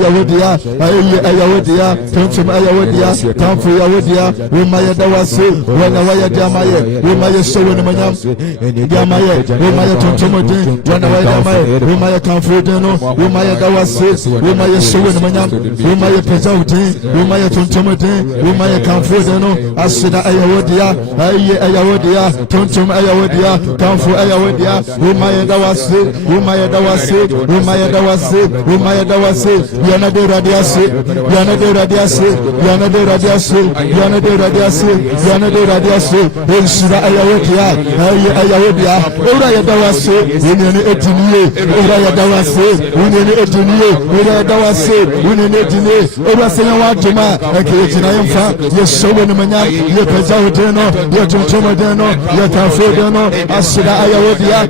Yawodia, Ayawodia, Tontum Ayawodia, Tamfu Yawodia, Umaya Dawasi, Wanawaya Damaye, Umaya Sowen Manam, Damaye, Umaya Tontomodi, Wanawaya Damaye, Umaya Kamfudeno, Umaya Dawasi, Umaya Sowen Manam, Umaya Pezauti, Umaya Tontomodi, Umaya Kamfudeno, Asida Ayawodia, Ayawodia, Tontum Ayawodia, Tamfu Ayawodia, Umaya Dawasi, Umaya Dawasi, Umaya Dawasi, Umaya Dawasi. Yana de radiasi, yana de radiasi, yana de radiasi, yana de radiasi, yana de radiasi. Ensura ayawodia, ayawodia. Ora yadawasi, unene etiniye. Ora yadawasi, unene etiniye. Ora yadawasi, unene etiniye. Ora senya watuma, ekiyechina yemfa. Yesowe ni manya, yepeza udeno, yetumtuma deno, yetafu deno. Asida ayawodia,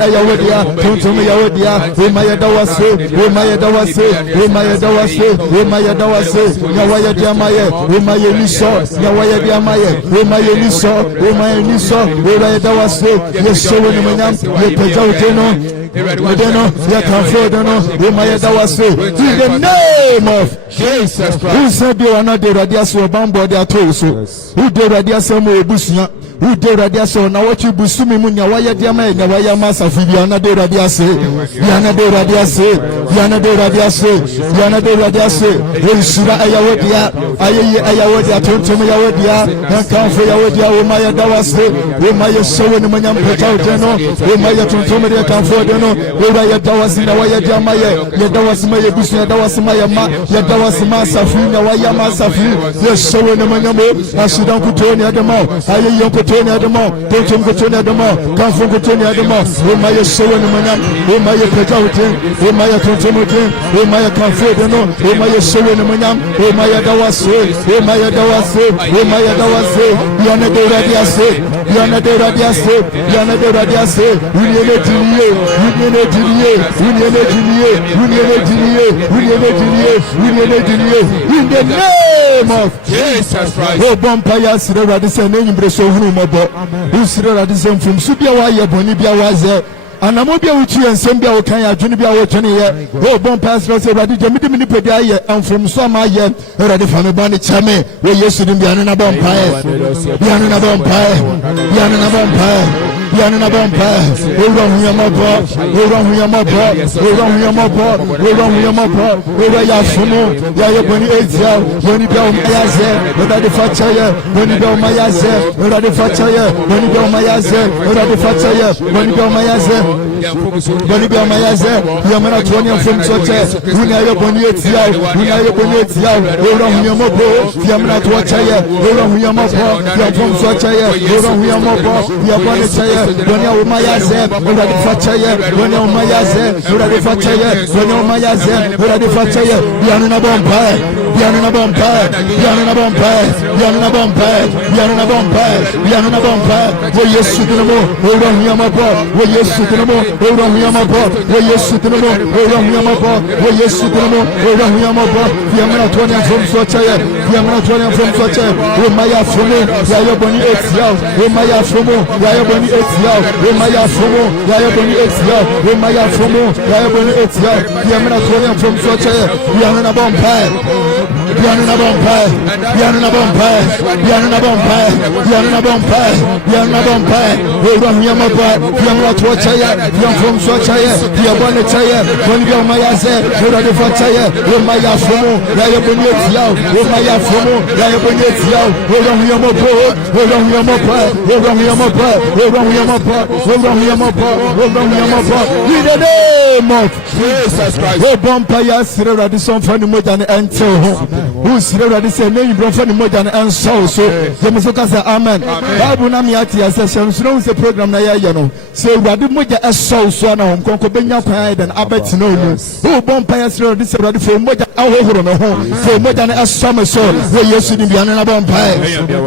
ayawodia. Tuntume yawodia. Umaya dawasi, umaya dawasi. Umaya dawase, Yawaya Diamaye, Umaya Niso, Yawaya Diamaye, Umaya Niso, Umaya dawase, Yesowe ni Manyam, Yepejauteno, Udeno, Yakamfodeno, Umaya dawase, in the name of Jesus Christ. Who said you are not the radiaso bambo de atoso? Who the radiaso mo busia? Who de radiaso na what you busumi munya waya diamaye, Yawaya masa fibiana de radiase, Yana de radiase, Yana de radiase. Yana de radiase, Ensura ayawodia, ayawodia, Tontum yawodia, Kanfu yawodia, Umaya dawase, Umaya sowen manyam petauteno, Umaya Tontum de Kanfodeno, Umaya dawasina waya jamaye, Yadawasma Yabusia dawasma yama, Yadawasma Safina, Waya Masafi, Yesowen manyamo, Asidan Kutoni Adamo, Ayayon Kutoni Adamo, Tontum Kutoni Adamo, Kanfu Kutoni Adamo, Umaya sowen manyam, Umaya petautin, Umaya Tontum, Umaya Kanfodeno, Umaya sowen manyam, Umaya dawase, Umaya dawase, Umaya dawase, Yana de radiase, Yana de radiase, Yana de radiase, Unione Dinie, Unione Dinie, Unione Dinie, Unione Dinie, Unione Dinie, Unione Dinie, in the name of Jesus Christ. Oh, Bompaya Sira Radisa, name Breso Humobo, who Sira Radism from Subia, Bonibia was Anamobia uchi and Sambia Okaya, Junibia Otania, oh, Bompas was a radical Midimipedia, and from Samaya, Radifamabani Chame, where you should be Yanana Bompire, Yanana Bompire, Yanana Bompire. Yanana Bompa, Uram Yamapa, Uram Yamapa, Uram Yamapa, Uram Yamapa, Uraya Fumo, Yayaboni Ezia, Bonibel Mayaze, Uradi Fataya, Bonibel Mayaze, Uradi Fataya, Bonibel Mayaze, Uradi Fataya, Bonibel Mayaze, Bonibel Mayaze, Yamana Tonia from Sote, Unaya Bonizia, Unaya Bonizia, Uram Yamapo, Yamana Twataya, Uram Yamapa, Yam Swataya, Uram Yamapa, Yabanitaya. Donia Umayaze, Uradi Fataya, Donia Umayaze, Uradi Fataya, Donia Umayaze, Uradi Fataya, Yanana Bompa, Yanana Bompa, Yanana Bompa, Yanana Bompa, Yanana Bompa, Yanana Bompa, where you sit in the moon, Uram Yamapo, where you sit in the moon, Uram Yamapo, where you sit in the moon, Uram Yamapo, where you sit in the moon, Uram Yamapo, Yamana Tonia from Swataya, Yamana Tonia from Swataya, Umaya Fumu, Yayaboni Exia, Umaya Fumu, Yayaboni Exia. Umaya Fumo, Yayaboni Exia, Umaya Fumo, Yayaboni Exia, Yamana Tonia from Swataya, Yanana Bompa. Yanana Bompa, Yanana Bompa, Yanana Bompa, Yanana Bompa, Yanana Bompa, Uram Yamapa, Yamana Twataya, Yam from Swataya, Yabonataya, Bonibia Mayaze, Uradi Fataya, Umaya Fumo, Yayaboni Exia, Umaya Fumo, Yayaboni Exia, Uram Yamapo, Uram Yamapa, Uram Yamapa, Uram Yamapa, Uram Yamapa, Uram Yamapa, in the name of Jesus Christ. Oh, Bompaya Sira Radison Fanimojan and so who Sira Radison, name Brofan Mojan and so the Musoka say Amen. Babu Namiati as a Shamsno the program Nayano. Say Radimuja as so Swana, Concobenia Pride and Abbott no. Who Bompaya Sira Radison for Moja Ahono home for Mojan as summer so where you should be Yanana Bompire,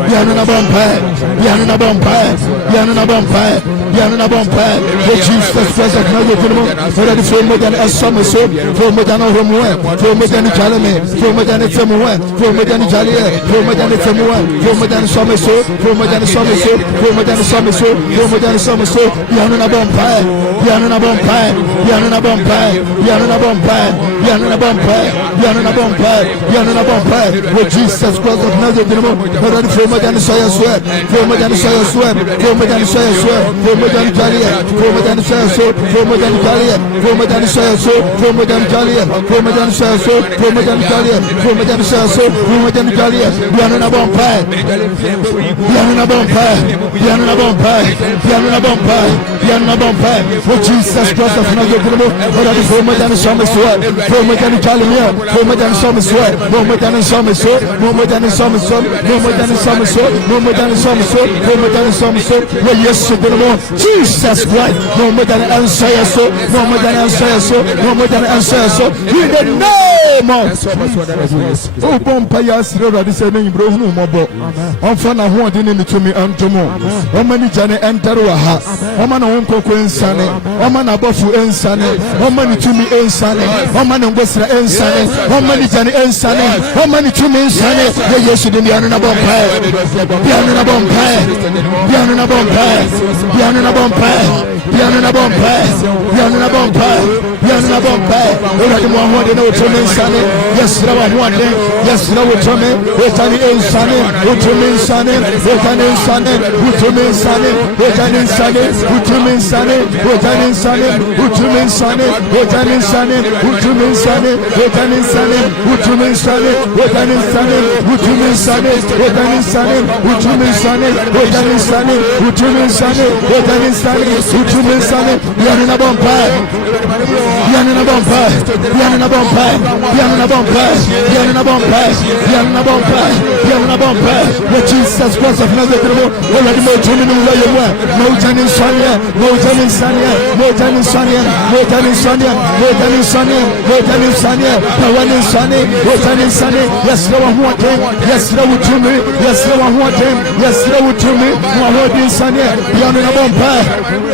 Yanana Bompire, Yanana Bompire, Yanana Bompire. Yanana Bompa, Jesus Christ of Nazareth, already for more than a summer so, for more than a Romuan, for more than a Jalame, for more than a Femuan, for more than a Jalia, for more than a Femuan, for more than a summer so, for more than a summer so, for more than a summer so, for more than a summer so, Yanana Bompa, Yanana Bompa, Yanana Bompa, Yanana Bompa, Yanana Bompa, Yanana Bompa, Yanana Bompa, with Jesus Christ of Nazareth, already for more than a soya sweat, for more than a soya sweat, for more than a soya sweat, for more than Jalia, for more than a soya sweat, for more than Jalia, for more than a soya sweat, for more than Jalia, for more than a soya sweat, for more than Jalia, for more than a soya sweat, for more than Jalia, Yanana Bompa, Yanana Bompa, Yanana Bompa, Yanana Bompa, Yanana Bompa, with Jesus Christ of Nazareth, already for more than a summer sweat, for more than Jalia, for more than a summer sweat, for more than a summer sweat, for more than a summer sweat, for more than a summer sweat, for more than a summer sweat, for more than a summer sweat, well, yes, Jesus Christ, no more than answer so, no more than answer so, no more than answer so, in the name of oh, Bompayas, Rodi said, bro, no more. On Fana, who didn't to me and to more. Oh, many Johnny and Taruaha, oh, man, on Coco and Sunny, oh, man, above you and Sunny, oh, many to me and Sunny, oh, man, on Western and Sunny, oh, many Johnny and Sunny, oh, many to me and Sunny, yes, you didn't be on a bompire, Piano Bompire, Piano Bompire, Piano Bompire, Piano Bompire, Piano Bompire, Piano Bompire, already one to know to me, Sunny, yes, no one day, yes, no to me, what I mean, Sunny, what to me, Sunny, what I mean, Sunny, what to me, Sunny, what I mean, Sunny, what to me, Sunny, what I mean, Sunny, what to me, Sunny, what I mean, Sunny, what to me, Sunny, what I mean, Sunny, what to me, Sunny, what I mean, Sunny, what to me, Sunny, what I mean, Sunny, what to me, Sunny, what I mean, Sunny, what to me, Sunny, what I mean, Sunny, what to me, Sunny, Yanana Bompire, Yanana Bompire, Yanana Bompire, Yanana Bompire, Yanana Bompire, Yanana Bompire, Yanana Bompire, with Jesus Christ of Nazareth, already more to me, no time in Sonia, no time in Sonia, no time in Sonia, no time in Sonia, no time in Sonia, no time in Sonia, no one in Sonia, no time in Sonia, yes, no one wanted, yes, no one to me, yes, no one wanted, yes, no one to me, no one in Sonia, Yanana Bompire,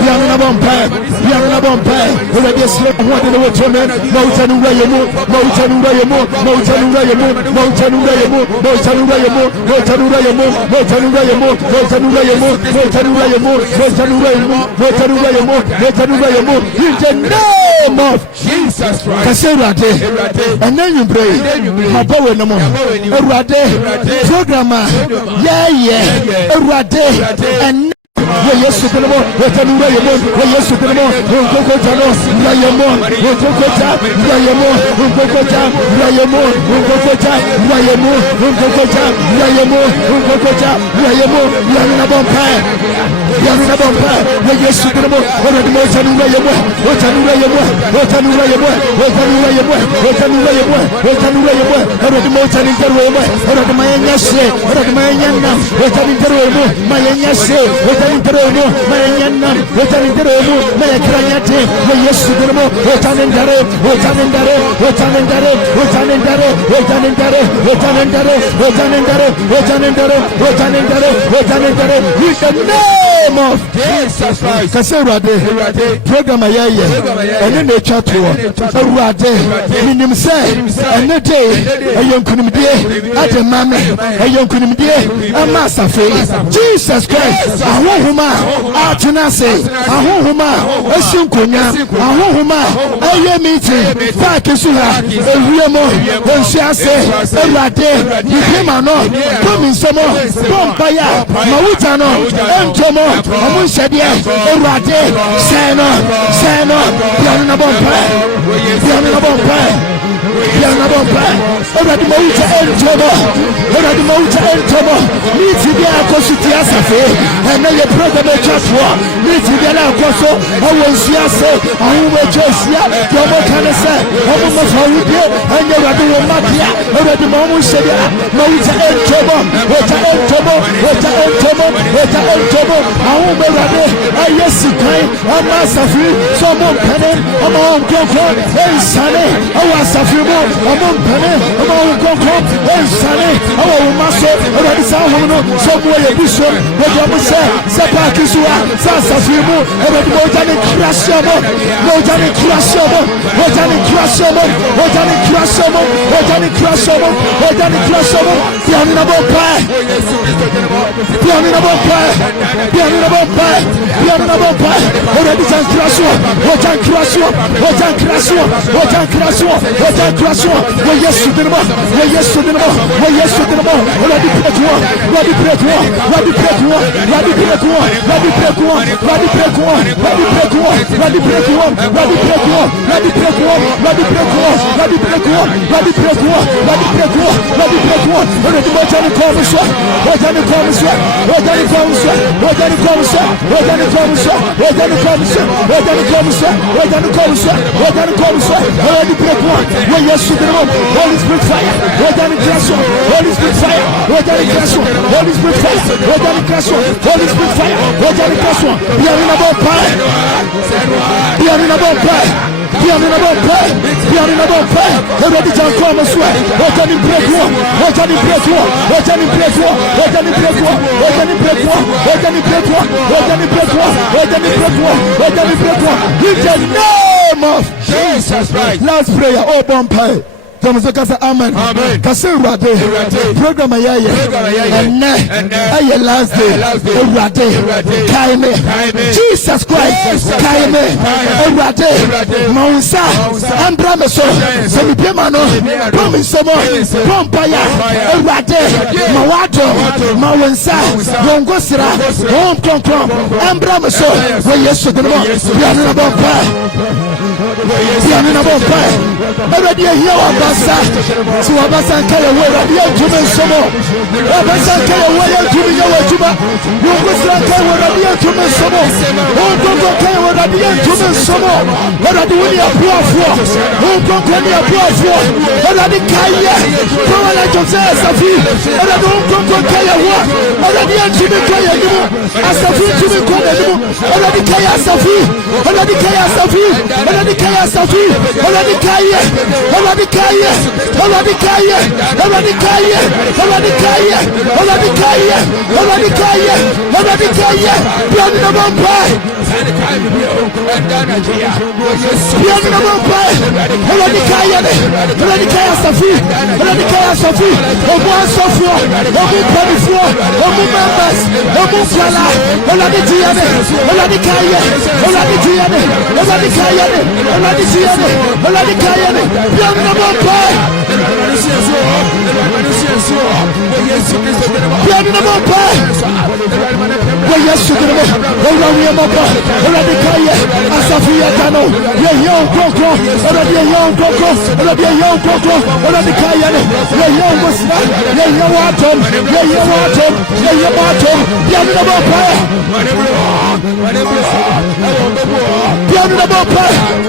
Yanana Bompire, Yanana Bompire, already slow wanted to me, no time in Rayamu, no time in Rayamu, no time in Rayamu, no time in Rayamu, no time in Rayamu, no time in Rayamu, no time in Rayamu, no time in Rayamu, no time in Rayamu, no time in Rayamu, no time in Rayamu, no time in Rayamu, in the name of Jesus Christ. Kaserate, and then you pray, my power no more. Erade, programmer, yeah, Erade, and yes, you can more, what can you wear more, yes, you can more, Coco, Rayamon, Coco, Rayamon, Coco, Rayamon, Coco, Rayamon, Coco, Rayamon, Coco, Rayamon, Yanana Bompire, Yanana Bompire, yes, you can more, what are the most and Rayamon, what can you wear more, what can you wear more, what can you wear more, what can you wear more, what can you wear more, what are the most and interway, what are the Mayanya, what are the Mayana, what can you interway more, Mayanya, what are Interemo, Mayanam, Otanindero, Mayakranate, Mayasudermo, Otanendare, Otanendare, Otanendare, Otanendare, Otanendare, Otanendare, Otanendare, Otanendare, Otanendare, Otanendare, with the name of Jesus Christ. Kaserade, program ayaye, and then they chat to Rade, Minim say, and the day, a young Kunimde, at a mammy, a young Kunimde, a master face, Jesus Christ, Atunase, Ahoma, Esunkonya, Ahoma, Aye meeting, Pakisula, Riamo, Osiase, Erade, Himano, Coming Somo, Pompaya, Mautano, Entomo, Amusadia, Erade, Sano, Piano Bompa, Piano Bompa. Piano Bomba, already Mouta and Tomo, already Mouta and Tomo, need to be a Cositiasafe, and then your program of Chatua, need to be a Coso, I will see us, I will just see Tomo Canasa, almost Haudia, and your Radio Matia, already Mamusadia, Mouta and Tomo, Wata and Tomo, Wata and Tomo, Wata and Tomo, I will be ready, I yes, I'm Masafi, someone penning, I'm on Coco, and Sunny, I was Safi. mo amon pane amon konko ensane awo maso already sa ho no so mo ye biso wo do mo se pa kisua sa safimu already mo jani krasemo mo jani krasemo mo jani krasemo mo jani krasemo mo jani krasemo mo jani krasemo piani na bo pa piani na bo pa piani na bo pa piani na bo pa already jan krasemo mo jan krasemo mo jan krasemo mo jan krasemo mo jan krasemo wo yesu dinmo wo yesu dinmo wo yesu dinmo already pray to ready pray to ready pray to ready pray to ready pray to ready pray to ready pray to ready pray to ready pray to ready pray to ready pray to ready pray to ready pray to ready pray to ready pray to already mo jani come so mo jani come so mo jani come so mo jani come so mo jani come so mo jani come so mo jani come so mo jani come so mo jani come so already pray to wo yesu dinmo Holy Spirit fire wo jani crash Holy Spirit fire wo jani crash Holy Spirit fire wo jani crash Holy Spirit fire wo jani crash biani na bo pa biani na bo pa biani na bo pa biani na bo pa already jan come so wo jani break wo jani break wo jani break wo jani break wo jani break wo jani break wo jani break wo jani break wo jani break wo in the name of Jesus Christ. Last prayer oh bompai Jamaica say amen. Kasi urade program ayaye ene aye last day urade kaime Jesus Christ kaime urade maunsa ambra meso se mi pema no promise mo pompaya urade mawato maunsa ngosira kompom ambra meso we yesu de mo bianu na bompa bianu na bompa urade here wa so wabasa kaya wo radio tume somo wabasa kaya wo ya tume ya wajuba yongosra kaya wo radio tume somo ongongo kaya wo radio tume somo radio woni apuafo ongongo ni apuafo radio kaya ko wala jose safi radio ongongo kaya wo radio tume kaya ni asafi tume kaya ni radio kaya safi radio kaya safi radio kaya safi radio kaya radio kaya Oladikaye, Oladikaye, Oladikaye, Oladikaye, Oladikaye, Oladikaye, Biani na bomba. Biani na bomba. Oladikaye, Oladikaye safi, Oladikaye safi. Omo asofo, omo panifo, omo members, omo kwala. Oladikaye, Oladikaye, Oladikaye, Oladikaye, Oladikaye, Oladikaye. Biani na bomba. Biani na bomba. We yesu dinmo. Ora we mapa. Ora dikaye. Asafia kano. Ye yon koko. Ora de yon koko. Ora de yon koko. Ora dikaye. Ye yon musna. Ye yon watom. Ye yon watom. Ye yon watom. Biani na bomba. Biani na bomba.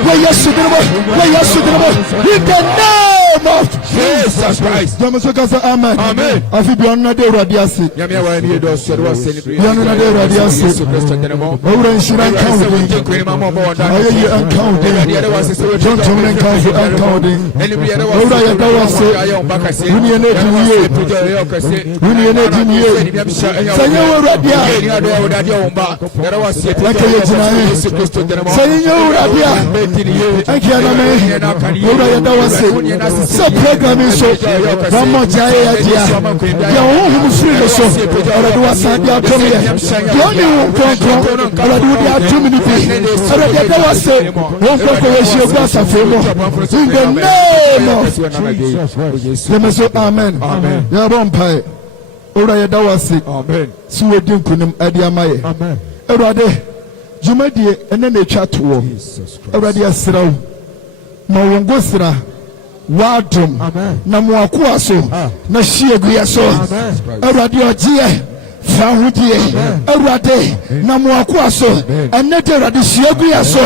We yesu dinmo. We yesu dinmo. In the name of Jesus Christ. Jamaica say amen. Amen. Afi bianu na de radiasi. Nyame wa ni do so do celebrate. Bianu na de radiasi. Owura nshira count. Ayi count. Don't tell me count count. Owura ya dawase. Uni ene dimiye. Uni ene dimiye. Sanye wo radia. Like ye jinae. Sanye wo radia. Akiana me. Owura ya dawase. So program is so one more jaya dia. Ya who free the so. Ora do asandi atomi. The only one kon ora do dia 2 minutes. Ora dia da say one kon we she go asafemo. In the name of Jesus. Let me say amen. Amen. Ya bompai. Ora ya da wase. Amen. So we din kunim adi amaye. Amen. Ora de jumadi ene na twa to. Ora dia siraw. Ma wongo sira. Wadum na muakua so na shiegua so awurade ogie fa hudie awurade na muakua so enete awurade shiegua so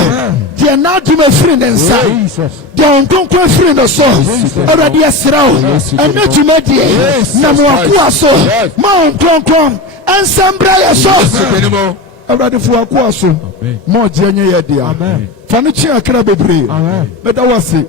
de na dum afiri ne nsa de onkonkon afiri no so awurade asrawo enete medie na muakua so ma onkonkon ansambra ya so awurade fu akua so ma ogie nye ye dia fa ne chi akra bebre meda wase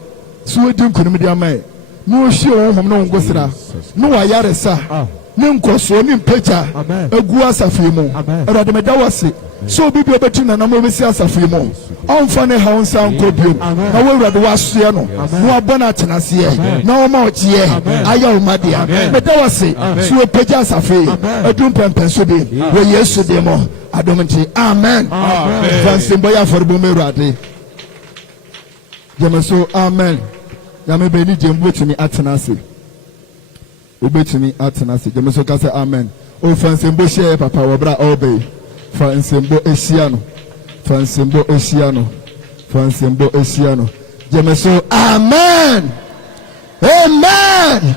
so we din kunum dia mai no hye wo hom no ngosira no wa yaresa ne nkoso ne mpagya agu asafe mu erade meda wase so bibi obeti na nam obesi asafe mu onfa ne ha onsa nko bio na wo erade wasoe no no abona tenase na o ma okie aya o madia meda wase so opagya asafe adum pempen so bi wo Yesu de mo adomnti amen fansim boya forbo me erade jemeso amen ya me be ni jembo timi atenase obetumi atenase jemeso ka say amen o fansimbo share papa wobra obey fansimbo esiano fansimbo esiano jemeso amen amen.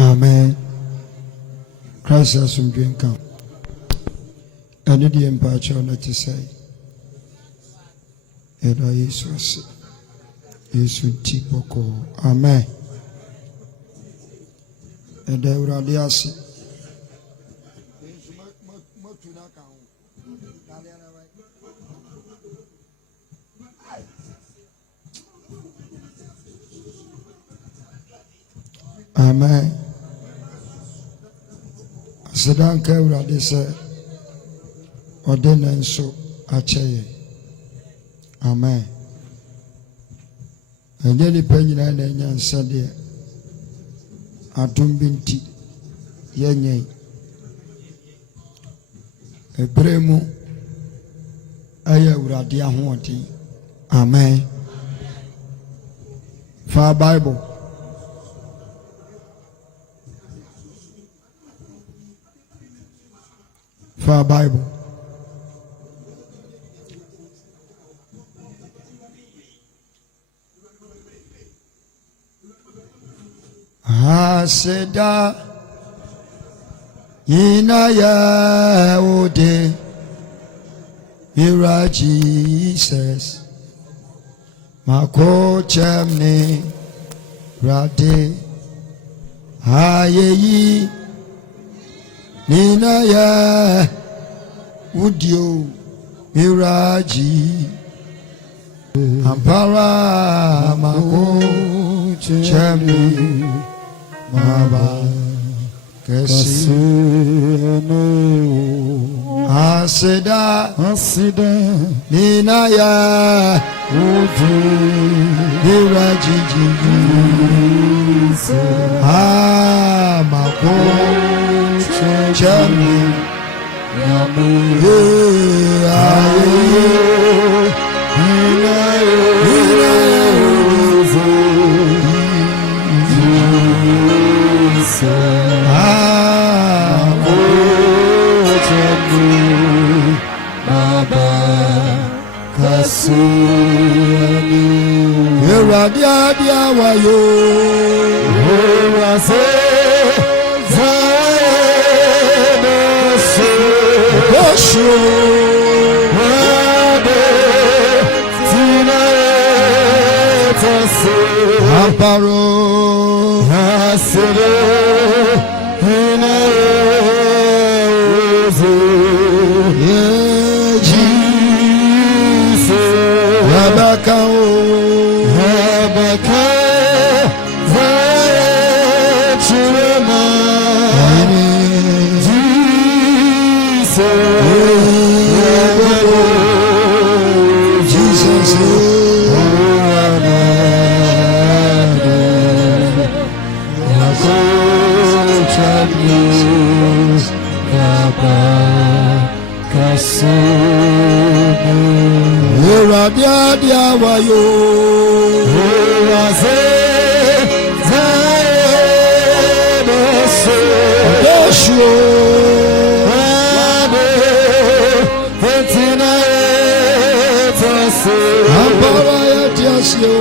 Amen. Christ has some drink out. And the empire not to say. And I Jesus. Jesus Tipoko. Amen. And they were the assay. Amen. Sedan kawra de se odena nso acheye. Amen. Enye penyina na nyansa de adom binti yenye ebremu aya urade ahoɔden. Amen. Fa Bible for Bible. Aseda inaya ode ira Jesus mako chamne rade ayeyi Ninaya Udio Miraji Ampara Mako Chemi Maba Kesi Aseda Ninaya Udio Miraji Mako Chami Yamu Aye Baba Kasuni Radia Wayo Amparo Hasere Jesus Rabaka Radia Wayo Joshua Amparaya Tiasio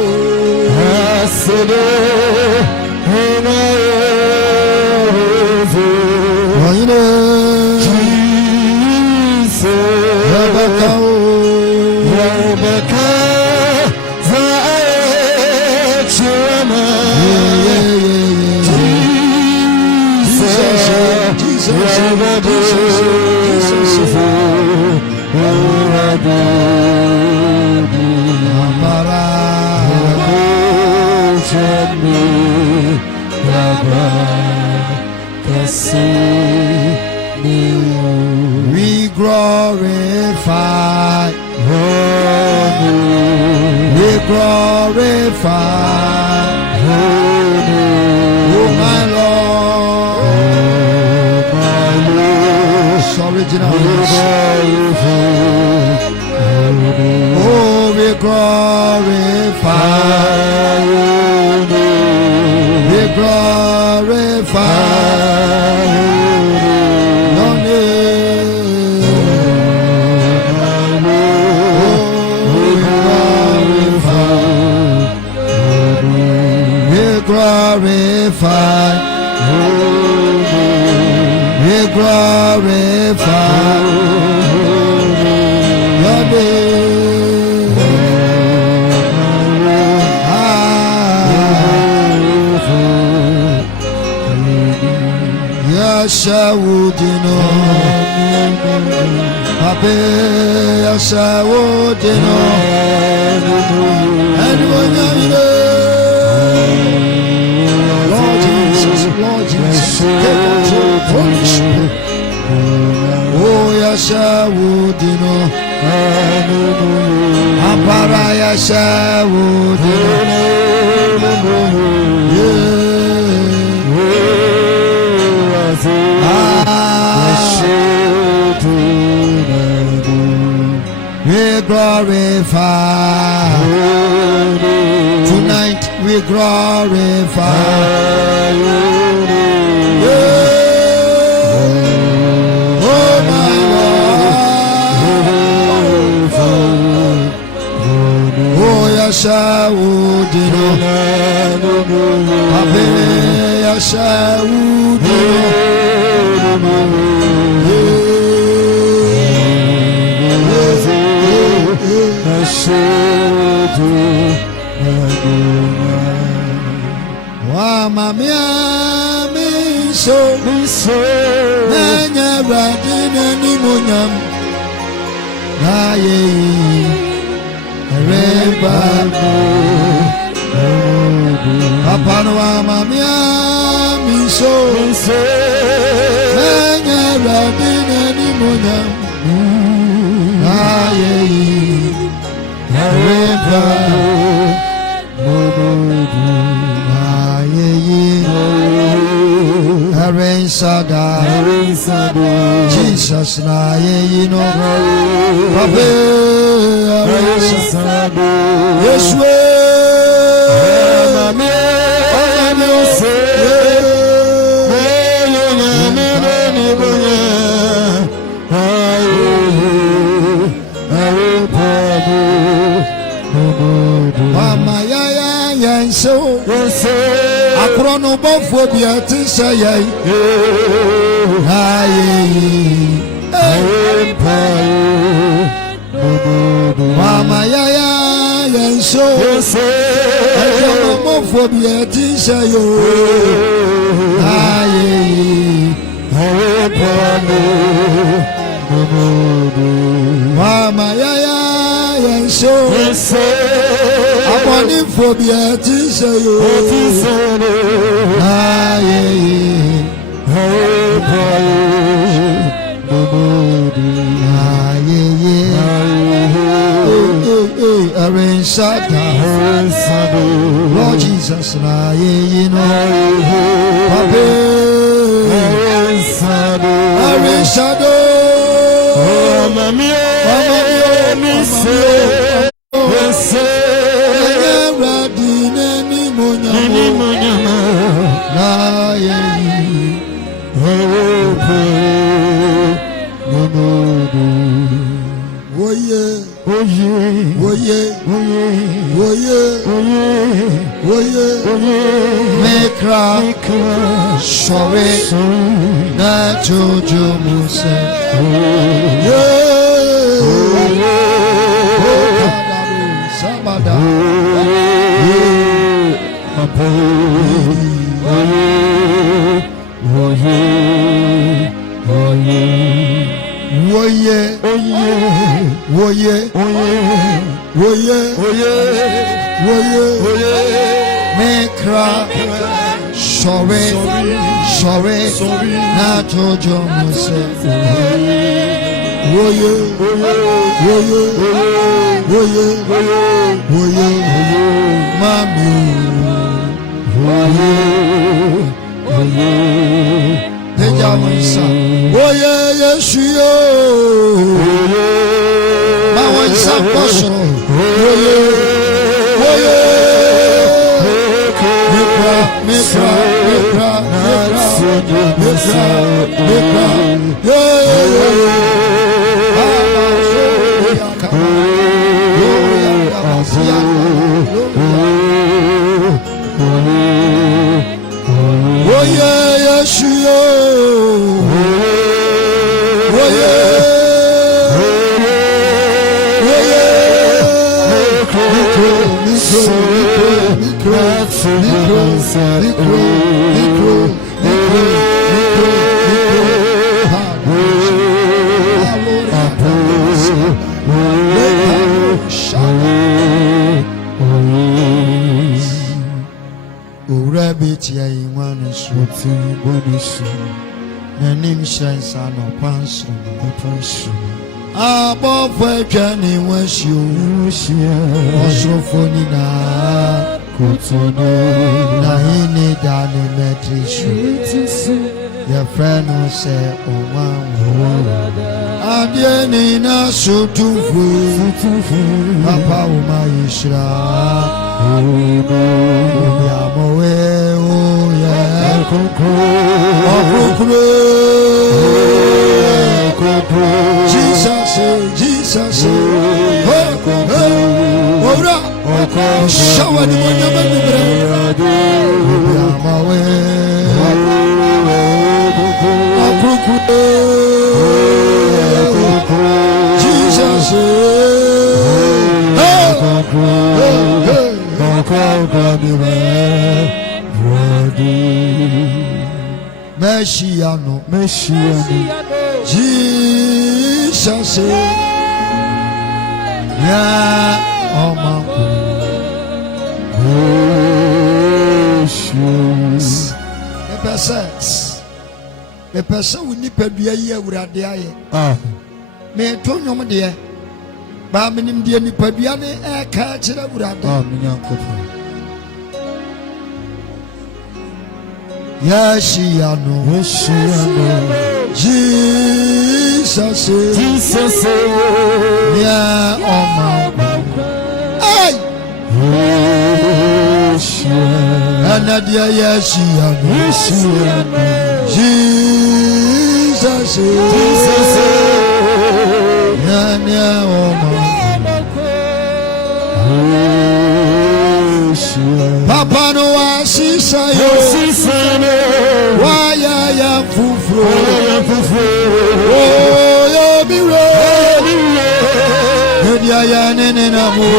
Asede Waine Jesus Rabakao Rebecca Zaechema Jesus Amara we glorify, we glorify, oh my Lord, original, oh we glorify, we glorify. Glorify, we glorify your name. Yashawudino, Abe Yashawudino, anyone you know. Lord Jesus, take control, Holy Spirit. Oh, Yashawudino, Ampara Yashawudino, we glorify tonight. We glorify. Oh my Lord. Oh Yashawudino, Abe Yashawudino. Wa mamia miso nanya radina ni munyam na ye reba papa no wa mamia miso nanya radina ni munyam na ye reba Jesus na ye no Papa Yeshua Mama ya so akrono bofo bia tinsa yai Mama ya so akrono bofo bia tinsa yo Mama ya so Aboni phobia tisayo Lord Jesus na ye no Papa Arishado Mekra sorry na jojo muse sabada Mekra sorry na jojo muse mami deja wansa yesu yo ma wansa koso Mekra Urabitia imani shuti bonishi nanim shansa no pansu above jani washu osofoni na kutono na hini dani metrishu your friend who say oma adieni na sutufu papa uma ishra yamowe oya Jesus ora shawa ni monyama ni bre yamowe Jesus Messiano Jesus ya omango me pesa woni padua yi awurade aye me to nyom de ba menim de ni padua ne e ka kire awurade Yashiano Jesus ya omango ay anadia Yashiano Jesus ya omango Papa no asisa yo waya ya fufro oh yo biro dia ya nene na mo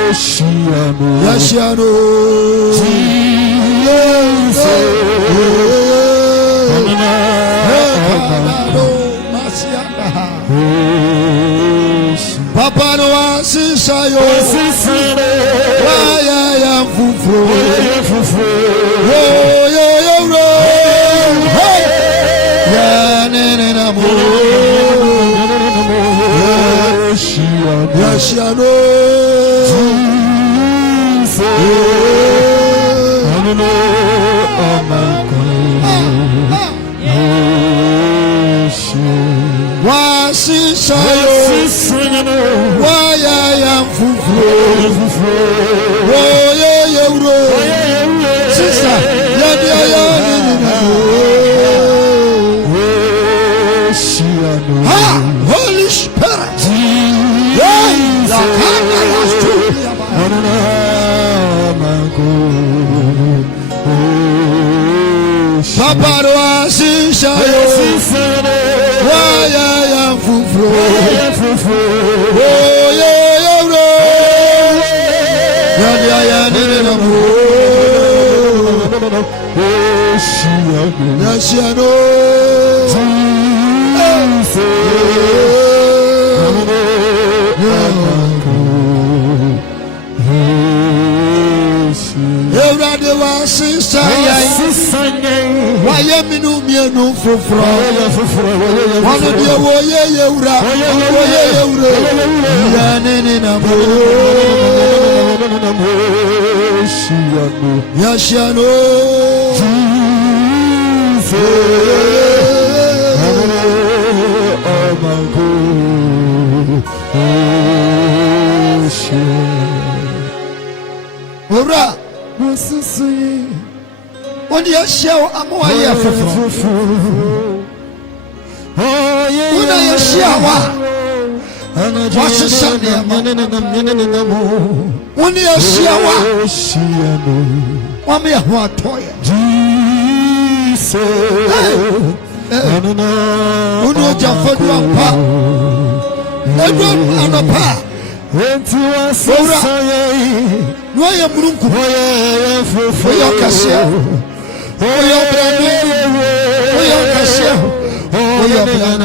Yashiano Papa no asisa yo waya ya fufro oh yo hey ya nene na mo Yashiano wasisa yo waya ya fufro oh yo sister ya dia ya Holy Spirit Abarwa Sishayo Waya Fufro Oh yeah Yadia Ninamu Yashiano Everybody was why am no no for one of your when you show a more year for when you shower, what's the Sunday? When you shower, one mere what toy. Who know your foot one part? And a part. When you are so why am Brunku? For your cashier, for your brand, for your cashier, for your brand,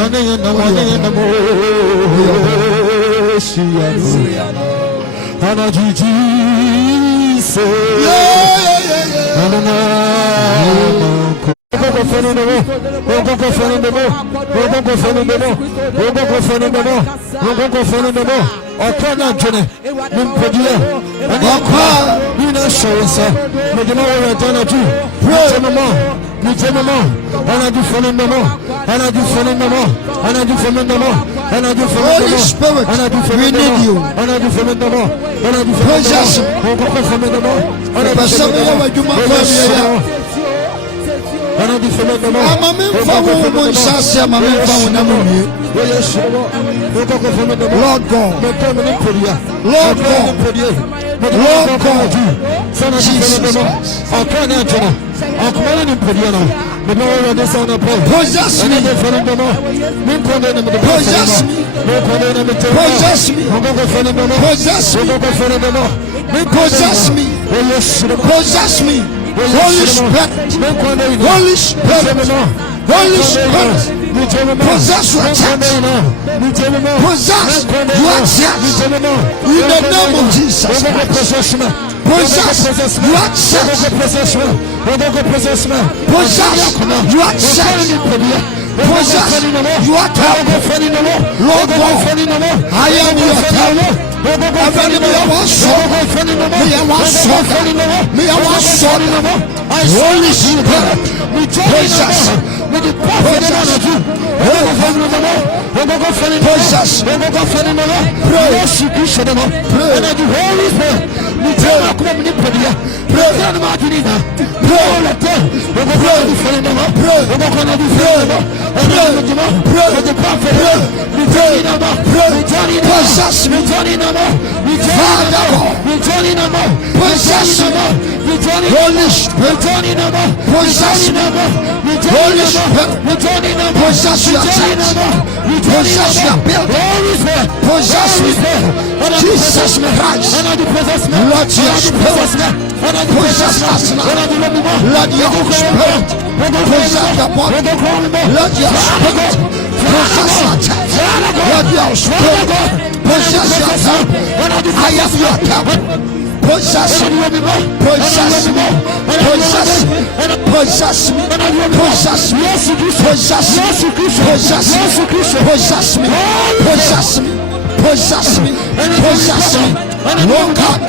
Holy Spirit, Holy Spirit, Holy Spirit, possess your church, possess your church, in the name of Jesus. Possess your church, possess your church. Possess your temple, Lord God. I am your temple. Holy Spirit, possess, Holy Spirit, possess me. Holy Spirit, possess your church, possess your building, possess me. Jesus Christ, Lord, your Spirit, possess us now. Lord, your Spirit, possess the body. Lord, your Spirit, possess your church. Lord, your Spirit, possess your temple. I am your temple. Possess me, possess me, possess me, possess me, possess me, possess me, possess me, possess me, possess me, possess me, Lord God,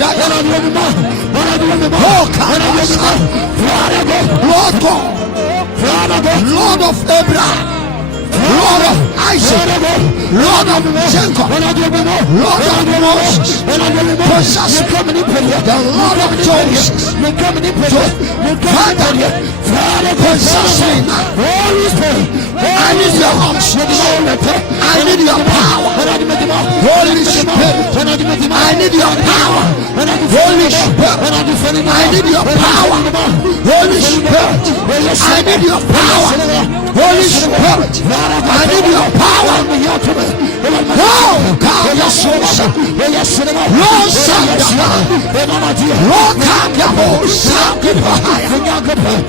Lord God, Lord of Abraham, Lord of Isaac, Lord of Jacob, Lord of Moses, possess me, the Lord of Joseph, Father, possess me now. I need your unction, I need your power, Holy Spirit, I need your power, Holy Spirit, I need your power, Holy Spirit, I need your power, Holy Spirit, I need your power.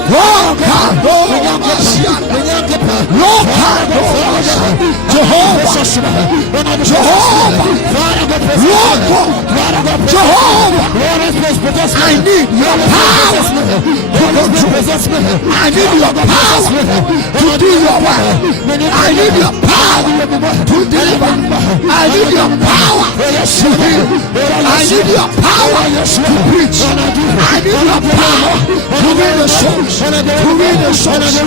Oh God, Lord, I need your power I need your power to do your work. I need your power to deliver. I need your power to heal. I need your power to preach. I need your power to win the souls, to win the souls, to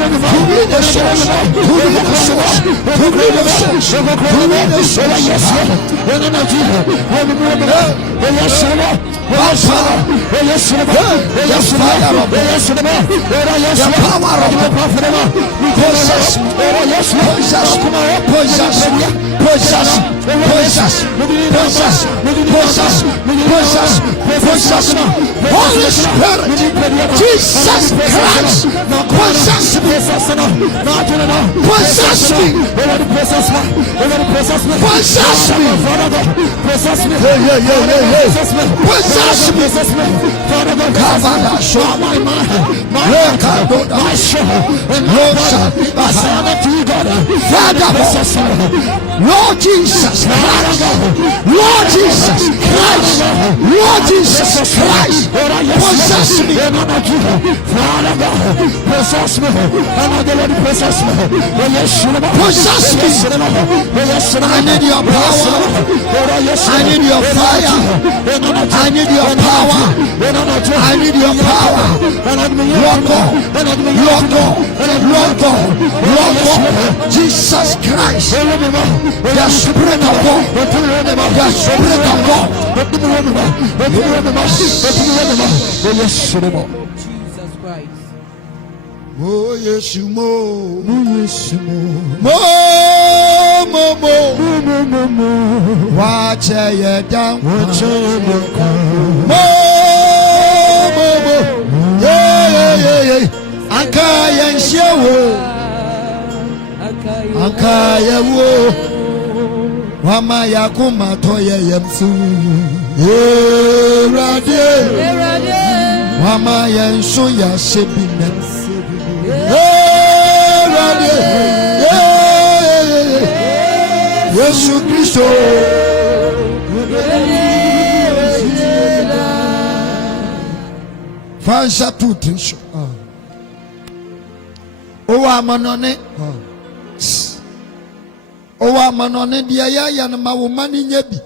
win the souls, to win the souls, to win the souls, to win the souls. The power of the prophet possess me, possess me, possess me, possess me, possess me, possess me, possess me, possess me, possess me. Holy Spirit, Jesus Christ, possess me, possess me, possess me, possess me, possess me, Kavada, show my mind, my soul, Father, Lord Jesus Christ, Lord Jesus Christ, Lord Jesus Christ, possess me, possess me, possess me. I need your power, I need your fire, I need your power, I need your power. Lord God, Lord God, Lord God, Jesus Christ, the Spirit of God, the Spirit of God. Jesus Christ. Oh yes, you mo, yes, mo, watch ye down, yeah, Ankaya nshewo, Ankaya wo, Wama yakuma toye yemsu, Erade, Wama yenso ya sebinem, Erade, Yesu Kristo. Fansa tutinso. Owa manone. Owa manone dia ya na mawomani nyebi.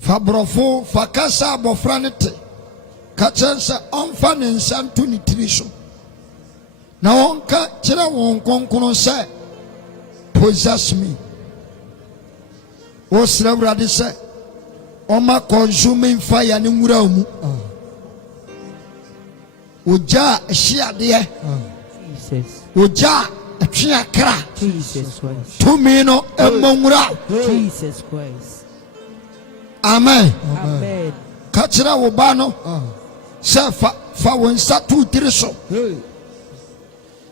Fabrofo fakasa abofranete. Kachensa onfa ne nsantu ni tiriso. Na onka kira won konkono se possess me. O srawrade se Oma consuming fire ni nwura mu. Oja hyiade. Jesus. Oja atwe akra. Jesus Christ. Tumi no emawura. Jesus Christ. Amen. Amen. Kachira wo ba no. Se fa won satu tiriso.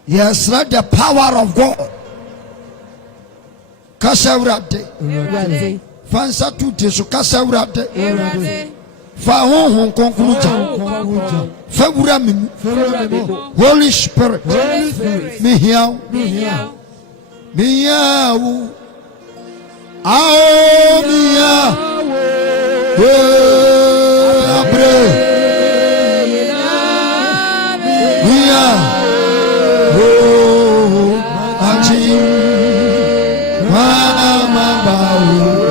Yes, let the power of God. Kashawrade. Fansa tuti so kasa wurade fa honhon konkuru ja fa wura me Holy Spirit me hiao ao mia abre mia oh anji mama bawo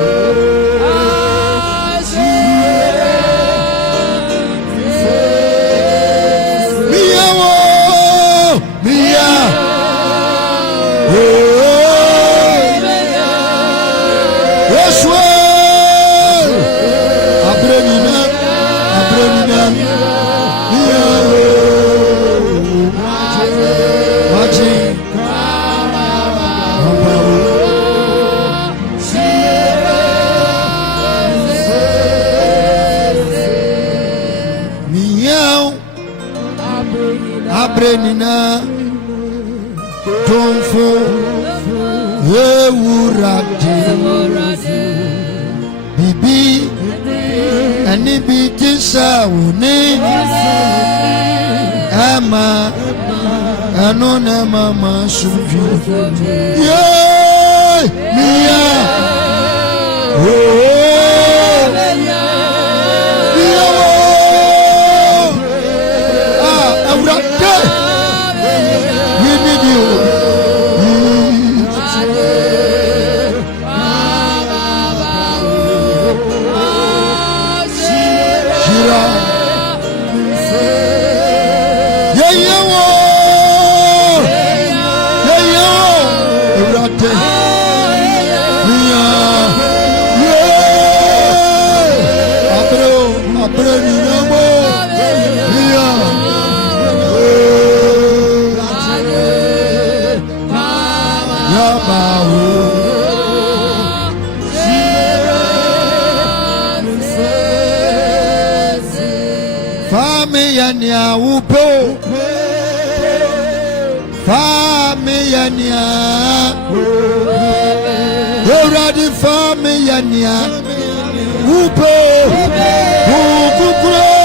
Abrenina Tonfo Ewurade Bibi Ani biti sawuni Ama Anona mama suju Yeah Mia Oh we need you. Famiyania upo Famiyania Already Famiyania upo Ukukuro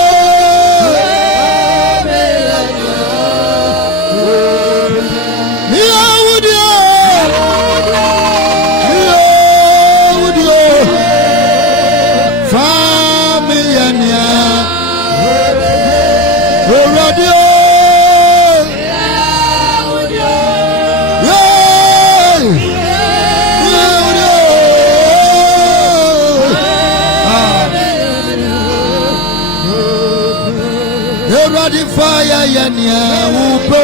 Fire yania upo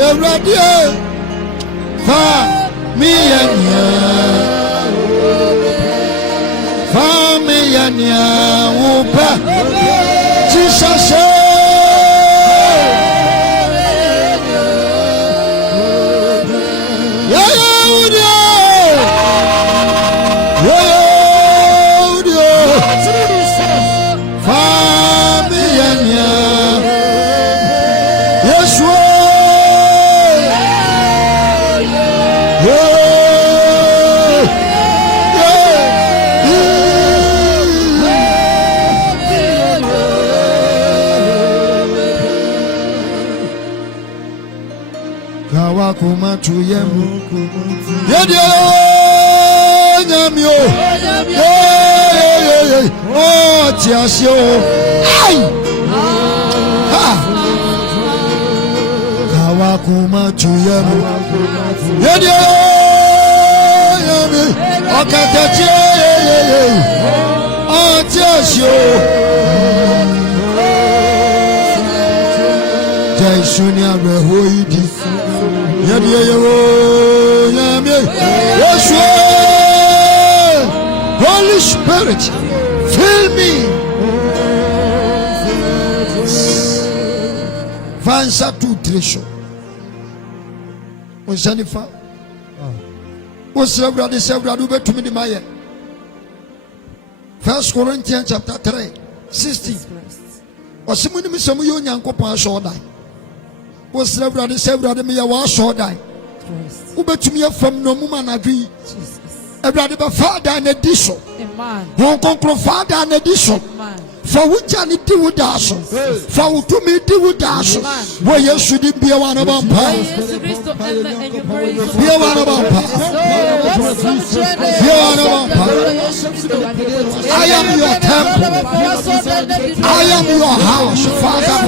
Eradia Fa mi yania Fa mi yania upa Jesus Kuma to yemu Yadio Nyamio Oh Tiasio Ai Ha Kawa kuma to yemu Yadio Nyami Okatachi Oh Tiasio Jai Sunya Rehoidi Holy Spirit, fill me. Vansa tu tresho. Onsanifa. Osebra de sebra do betu mi maye. 1 Corinthians chapter 3:16. Osimuni mi somu yo nyankopon aso dai. Osebra de sebra de mi ya wa aso dai. Ubetumi afam no mu manadwi Ebrade ba father na diso won konkro father na diso fa wuja ni di wudaso fa wutumi di wudaso wo Yesu di bia wana bampa bia wana bampa bia wana bampa I am your temple I am your house Father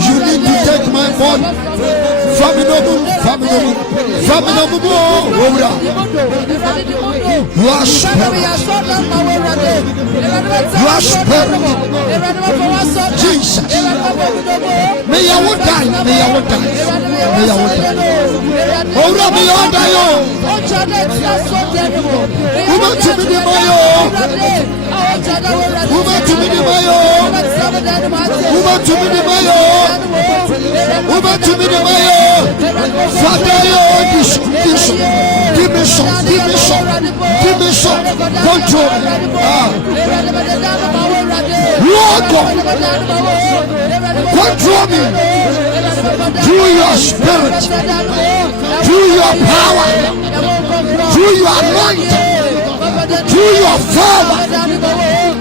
you need to take my body faminomu you are spirit Jesus may you die Ora me onda yo Uma to me di mayo Uma to me di mayo Uma to me di mayo Uma to me di mayo Father yo dimension control Lord God, control me through your spirit, through your power, through your anointing, through your power,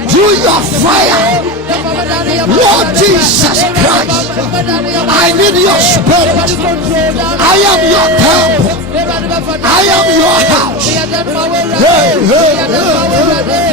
through your fire. Lord Jesus Christ, I need your spirit. I am your temple. I am your house. Hey, hey,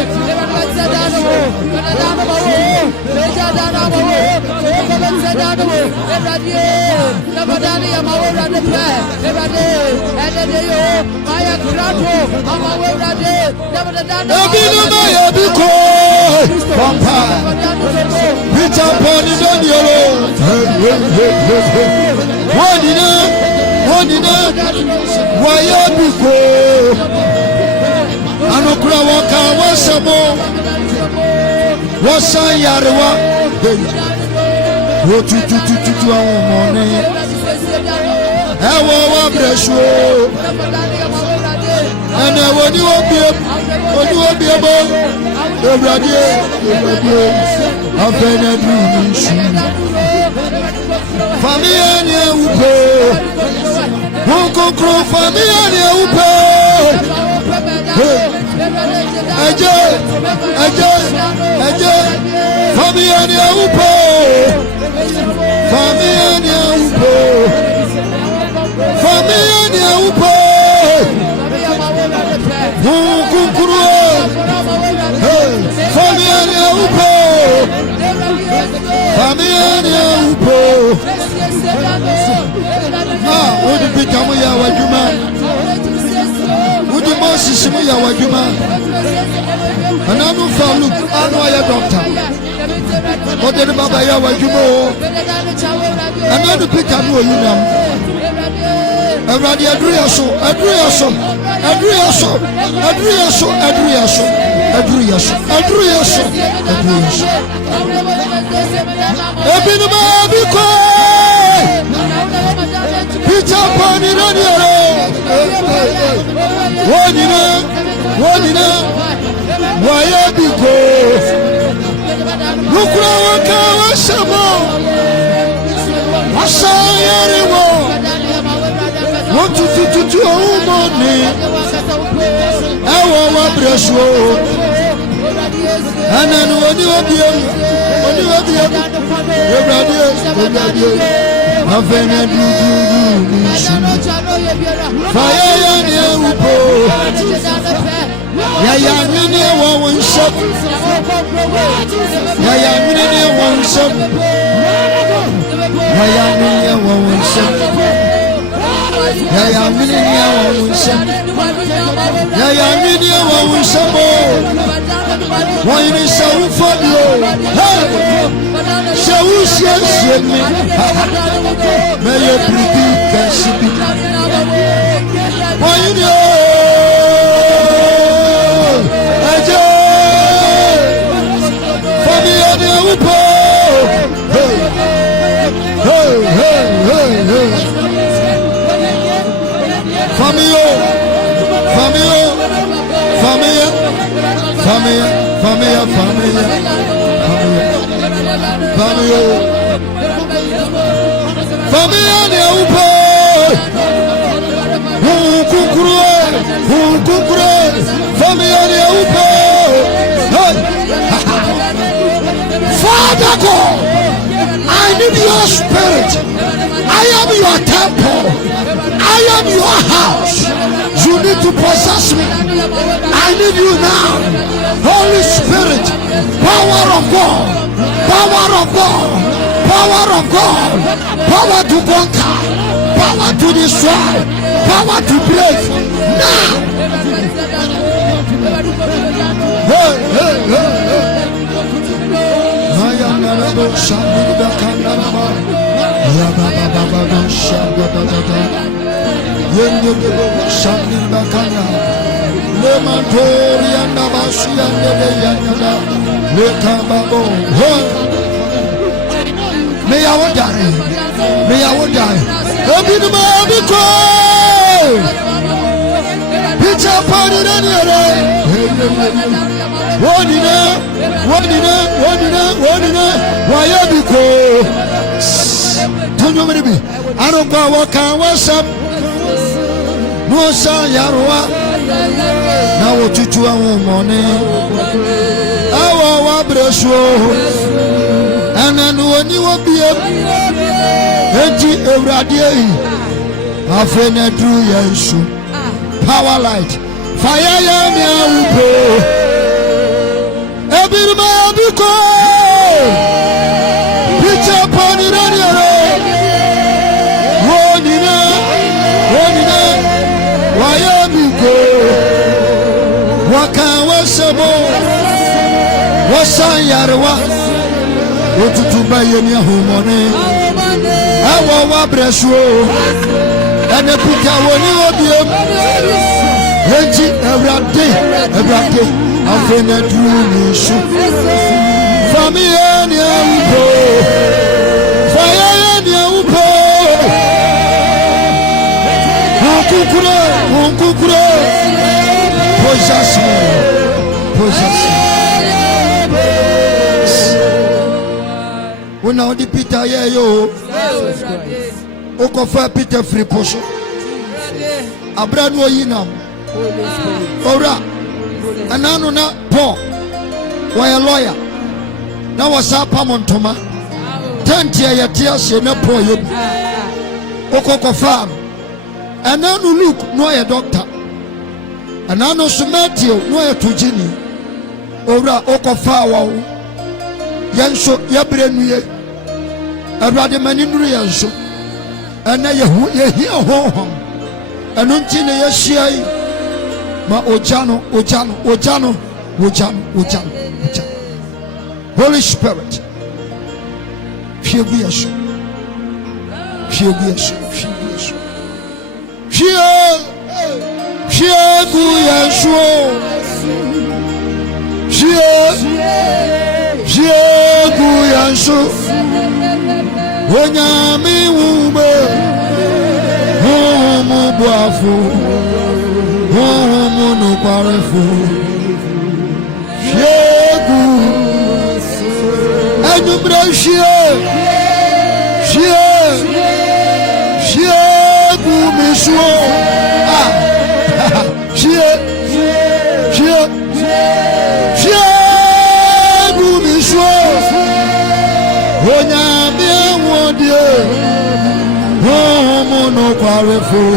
Anokura waka wasamo wasan yarewa wo tutututu awon moni ewo wa bresho ene woni obi bo ewrade afene dunishu famia ni upo wonko famia ni upo Aje, famia ni upo, famia ni upo, famia ni upo, kukuru, famia ni upo, famia ni upo. Ah, odi pitamu ya wajuma. Udi Moses mu ya wajuma. Ananu falu anu ya doctor. Odi ni baba ya wajuma. Ananu Peter mu oyunam. Awurade aduriyaso. Ebinu ma biko. Peter pani raniero. Wonina waya biko lukura waka wasamo wasayarewo wotututu umoni ewo wabresho ananu oni obiem ebrade afena dudu fire ya ni upo ya nyine won shop ya nyine won shop ya nyine won shop ya nyine won shop ya nyine won shop wọ́n ní sẹ́wọ́n fọ́bíò sẹ́wọ́n ṣe mi mẹ́yẹ bìrìbì kẹ́sì bí wọ́n ní ẹ̀jẹ̀ fọ́bíò ní ẹ̀wù pọ̀ fọ́bíò. Famia ni upo kukuru famia ni upo Father God, I need your spirit. I am your temple. I am your house. You need to possess me. I need you now. Holy Spirit, power of God, power of God, power of God, power to conquer, power to destroy, power to break. Now. Hey, hey, hey, hey. May I want die. Open my because. Pitch up on it anyway. Why you go? Don't you maybe? I don't go walk and what's up? No son yarwa. Now what you do money? Our brusho. And then when you will be a radiating, I feel through your power light. Fire yami upo. Ebirma biko. Picha pani radio. Wonina. Wayamiko. Waka wasabo. Wasan yarwa. Otutuba yemi ahumone. Awa wabresho. Ene pika woni obiem. Enti everyday I'm finna do me shoot. Family and upo. Fire and upo. Unkukure. Possession. When now the Peter yo. Okofa Peter free potion. Abrano yinam. Ora, and I know not Paul. Why a lawyer? Now was up Pamontoma. 10 years, you know, poor you. Okoko farm. And now look, no a doctor. And I know Sumatio, no a Tujini. Ora, Okofa, Yansho, Yabrenu, a rather many Rianso. And now you hear home. And until you share. Ma ojano. Holy Spirit, fear Yesu. Onyami wume, homo boafu. No powerful. Shegu. And you bring Shegu Misho. Shegu Misho. When I'm in one day, no powerful.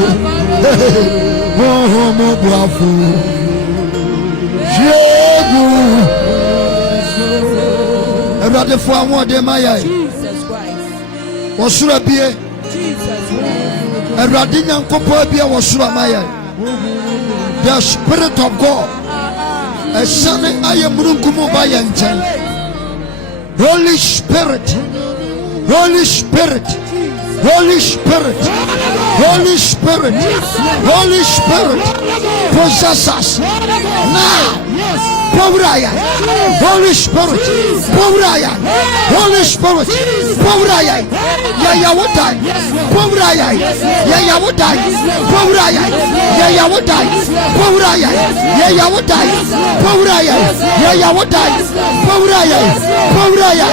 Homo boafu. Shegu. Everybody for one day, my eye. Jesus Christ. Wasura bie. Jesus Christ. Everybody nyankopo bie wasura my eye. The Spirit of God. A son I am runkumu by yanchen. Holy Spirit. Holy Spirit. Holy Spirit. Holy Spirit. Holy Spirit. Possess us now. Poweraya. Holy Spirit. Poweraya. Holy Spirit. Poweraya. Ya would die. Poweraya. Ya would die. Poweraya. Ya would die. Poweraya. Ya would die. Poweraya. Ya would die. Poweraya. Poweraya.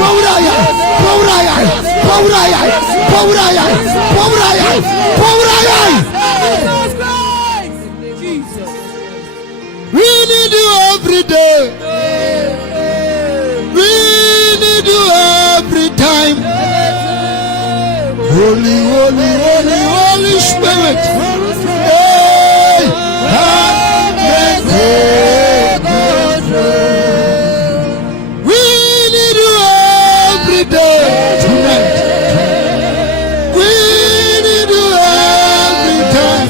Poweraya. Poweraya. Poweraya. Poweraya. Poweraya. Poweraya. Jesus. We need you every day. We need you every time. Holy, holy, holy, Holy Spirit. Hey, we need you every day tonight. We need you every time.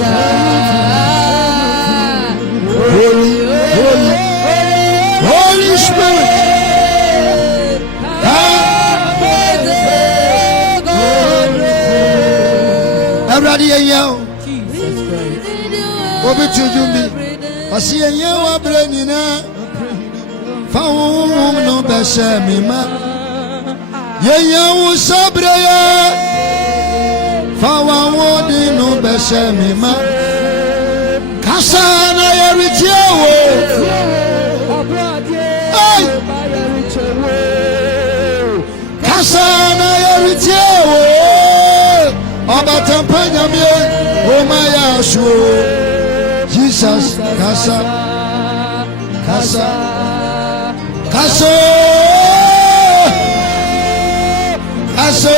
Holy, holy, Holy Spirit. Everybody yell. Jesus Christ. Obi chujumi. Pasi yell wa brenina. Faum no beshe mima. Yell sabraya. Faum wodi no beshe mima. Kasana yerijewo. OWUSU. Jesus, Kasa, Kasa, Kasa, Kasa,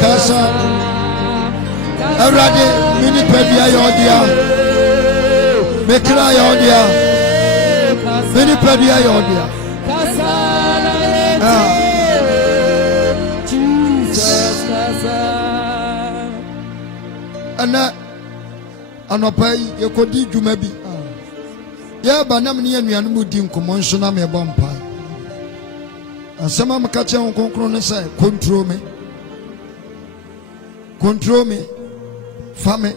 Kasa. Everybody, mini pedia yodia, mekra yodia, mini pedia yodia. Jesus, Kasa. Anopai yekodi dwuma bi ya ba nam ne anuanu mu di nkomo nso na me bompa asema maka che nkonkron ne say control me fame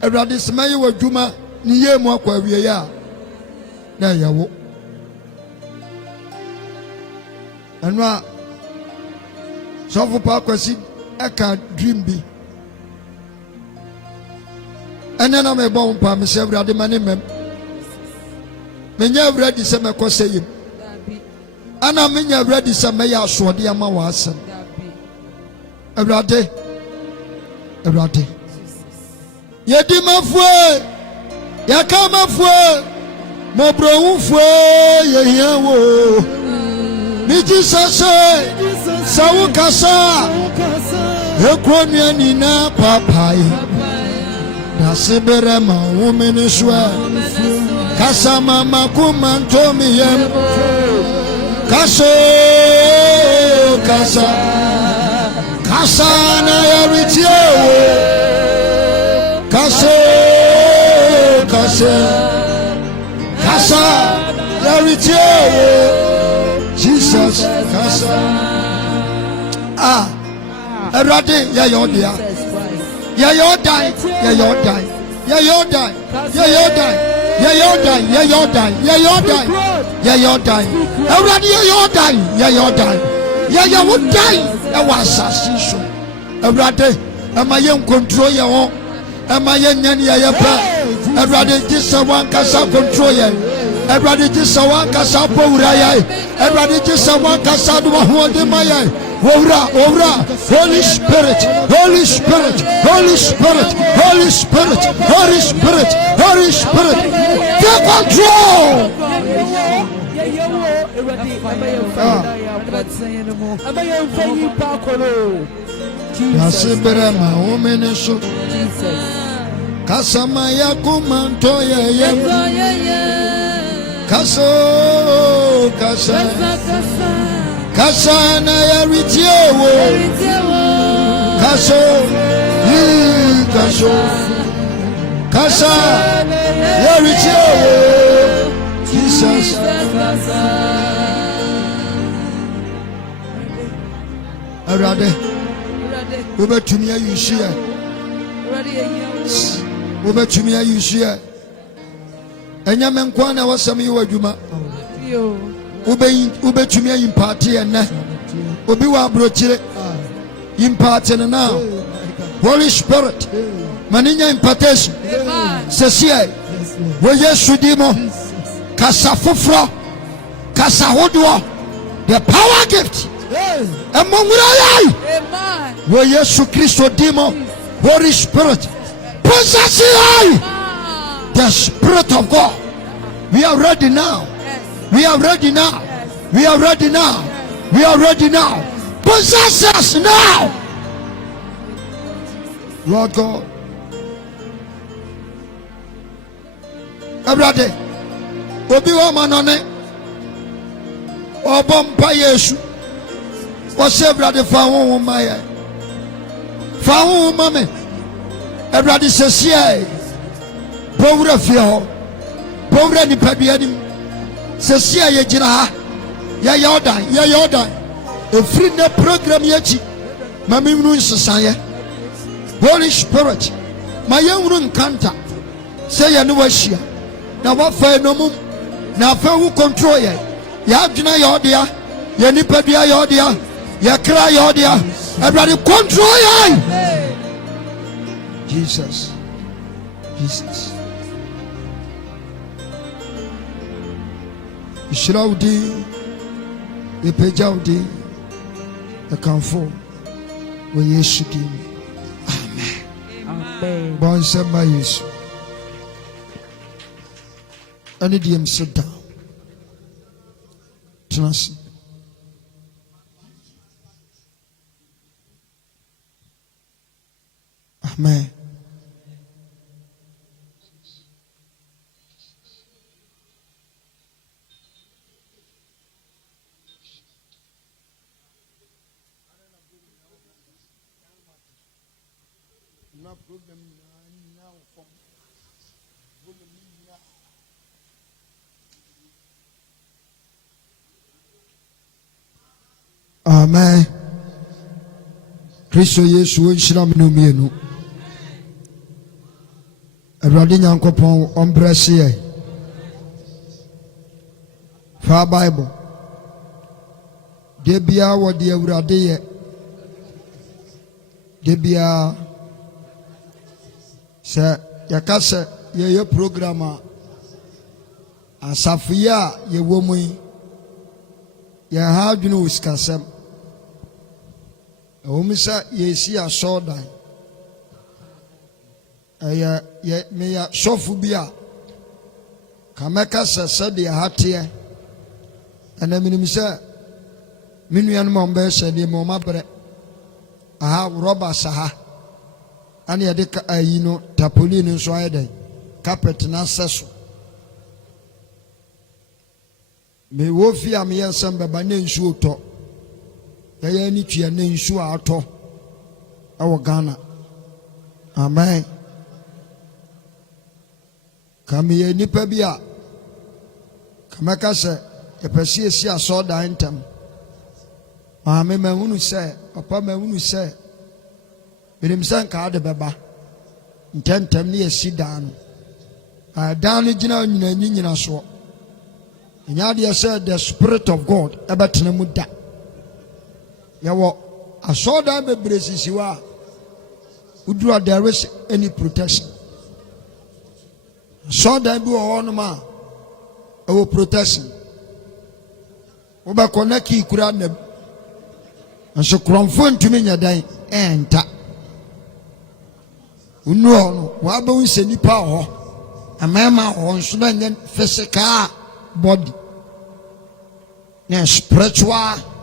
Ewurade sema ye wadwuma ne ye mu akwa awie ya na yawo anwa sofu pa kwasi aka dream bi ene na me bon pa me se Ewurade mane mem menya Ewurade se me koseyim ana menya Ewurade se me ya asode ama wa asem Ewurade yedi mafue yakama fue mobro fue ye hiawo mi Jesus sawu kasa ekwonu ani na papai Nasibere ma women shwa Kasa mama kumanto mi yem Kaso Kasa Kasa na ya ritiewo Kaso Kasa ya ritiewo Jesus Kasa Erade ya yodia Yeah, you die. Already you die. Yeah, you would die. I was assassination. Already, am I young control your own? Am I young and Already, this one casa control you. Already, this one casa pouraya. Already, this one casa do one de my Ora, Holy Spirit, take control. Nasibere ma omeneso Kasama ya kumanto ye Kaso Kasa na ya ritiewo Kasa ya ritiewo Jesus Arade Ubetumi ayushia Ubetumi ayushia Enyame nkwa na wasam yi wadwuma Ubetumi ayimpati ene Obi wa abrochire impati na Holy Spirit maninya impartation sesie wo Yesu dimo kasa foforo kasa hodo the power gift emongura wo Yesu Kristo dimo Holy Spirit possess the Spirit of God. We are ready now. Possess us now, Lord God. Everybody, obi wa manone, obompa Yesu. What's everybody found my found mommy? Everybody says, yeah, power fear, power ni padianim. Says, yeah, ya yoda. A free net program yachi. Mammy Moon Society. Holy Spirit. My young room canter. Say ya no share. Now what fair no moon. Now fair who control ya. Ya deny your dear. Ya nipadia your dear. Ya cry your dear. Everybody control ya. Jesus. Ishraudi. Ipejaudi. The comfort we Yesu dim. Amen. Bonsema Yesu. Any DM sit down. Trust. Amen. Amen. Kristo Yesu nhyira me no mienu. Awurade Nyankopɔn ɔmbrɛse yɛ. Fa Bible. De bia wɔde Awurade yɛ. De bia sɛ yɛka sɛ yɛyɛ program a asafo yi a yɛwɔ mu yi yɛn ha adwene wɔ sikasɛm. Ɛwɔm sɛ yɛsi asɔɔdan ɛyɛ meya sɔfo bi a kamɛka sɛ sɛdeɛ ha teɛ ɛna menim sɛ me nuanom a ɔmbɛyɛ hyɛ nneɛma ɔma brɛ aha rɔba sa ha ane yɛde ayi no tapoli no nso ayɛ dɛn carpet na asɛ so mewɔ fie a meyɛ nsɛm bɛba ne nsuo tɔ yɛyɛ ne tua ne nsuo a atɔ ɛwɔ Ghana. Amen. Kameyɛ nipa bi a kamɛka sɛ yɛpɛ sɛ yɛsi asɔɔdan ntam maame mahunu sɛ papa mahunu sɛ menim sɛ nka ade bɛba ntɛmtɛm ne yɛsi dan no dan no gyina nyina soɔ ɛnyɛ adeɛ sɛ the Spirit of God ɛbɛtena mu da. Yɛwɔ asɔɔdan bebree sisi hɔ a woduru there is any protection. Asɔɔdan bi wɔ hɔnom a ɛwɔ protection. Wobɛkɔ na kii kura nam nso korɔmfo ntumi nyɛ dan ɛnta. Wonu hɔ no wɔabɛhu sɛ nipa wɔ hɔ ɛmɛɛma wɔ hɔ nso na nyɛ physical body na spiritual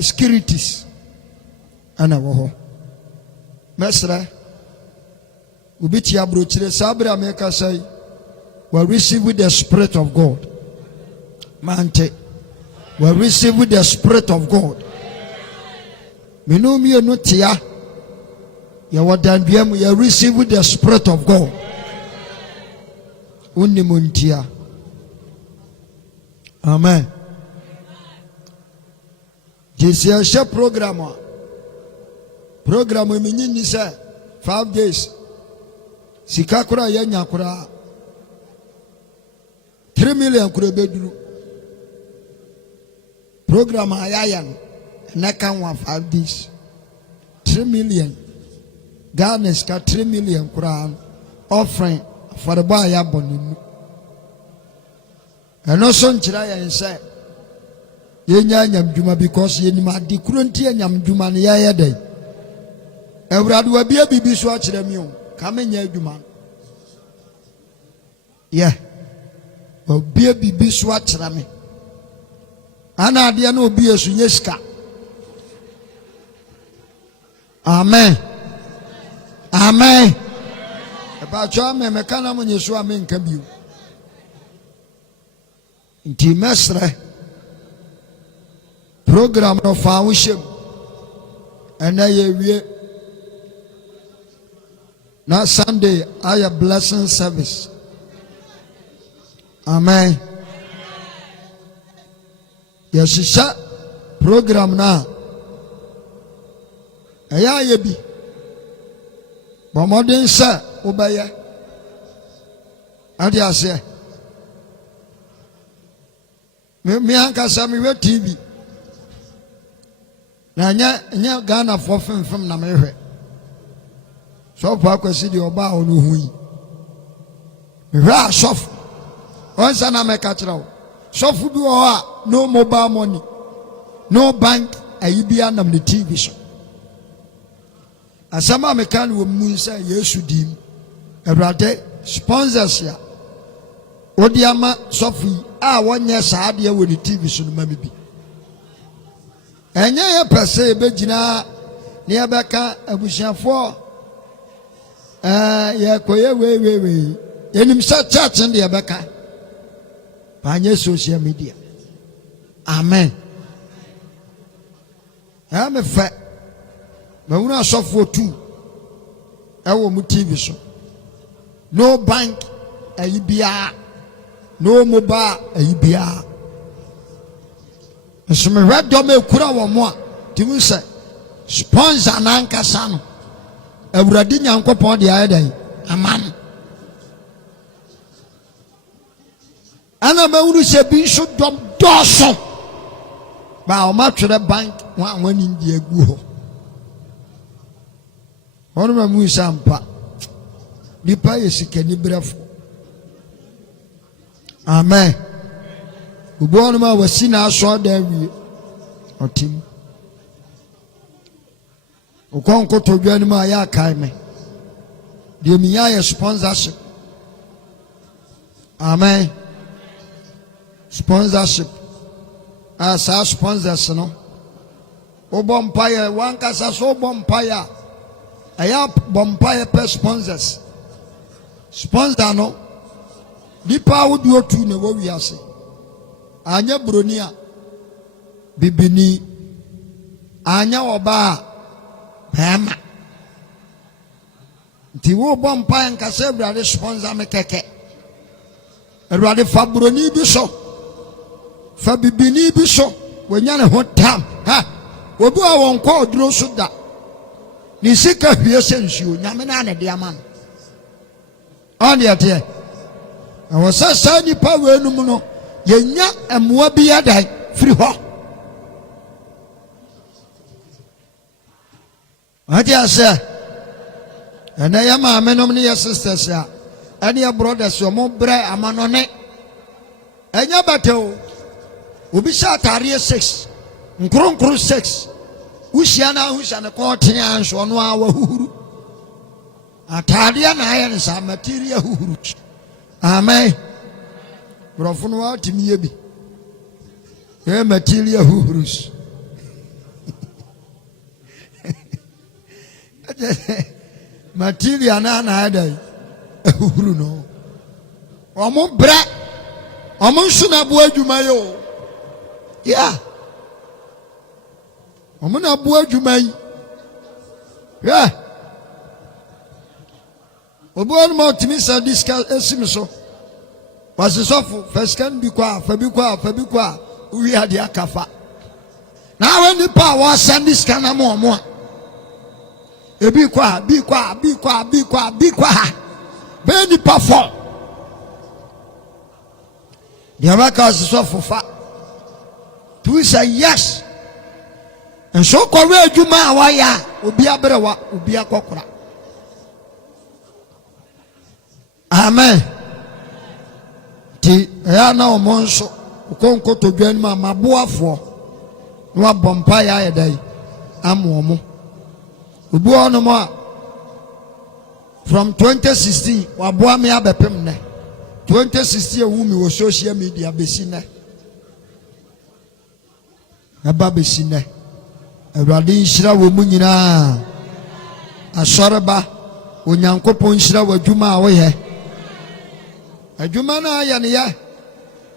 securities ana wɔ hɔ. Mesra obi tia abrokyire saa bere a meka sɛ we receive with the Spirit of God. Mante we receive with the Spirit of God. Menu mienu tia yɛwɔ dandua mu yɛ receive with the Spirit of God. Unni mu ntia. Amen. This year share program minyi ni say 5 days sika kura yenya kura 3 million kura beduru program ayayan na kan 5 days 3 million Ghana's got 3 million kura offering for the boy aboninu and also nchira ya say yenya nyamdwuma because yenima de kronti nyamdwuma ne yɛ dɛ Awurade wa bia bibi so akyerɛ mi o ka menya adwuma wa bia bibi so akyerɛ mi ana ade na obi esu nye sika. Amen. Amen. Eba cho ame me kana mo nyesu ame nka bio nti mesre program no fellowship and I na Sunday I a blessing service. Amen. Yes, program na ɛyɛ bi bɔmɔden sɛ wobɛyɛ ade aseɛ me ankasa mehwɛ TV na nyɛ Ghana for film na mehwɛ so pa kwasi de ɔba a ɔno hu yi mehwɛ asɔfo ɔnsa na mɛka kyerɛ wo sɔfo bi wɔ hɔ a no mobile money no bank ayi bi anam ne TV so asama mekan wo mu say Yesu dim Awurade sponsors ya odi ama sofi a wonye saade wo ni TV so no mami bi enye ye pese be gina ne abeka abusiafo ye koye we enim sa church ndi abeka panye social media amen me fa me wuna asofo tu ewo mu TV so no bank ayibia no mobile ayibia so me red do me kura wo mo a timu se sponsor na nkasa no Awurade Nyankopon de ayedan aman ana me wunu se bi so dom doso ba o ma twere bank wa wani ndi agu ho ono ma mu sampa nipa yesikani brafo amen ubo ono ma wasi na aso da wie otim ukonko to dwani ma ya kai me de mi ya sponsorship amen sponsorship asa sponsors no obompire wankasa so obompire aya bompire per sponsors sponsor no nipa wodi otu na wo wiase anya broni a bibini anya oba pema ti wo bompire nkasa Awurade sponsor me keke Awurade fa broni bi so fa bibini bi so wonya ne ho tam ha obi a won kwa oduro so da ni sika hwie sensuo nyame na ne de aman on de ate awo sasa ni pa wenum no yenya emoa bi yadai firi ho ati ase ana ya ma menom ne ya sisters ya ani ya brothers o mo bre amanone enya bateo obi sha tare 6 nkronkro 6 ushia na husha ne konten anso no a wahuhuru atade na aye sa material huhuru amen brofo no atimi ye bi material huhurus material na ada huhuru no omo bra omo suna bo adwuma yo yeah omo na bo adwuma yi yeah obo no mo timi sa discuss esim so was so first can be kwa fa bi kwa we had ya kafa na when the power send this kind of mo e bi kwa be the perform the records so for to say yes and so kwa we adwuma awaya obi abrewa obi akokora amen ti ya na omonso ukonko to dwan ma maboafo no abompa ya yedai amomo obi ono mo from 2016 waboa me abepem ne 2016 ewumi wo social media besine aba besine Awurade nhyira wo mu nyina asoreba onyankopon nhyira wo adwuma a wo ye adwuma na ya ne ya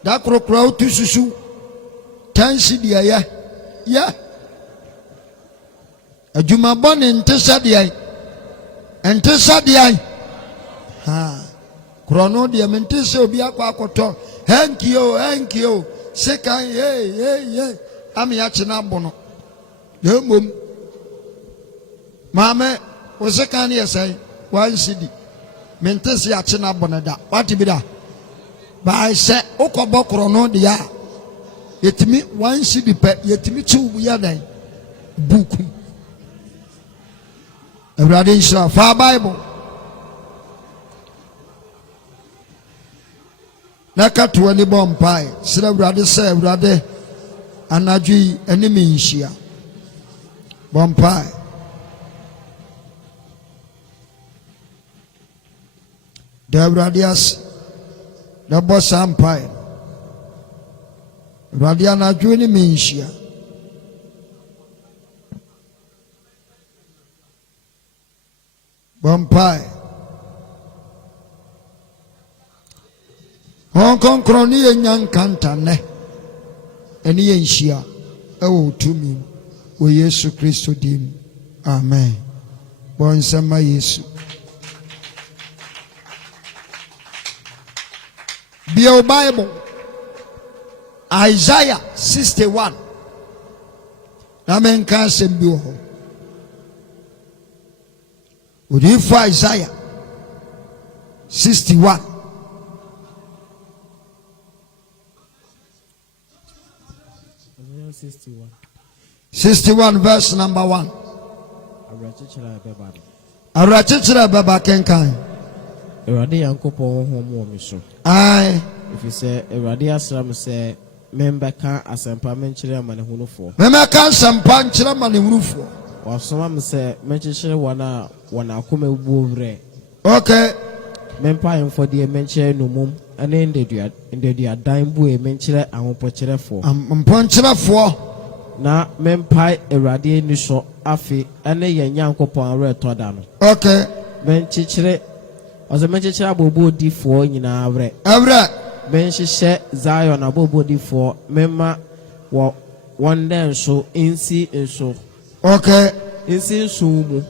da krokro otu susu tansi dia ya adwuma bone ntesa dia ha krono dia mentese obi akwa akoto thank you seka hey ami ya china bono yemom mame o seka ni esai wan sidi mentese ya china bono da what be da ba se okobo krono dia yetimi wan sidi pe yetimi chiwu ya dan buku Awurade nhyira fa Bible na katoa ni bompai sira Awurade sɛ Awurade anadwi enimi nhyia bompai The radius, the boss empire. Radiana Juni Minshia. Vampire. Hong Kong Crony and Young Cantane. And Yenshia. Oh, to me. We Yesu Christo dim. Amen. Bon Sama Yesu. Be your Bible. Isaiah 61. Amen. Can't send you. Would you for Isaiah 61? Isaiah 61. 61 verse number 1. Arachichira baba kenkan. Erade Yankopon homo miso. Aye. If you say Erade Asram say member can asempa menchire manehunufo. Member can sampa nchira manehunufo. Wasoma me say menchire wana akome buovre. Okay. Mempa yemfo de menchire numum ane ndedua dan bu e menchire ahopokirefo. Mponchirefo. Na mempa Erade ni so afi ane ye Yankopon awre toda no. Okay. Menchire Oze menchire abobo di fo nyina awre. Awre. Menchire Zion abobo di fo memma wo wonde so insi enso. Okay. Insi enso mu.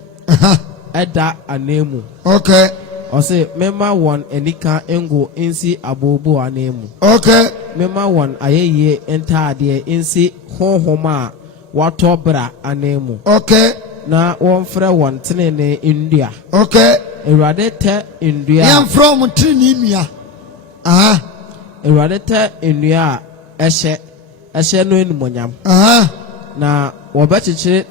Eda anemu. Okay. Ose memma won enika engo insi abobo anemu. Okay. Memma won ayeye entade insi honhoma watobra anemu. Okay. Na won frɛ won tenene India. Okay. Erade te India. Yam from trini nua. Aha. Erade te India ehye no enumonyam. Aha. Na wobechichire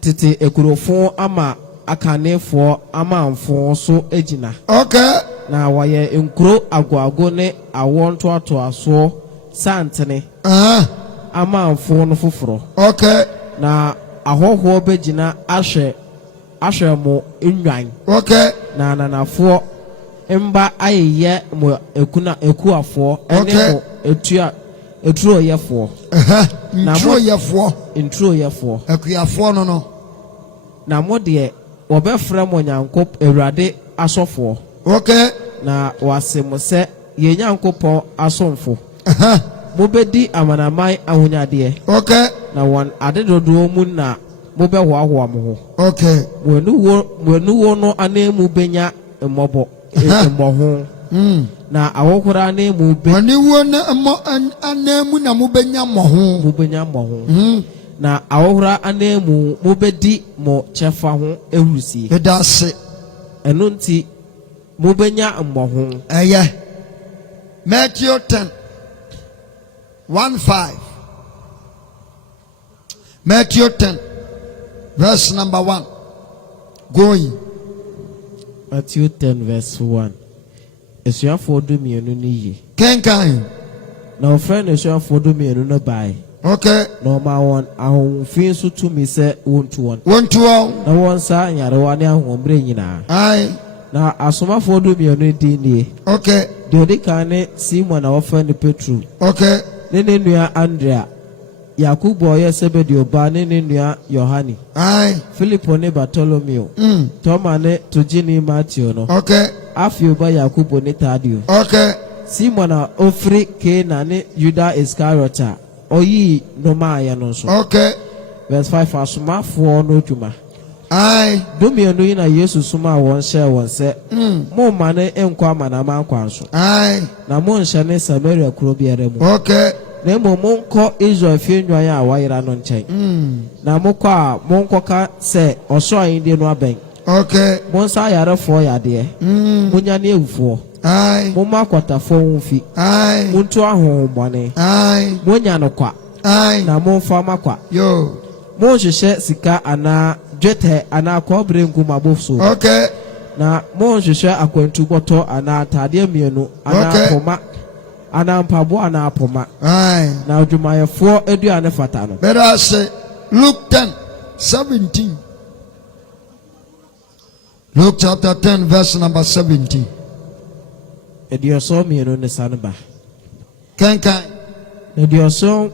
tete ekurofo ama akanefo ama amfo so ejina. Okay. Na waye enkuro agwago ne awonto aso santene. Aha. Ama amfo no foforo. Okay. Na ahoho begina ahwe mo enwan. Okay. Na nanafo emba ayeye mo ekuafo ene mo eturo yefo. Intro yefo. Ekuafo no. Na mo de obefra mo Nyankop Ewurade asofo. Okay. Na wase mo se ye Nyankopon asomfo. Mo bedi amanamai ahonyade. Okay. Na won adedodo mu na mo be hoahoa mo ho. Okay. Wenu wo no anemu benya emobo emoho. Na awokora anemu be. Wenu wo na anemu na mo benya moho. Mo benya moho. Na awokora anemu mo bedi mo chefa ho ehurusie. Edase. Eno nti mo benya moho. Eye. Matthew 10:1-5. Matthew 10 verse number 1. Going. Matthew 10 verse 1. Esuafo do mienu ni yi. Kenkan. Na ofre na esuafo do mienu no bai. Okay. No ma won ahomfin so tumi se wontu won. Wontu won. Na won sa nyarewa ne ahombre nyina. Ai. Na asomafo do mienu di ni. Okay. De odika ne Simon na ofre ne Petru. Okay. Ne nua Andrea. Yakubu oye Sebedi oba ne nua Yohani. Ai. Philip ne Bartholomew. Thomas ne Tujini Matthew no. Okay. Afi oba Yakubu ne Tadio. Okay. Simon na ofri Kena ne Judah Iscariota. Oyi no ma ya no so. Okay. Verse 5 asomafo no dwuma. Ai. Domienu yi na Yesu suma won share won se. Mo ma ne enkwa manama nkwa so. Ai. Na mo nhye ne Samaria kuro biara mu. Okay. Na mo nko Israel fi nwan ya wayira no nchen. Na mo kwa mo nkoka se oso ayinde no aben. Okay. Mo nsa yarefo yade. Mo nya ne ewufo. Ai. Mo makwatafo wonfi. Ai. Mo nto ahohomone. Ai. Mo nya no kwa. Ai. Na mo mfa makwa. Yo. Mo hwehwe sika ana dwete ana kobre nguma bofso. Okay. Na mo hwehwe akwantu boto ana atade mienu ana poma. Ana mpabo ana apoma. Ai. Na odwumayefo aduane fata no. Better say Luke 10:17. Luke chapter 10 verse number 70. Edioso mienu ne sanba. Kenkan. Edioso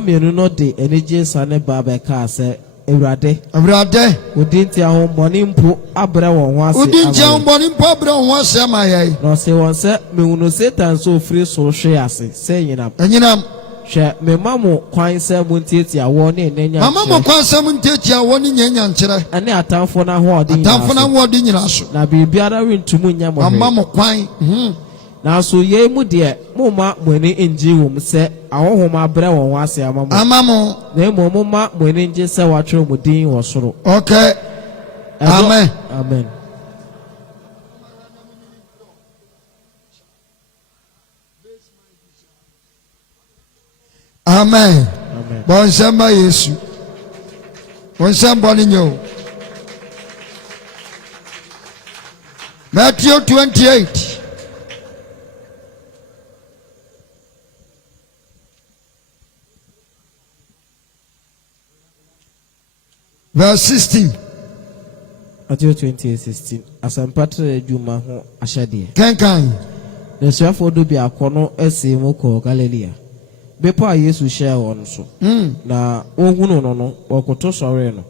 mienu no de enije sanba be ka se Ewurade. Udinti ahomboni mpo abre won ho ase. Udinti ahomboni mpo abre won ho ase amaye. No se won se mehunu Satan so free so hwe ase. Se nyinam. Enyinam. Hwe me mamu kwan se muntieti awo ne nenya. Mama mo kwan se muntieti awo ne nyenya nkyere. Ane atamfo na ho odi. Atamfo na ho odi nyina so. Na bibiara rentumu nya mo. Mama mo kwan. Na so ye mu de mo ma mweni enji wom se ahohoma abre won ho ase amamo. Amamo. Na mo ma mweni enji se watwe mo din wo soro. Okay. Amen. Amen. Amen. Amen. Bonsamba Yesu. Bonsamba ninyo. Matthew 28. Verse 16. Matthew 28:16. Asampatre Juma ho ahyade. Kenkan. Na suafo do bi akono ese mu ko Galilea. Bepo a Yesu hye won so. Na ohunu no okoto sɔre no.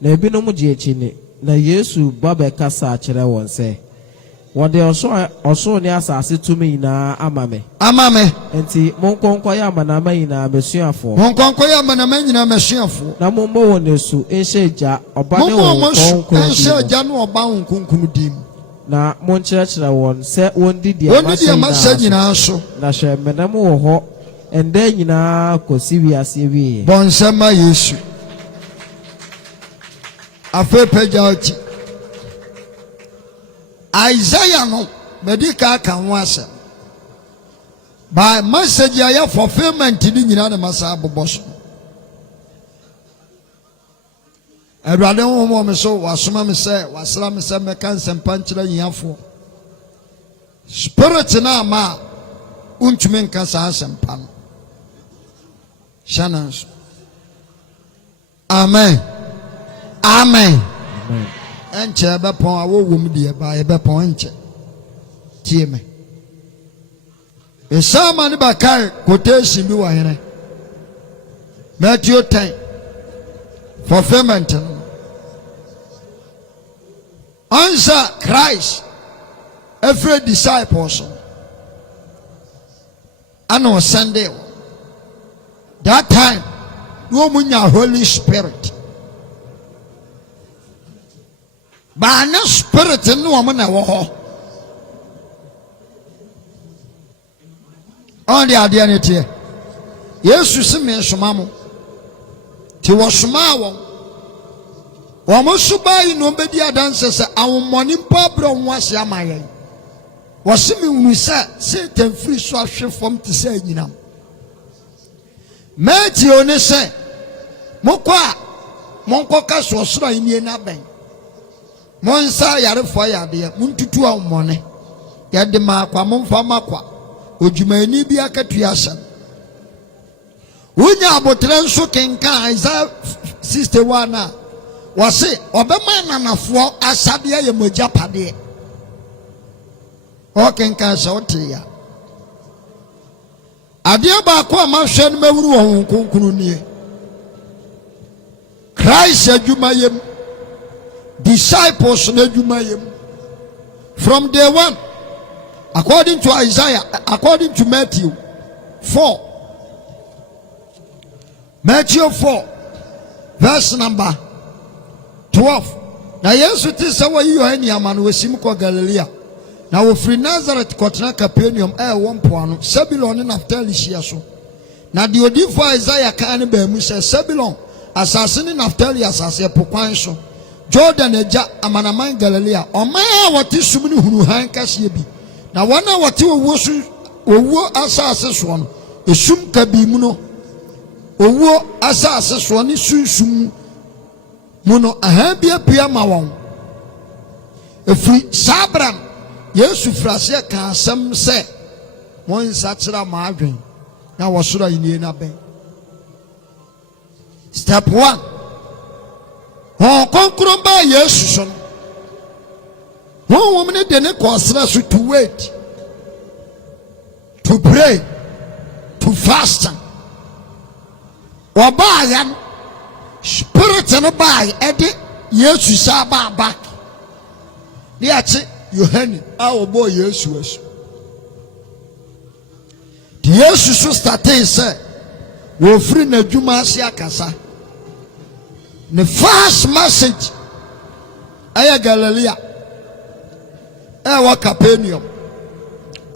Na ebinom gye echi ne. Na Yesu baba kasa kyerɛ won se. Wode ɔso ne asase tumi na amame. Amame. Enti monkonko ya manama ina mesuafo. Monkonko ya manama ina mesuafo. Na mombo wonesu enhye gya ɔba ne wonkonko. Enhye gya no ɔba wonkonko dim. Na monkyerɛkyerɛ won se wondi dia masa nyina so. Na hwɛ menam wɔ hɔ ende nyina kosi wiase wie. Bonsema Yesu. Afe pejaoti. Isaiah no medical kan wasa. By message ya fulfillment ni nyina na masa aboboso. Awurade ho mo me so wasoma me se wasra me se me kan sempa nkyerɛ yiafo. Spirit na ma untumi nka sa sempa no. Shanans. Amen. Amen. Amen. Enche be pon awo wom de ba e be pon enche tie me esama ne bakar quotation bi wa hene Matthew 10 fulfillment answer Christ every disciples ano Sunday that time no munya Holy Spirit. Ba na spirit no am na wo ho on the ade ne tie Yesu se me soma mo ti wo soma wo mo suba yi no bedi adanse se awomoni mpa bro ho ase amaye wo se me hu se Satan free so ahwe fom ti se anyinam meti one se mokwa monko ka so soro yi na ben Monsa yare fo yade muntutu awmone yade makwa momfa makwa odwumani bi akatua asem wonya abotre nso kenka Isaiah 61 na wose obema nanafo asade ye mogya pade o kenka shote ya ade ba ko amahwe no mawuru wo konkunu nie Christ adwumayem disciples from day one, according to Isaiah, according to Matthew 4, verse number 12. Now yes, it is our you any man we sim ko Galilee. Now we free Nazareth kotna Capernaum one poano Sebulon and Naphtali so. Now the odi for Isaiah kan be mu say Sebulon assassin Naphtali assassin pokwan so. Jordan eja amanaman Galilea omaya wati sumni hunu han kase bi na wana wati owuo asase so no esum kabi mu no owuo asase so ne sunsum mu no aha bia pia ma won efi sabram Yesu frase ka asem se mon satira ma adwen na wo soro yini na ben. Step 1 Konkurumba Yesu son One woman didn't cause us to wait, to pray, to fast. Or buy spirit and buy Eddie, yes, you shall buy back. Yet, you hand our boy, yes, you wish. The yes, you should start say, we're free na Jumasia Casa. The first message, Aya Galilee, Ewa Capernaum.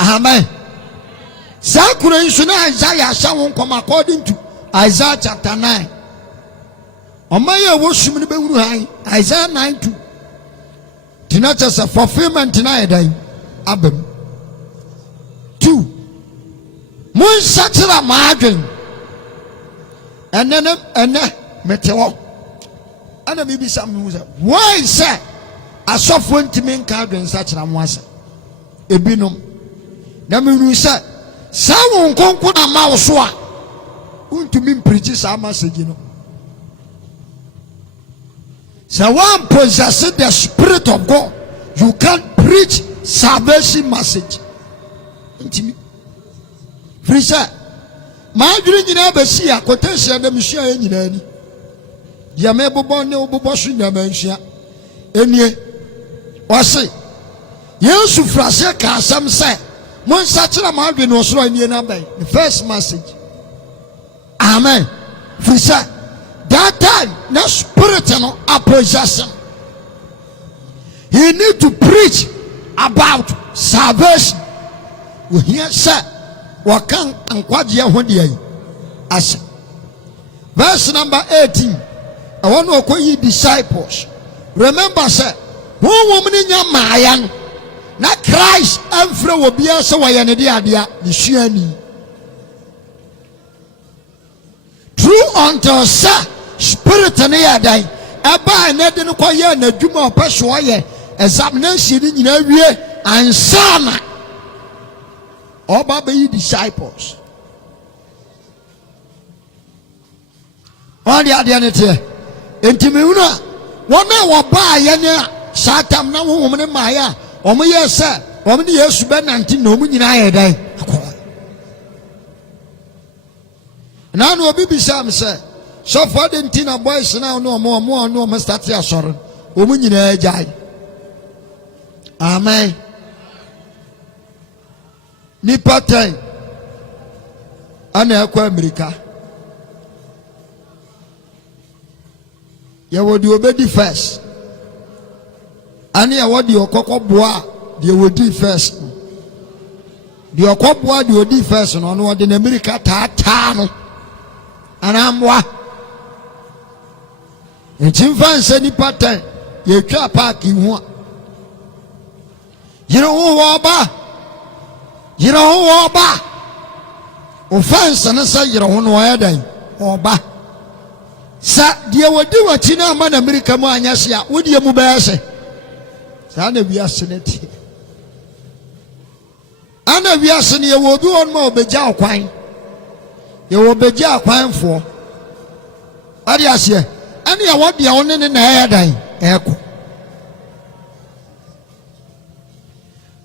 Amen. Sakura Isuna Isaiah shall won't come according to Isaiah chapter 9. Omaya was Isaiah 9:2. Tinajas a fulfillment tonight. Abem 2. Moon Satira margin. And then Meteo. And maybe some music. Why, sir? A soft one to make cardin such a once. A binum. Namu said, Someone conquer a mouse. To me, preaches our message, you know. So one possesses the Spirit of God, you can't preach salvation message. Free sir, my dream in Abasia, quotation the Monsieur in any. Yamebo Bonno Bobosu Yamensia. Any or say, yes, you fraseka, some say, one such a margin was right in the first message. Amen. Free sir. That time, no spiritual opposition. He need to preach about salvation. We hear say, "Wakan ankwadia hodiye." As verse number 18. I want to call you disciples. Remember, say, one woman in your mayan, not Christ, and Fro will be also why an idea, the Shiani. True unto sir. Spirit and air die. Aba and Eden Koya and the Juma Peshoye, examination in your way, and Sama. All baby disciples. All the identity. Intimuna. One hour by Yanya, Satam, no woman in Maya, or me, yes, sir, or many years to be 19, no moon in I die. Now, no baby Sam, sir. So for the Tina boys now no more no Mr. Sorrow. Woman in a jai. Amen. Nipate Anna America. You would do obey first. Ania what you cocoa bois, you would do first. The Okoboa you would do first on what in America Tatano. And I'm what. And Chimfan said, "Pattern, you trap parking one. You know who are you know who are offense and say you don't know why they or ba. Sir, dear, what do what you know, man, America, man, yes, yeah, would you move? Sana we are senate. Anna we are sending you will do on more bejow quine. You will bejow quine for. Adias here. And you want the only in the air dying. Echo.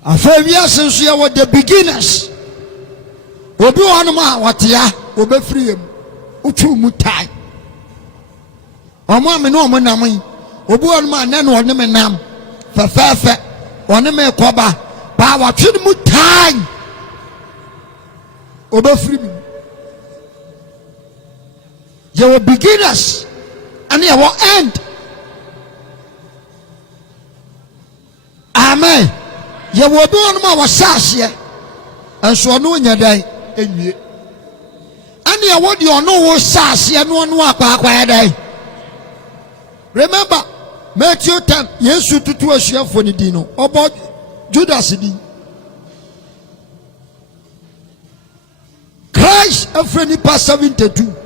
A 5 years since you were the beginners. Will be on my what ya will be free. Uchu mutai. Or mamma no manami. Will be on my nan or name nam. For fair or name a coba. Power to mutai. Will be free. You were beginners. And it will end. Amen. You will do on my was here. And so no in your day. And you what you know was sassy and one walk by day. Remember, Matthew 10, yes, you to a share for the dino about Judas. Christ, a friendly past 72.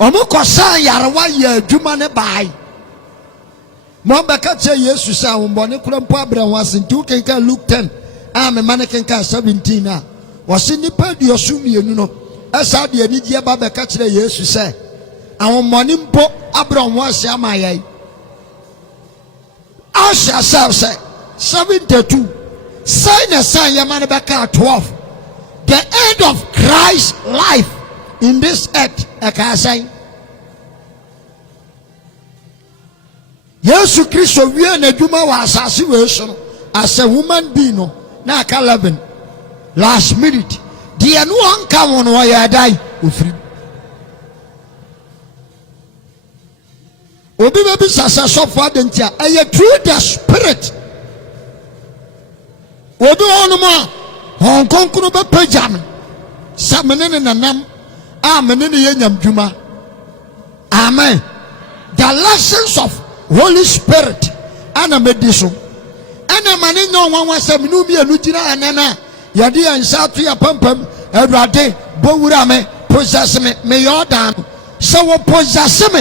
Omo kosa yarwa ya adwuma ne bai mo beka che Yesu sa wombone kurampo abran wasintu kenka Luke 10 me mane kenka 17 a wose nipa duosu mienu no esa de ani gie ba beka che Yesu sa awombone mpo abran wase amaye ask yourself, say 72. Sign a sign, your man back 12. The end of Christ's life in this earth, I can say. Yesu Christo we na dwuma wa asase we so as a woman being no na aka 11 last minute the no anka won wo ya dai ofiri obi be sasa so for the ntia through the spirit obi onu mo hon konkunu be pajam samene ne nanam amene ne yanyam dwuma amen. The lessons of Holy Spirit ana mediso ana mane no wanwa sam no mi anu gina anana yade ansa to ya pampam awurade bowura me possess me yodan so wo possess me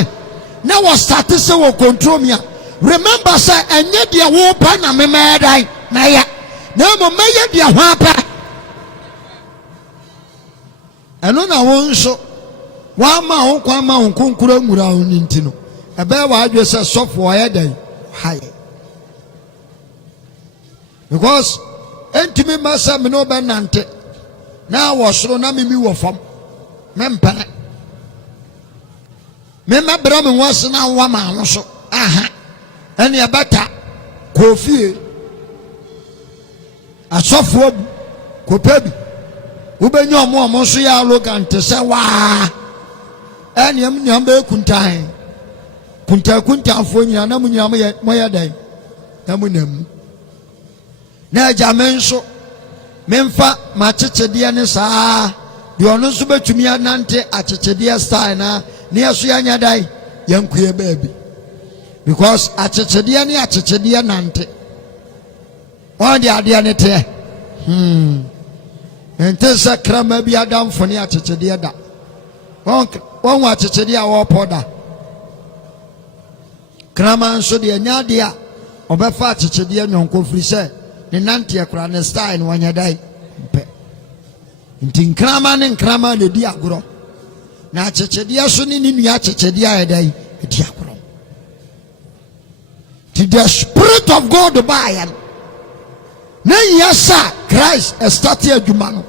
na wo start se wo control me. Remember say enye dia wo pa na me medai na ya na mo meye dia ho apa eno na wo nso wa ma ho kwa ma ho konkura ngura ho nintino ebe wa adwe se sofo ayedai haye because entimi masa me no be nante na wo soro na mimi wo fam me mpane me mabra me wose na wa ma ho so aha ene abata kofie asofo kopabi ubenyo omo so ya arrogant se wa ene am nyam be kuntan kunta afo nyina na munyam ye moya dai na munam na jamen so memfa ma chechede ne saa de ono so betumi anante achechede style na ne yeso yanya dai yankuye baabi because achechede ne achechede nante on de ade ne te entesa krama bi adamfo ne achechede da on wa achechede a wo poda krama so de nyade a obefa achechede nyonko firi se ne nante akra ne style no wanya dai mpe nti nkrama ne di agoro na achechede so ne nua achechede a dai di agoro the Spirit of God by him na yes Christ started adwuma no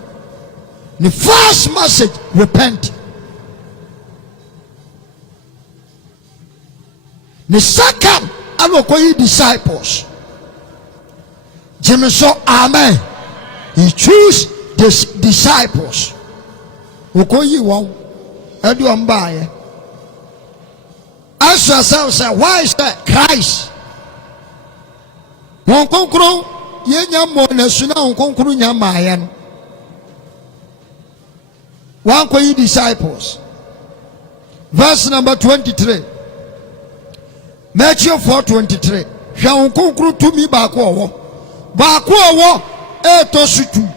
the first message repent. The second, I will call you disciples. Jimmy so amen. He choose the disciples. We call you one. I do buy. Ask yourself, say, why is that Christ? One concro, yenya mo na suna one concro nyamayan. One call you disciples. Verse number 23. Matthew 4:23. Hwa nkonkuru tumi baako owo etosutu.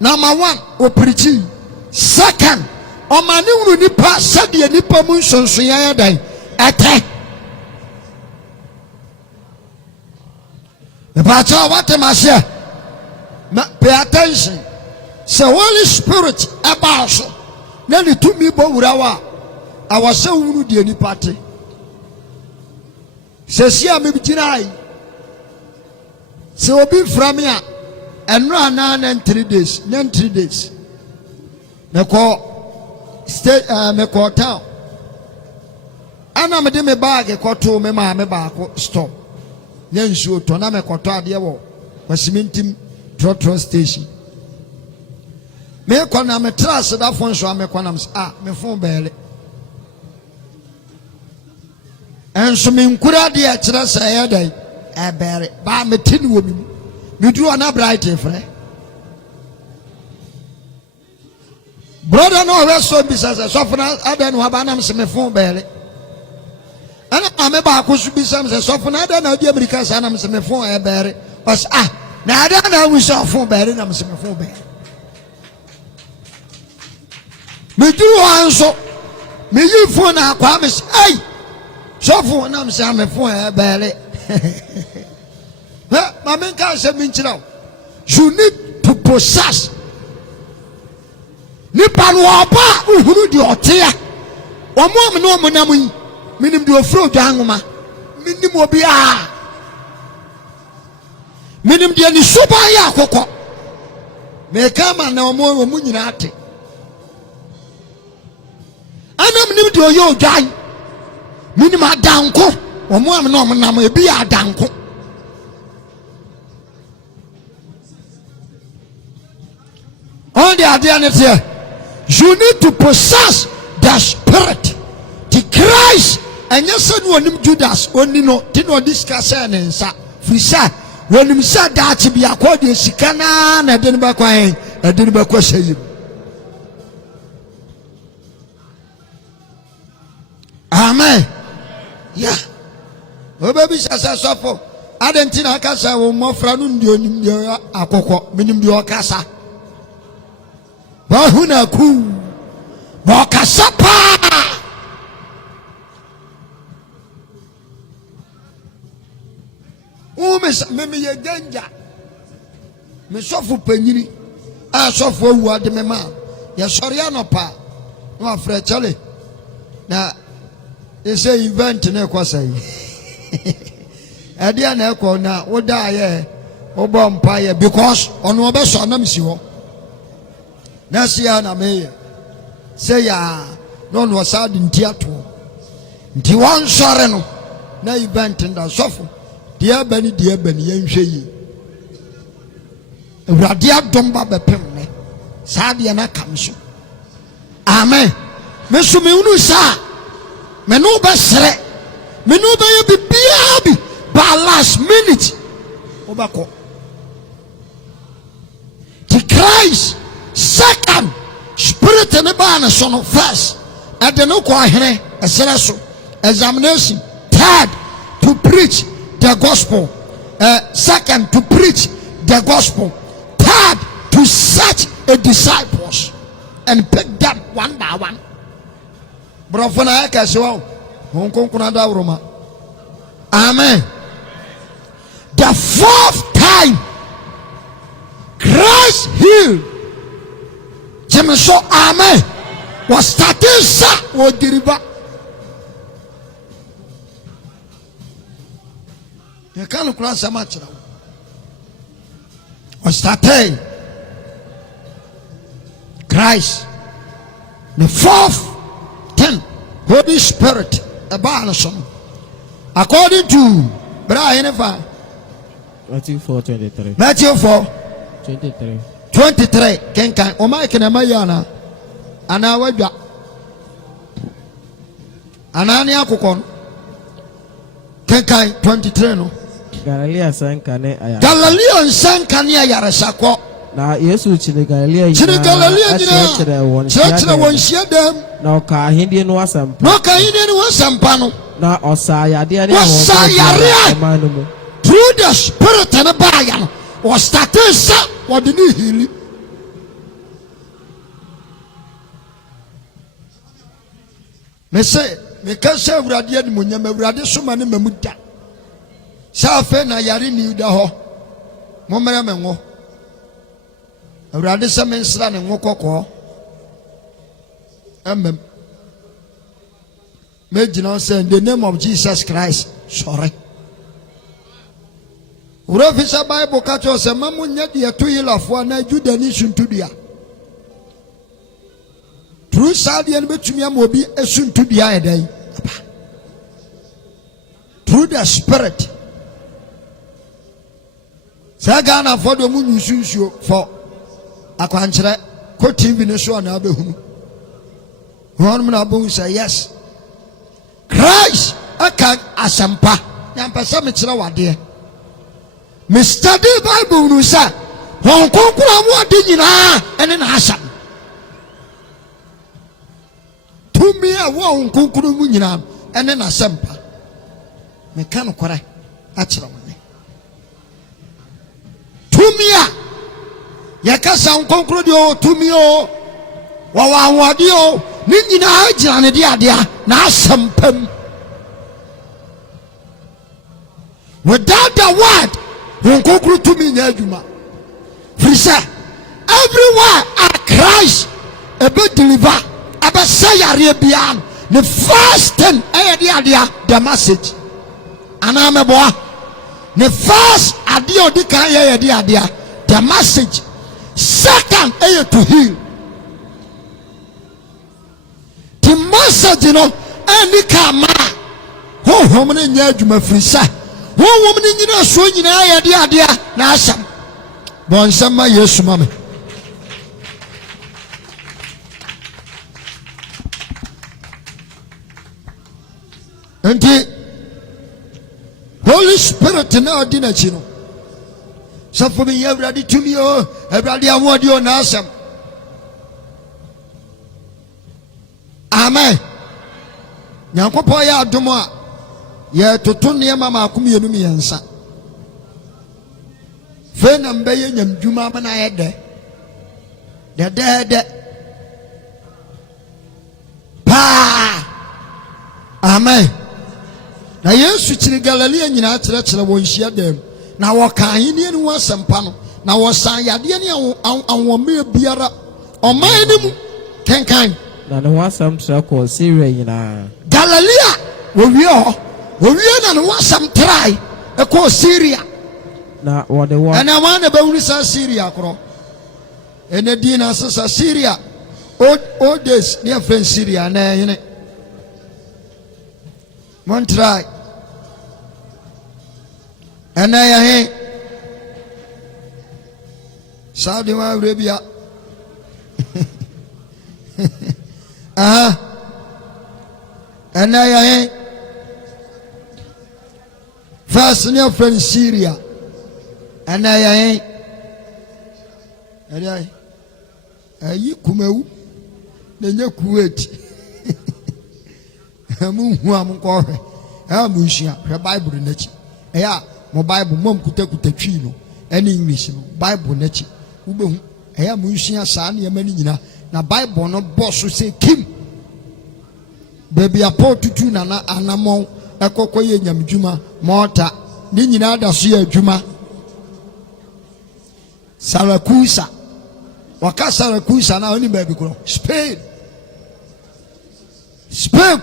Number 1 opirichi. Second, omani wuru nipa sade nipa mu nsonso ya dan ete. The pastor what am I say? Pay attention. So Holy Spirit about so. Na ni tumi bo wurawa. Awase wuru de nipa te. Sesi a mebitirai se obi from here and run na 3 days 3 days me ko stay me ko town ana me de me bag ko to me ma me ba ko stop na nsuo to na me ko to ade wo kwasimentim trotro station me ko na me trash da fon so me ko na me fon bele and so me nkura de a kire sa ya dai e bere ba me tini wo me duru na bright frɛ brother no we so bi sa so funa ada no aba na me se me fon bere ana ame ba ko so bi sa me se so funa ada na di America sa na me se me fon e bere os na ada na wu so fon bere na me se me fon bere me duru anso me yi fon na akwa me ai so for nam say am for bele ma men ka say min chira you need to possess ni panu oba uhuru di otea omo am no mo nam yi minim di ofro dwanwoma minim obi Minim de ni suba ya akokɔ. Me kama na omo nyina ate. Anam nim de oyo odwan. Minim adanko. Omo am na omo nam ebi adanko. On the idea you need to possess the spirit. The Christ and yes and one Judas only no did not discuss and sa frisa when him said that to be according sikana and didn't back I didn't back question. Amen. Yeah. Oh baby sasa suffer. I didn't think I can say more franun dio akoko minim dio kasa. Wahuna ku wakasapa meme ye danger me sofu panyini a sofu awu ade me ma ye sori anopa no afre chale na ese event na kwasai ade na ekọ na woda ye obo mpa ye because ono obeso na msi ho na sia na me say ya no no sad ntiato nti wan sore no na event nda sofu dia bani yenhwe yi awurade adom ba bepem me sad ya na kam so amen me so me unu sa me no be sere me no be bibia bi ba last minute obako the Christ second spirit in the ban son of first at the no kwahene esreso examination third to preach the gospel second to preach the gospel third to search a disciples and pick them one by one brofana akasewa honkonkuna da roma amen the fourth time Christ healed Jemeso amen was starting sa wo diriba you can't cross a match was starting Christ the fourth 10 Holy Spirit about according to Brian Matthew 4:23 Matthew 4:23 kenkan o ma ke na mayana ana wadwa ana ne akokon kenkan 23 no Galilea sankane ayarasako na Yesu chine Galilea nyina chere won dem na oka ahinde no asampa no na osayade ne osayare mu through the spirit and the Bible was starting sa what did he heal me say me can say awurade ani munyam awurade soma ne mamuda sa fe na yare ni da ho momere me ngo awurade se me nsra ne ngo kokko amem me gina say in the name of Jesus Christ sorry Urofisa Bible kacho se mamu nyadi ya tu yilafo na juda ni suntudia True sadi ya betumi amobi esuntudia edai through the spirit Saga na fodo mu nyusunsuo for akwankyere ko TV ne so na abehunu Hon na bo say yes Christ aka asampa nyampasa me kyerɛ wade me study Bible no sa hon konkura mu ade nyinaa ene na asam tumi a wo hon konkura mu nyinaa ene na asampa me kan kore a kyerɛ wo tumi a yakasa hon konkura de o tumi o wa anwade o ni nyinaa gyina ne de ade a na asampam without the word won kokuru to me nya adwuma frisa everywhere at Christ ebe deliver ebe sayare bia the first thing the message ana meboa the first adia odi kan ye de adia the message. Second to heal. The message any kama ho homene nya adwuma frisa ho homene nyina so nyina ye de adia na asam bon sama Yesu mame. And the Holy Spirit na odina chi no. So for me everybody to me everybody I want you na asam. Amen. Nyankopɔ yɛ adom a yɛ toto nneɛma maako mmienu mmiɛnsa. Fe na mbɛyɛ nyamdwuma ama na yɛ dɛ paa. Amen. Na Yesu kyiri Galilea nyinaa kyerɛkyerɛ wɔ nhyia dam na wɔka ahene no ho asɛmpa no na wɔsan yadeɛ ne awɔmmerɛ biara ɔman no mu kenkan. Na ne ho asɛm kyerɛ kɔ Syria nyinaa. Galilea wɔwie na ne ho asɛm trae ɛkɔɔ Syria. Na wɔde wɔ ɛna wɔn na bɛhunu sɛ Syria korɔ ɛna din na sɛ Syria old days ne yɛfrɛ Syria na ɛhene Montrai ɛna yɛhe Saudi Arabia ɛna yɛhe first ne yɛfrɛ Syria ɛna yɛhe ɛna ayi kumawu na nye Kuwait. Amu am corre. Amusia, her Bible nechi. Ea, my Bible, mom kuta twino. Any English, Bible nechi. Ube, ea musia san, yamanina. Na Bible no boss who say Kim. Baby, a port to tuna anamon, a cocoy yam juma, morta, Ninina da sia juma. Saracusa. Waka Saracusa na only baby girl. Spain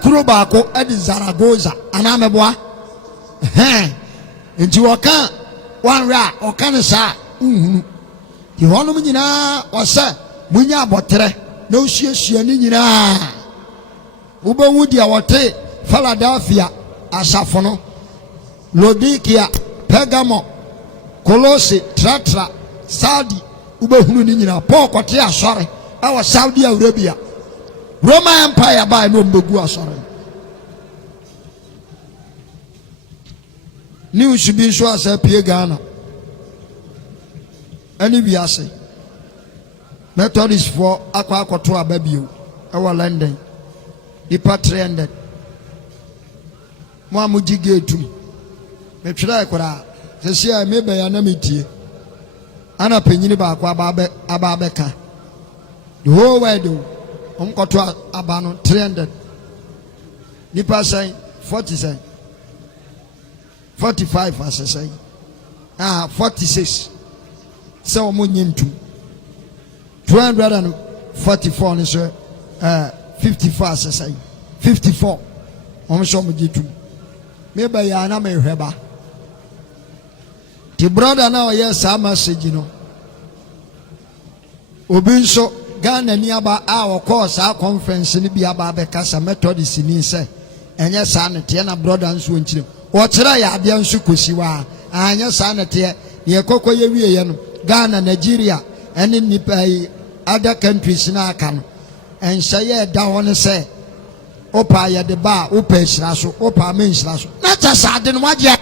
kuro baako edi Zaragoza anameboa nti waka wanra oka ne sa nhunu ti honom nyina wasa munya abotre na ohiehyia ni nyina ubewu dia wote Philadelphia asafo no Laodikia Pergamo Colossae Tratra Sardi ubehunu ni nyina Paul kote asore awa Saudi Arabia Roman Empire by no mbegu asore. News should be sure as a pie Ghana. Any biase. Methodist for aqua cotua baby. Our London. The patriended. Mamuji gate to me. Me try kora. Say I may be an amity. Anna penny back ababeka. The whole world. Umkoto abano 300. Nipa say 40 say 45 as say 46. So munyim 244 ni so 54 as say 54. So mujitu. Maybe ya na me hweba. The brother now yes a message no. Obinso Ghana niaba our course our conference ni bi aba be kasa Methodist ni se enye sa ne te na brother nso nchire o kire ya bia nso kosiwa anya sa ne te ye kokoye wiye no Ghana Nigeria ene nipa other countries na aka no enhye ye da won se opa ye de ba opa hira so opa me hira so na cha sa de no waje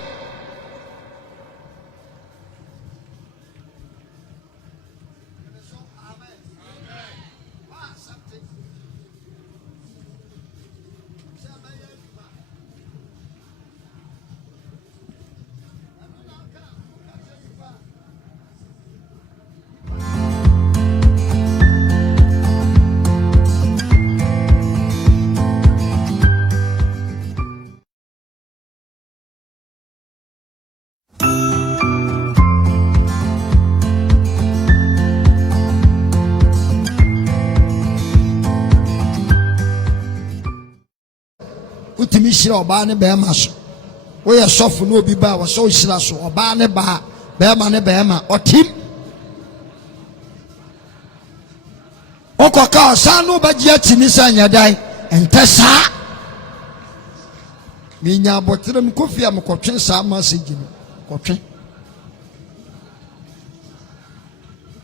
utimi shira oba ne be ma so wo ye sofo no obi ba wo so shira so oba ne ba bɛɛma ne bɛɛma ɔtim ɔkɔka ɔsan no bɛgye akyi ne sɛ nyɛ dan ɛntɛ saa menya abɔtere m kofi a mekɔtwe saa message no kɔtwe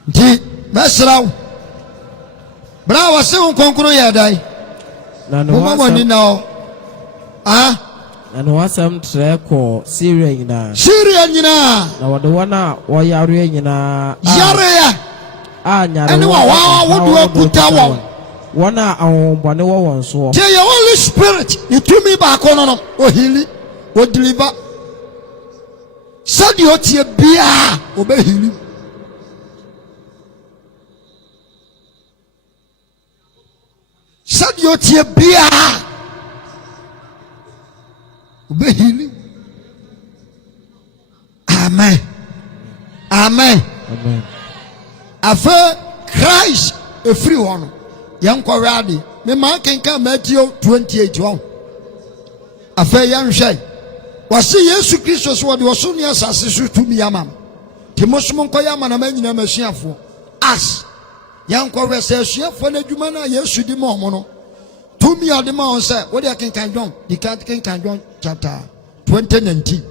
nti mɛsra wo bra wɔ se wo nkɔnkɔn yɛ dan moma w'ani na ɔ na no wasɛm trɛ kɔ Syria nyinaa na wɔde wɔn a wɔyareɛ nyinaa yareɛ ɛne wɔwaa wodoɔ kuta wɔn a ahohombɔne wɔ wɔn so tie yɛ Holy Spirit ne tumi baako no ohili odeliver sɛdeɛ otie biaa obɛhili sɛdeɛ otie biaa obɛhili amen afei Christ efiri hɔ no yɛnkɔhwɛ ade mema kenka Matthew 28 hɔ afei yɛnhwɛ wɔse Yesu Kristo so wɔde ɔso ne asase so tumi ama m nti mosom nkɔyɛ ama na manyina masuafoɔ as yɛnkɔhwɛ sɛ asuafoɔ no adwuma no a Yesu di ma ɔmo no tumi a ɔde ma wɔn sɛ wode kenkan John kenkan John chapter 2019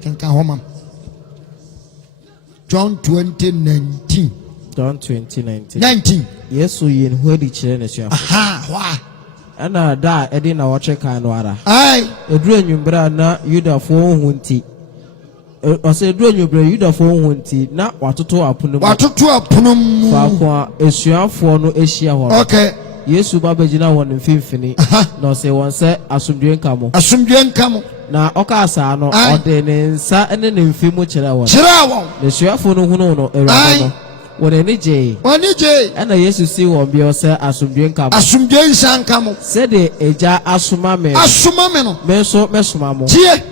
kenkan hɔ mam John 2019 Yesu yin ho adi kyerɛ ne suafo ɛna da ɛde na wɔtwe kan no ara ɛduru anwummere a na Yudafoɔ ho nti ɔsɛ ɛduru anwummere Yudafoɔ ho nti na watoto apono mu faako a asuafoɔ no ahyia hɔ no Yesu ba bɛgyina wɔn mfimfini na ɔsɛ wɔn sɛ asomdwoe nka mo na ɔka saa no ɔde ne nsa ne ne mfe mu kyerɛ wɔn na asuafoɔ no hunu no Awurade no wɔn ani gyee ɛna Yesu si wɔn bi ɔsɛ asomdwoe nka mo sɛdeɛ Agya asoma me no me nso mɛsoma mo tie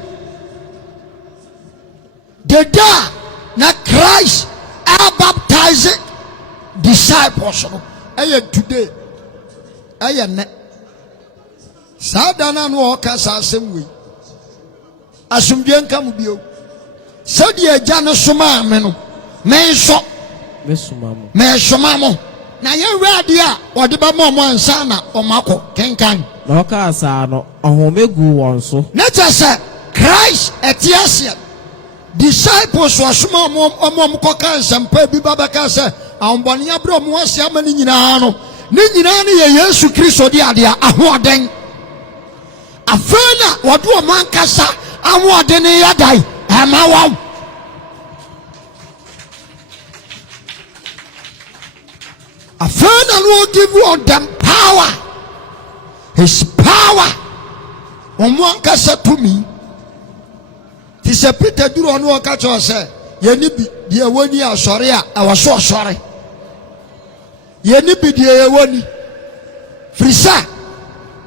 the day na Christ are baptizing disciples no ɛyɛ today ɛyɛ nɛ saa da na no ɔka saa asɛm wei asomdwoe nka mo bio sɛdeɛ Agya no soma me no me nso mɛsoma mo na yɛwurade a wɔde bɛma ɔmo ansa na ɔmakɔ kenkan na ɔka saa no ɔhome gu wɔn so na kyɛ sɛ Christ ɛte aseɛ disciples wɔsoma ɔmo kɔka nsɛmpa bi babɛka sɛ ahombɔne aberɛ ɔmo ase ama no nyinaa no ne nyinaa no yɛ Yesu Kristo de adeɛ ahoɔden afei na wɔde ɔmo ankasa ahoɔden no yɛ dan ɛma wɔn afei na no give you them power his power ɔmo ankasa tumi ti sɛ Peter duru ɔno ɔka kyerɛ sɛ yɛni bi deɛ wɔni asɔre a ɛwɔ so ɔsɔre yɛni bi deɛ yɛwɔni firi sɛ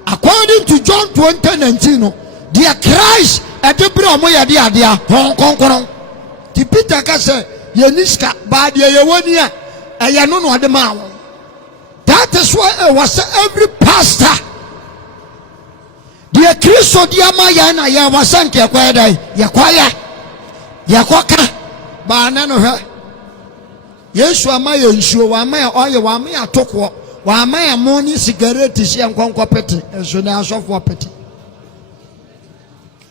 according to John 20:19 no deɛ Christ ɛde bere ɔmo yɛde adeɛ Honhom Kronkron ti Peter ka sɛ yɛni sika baa deɛ yɛwɔni a ɛyɛ no na ɔde maa wɔn. That is why it was every pastor. The Christo diama yana ya wasanke kwa dai ya kwaya ya kwaka ba na no hwe Yesu ama ya nsuo wa ama ya oye wa ama ya tokwo wa ama ya moni cigarette hye nkonkwo pete enso na asofo pete.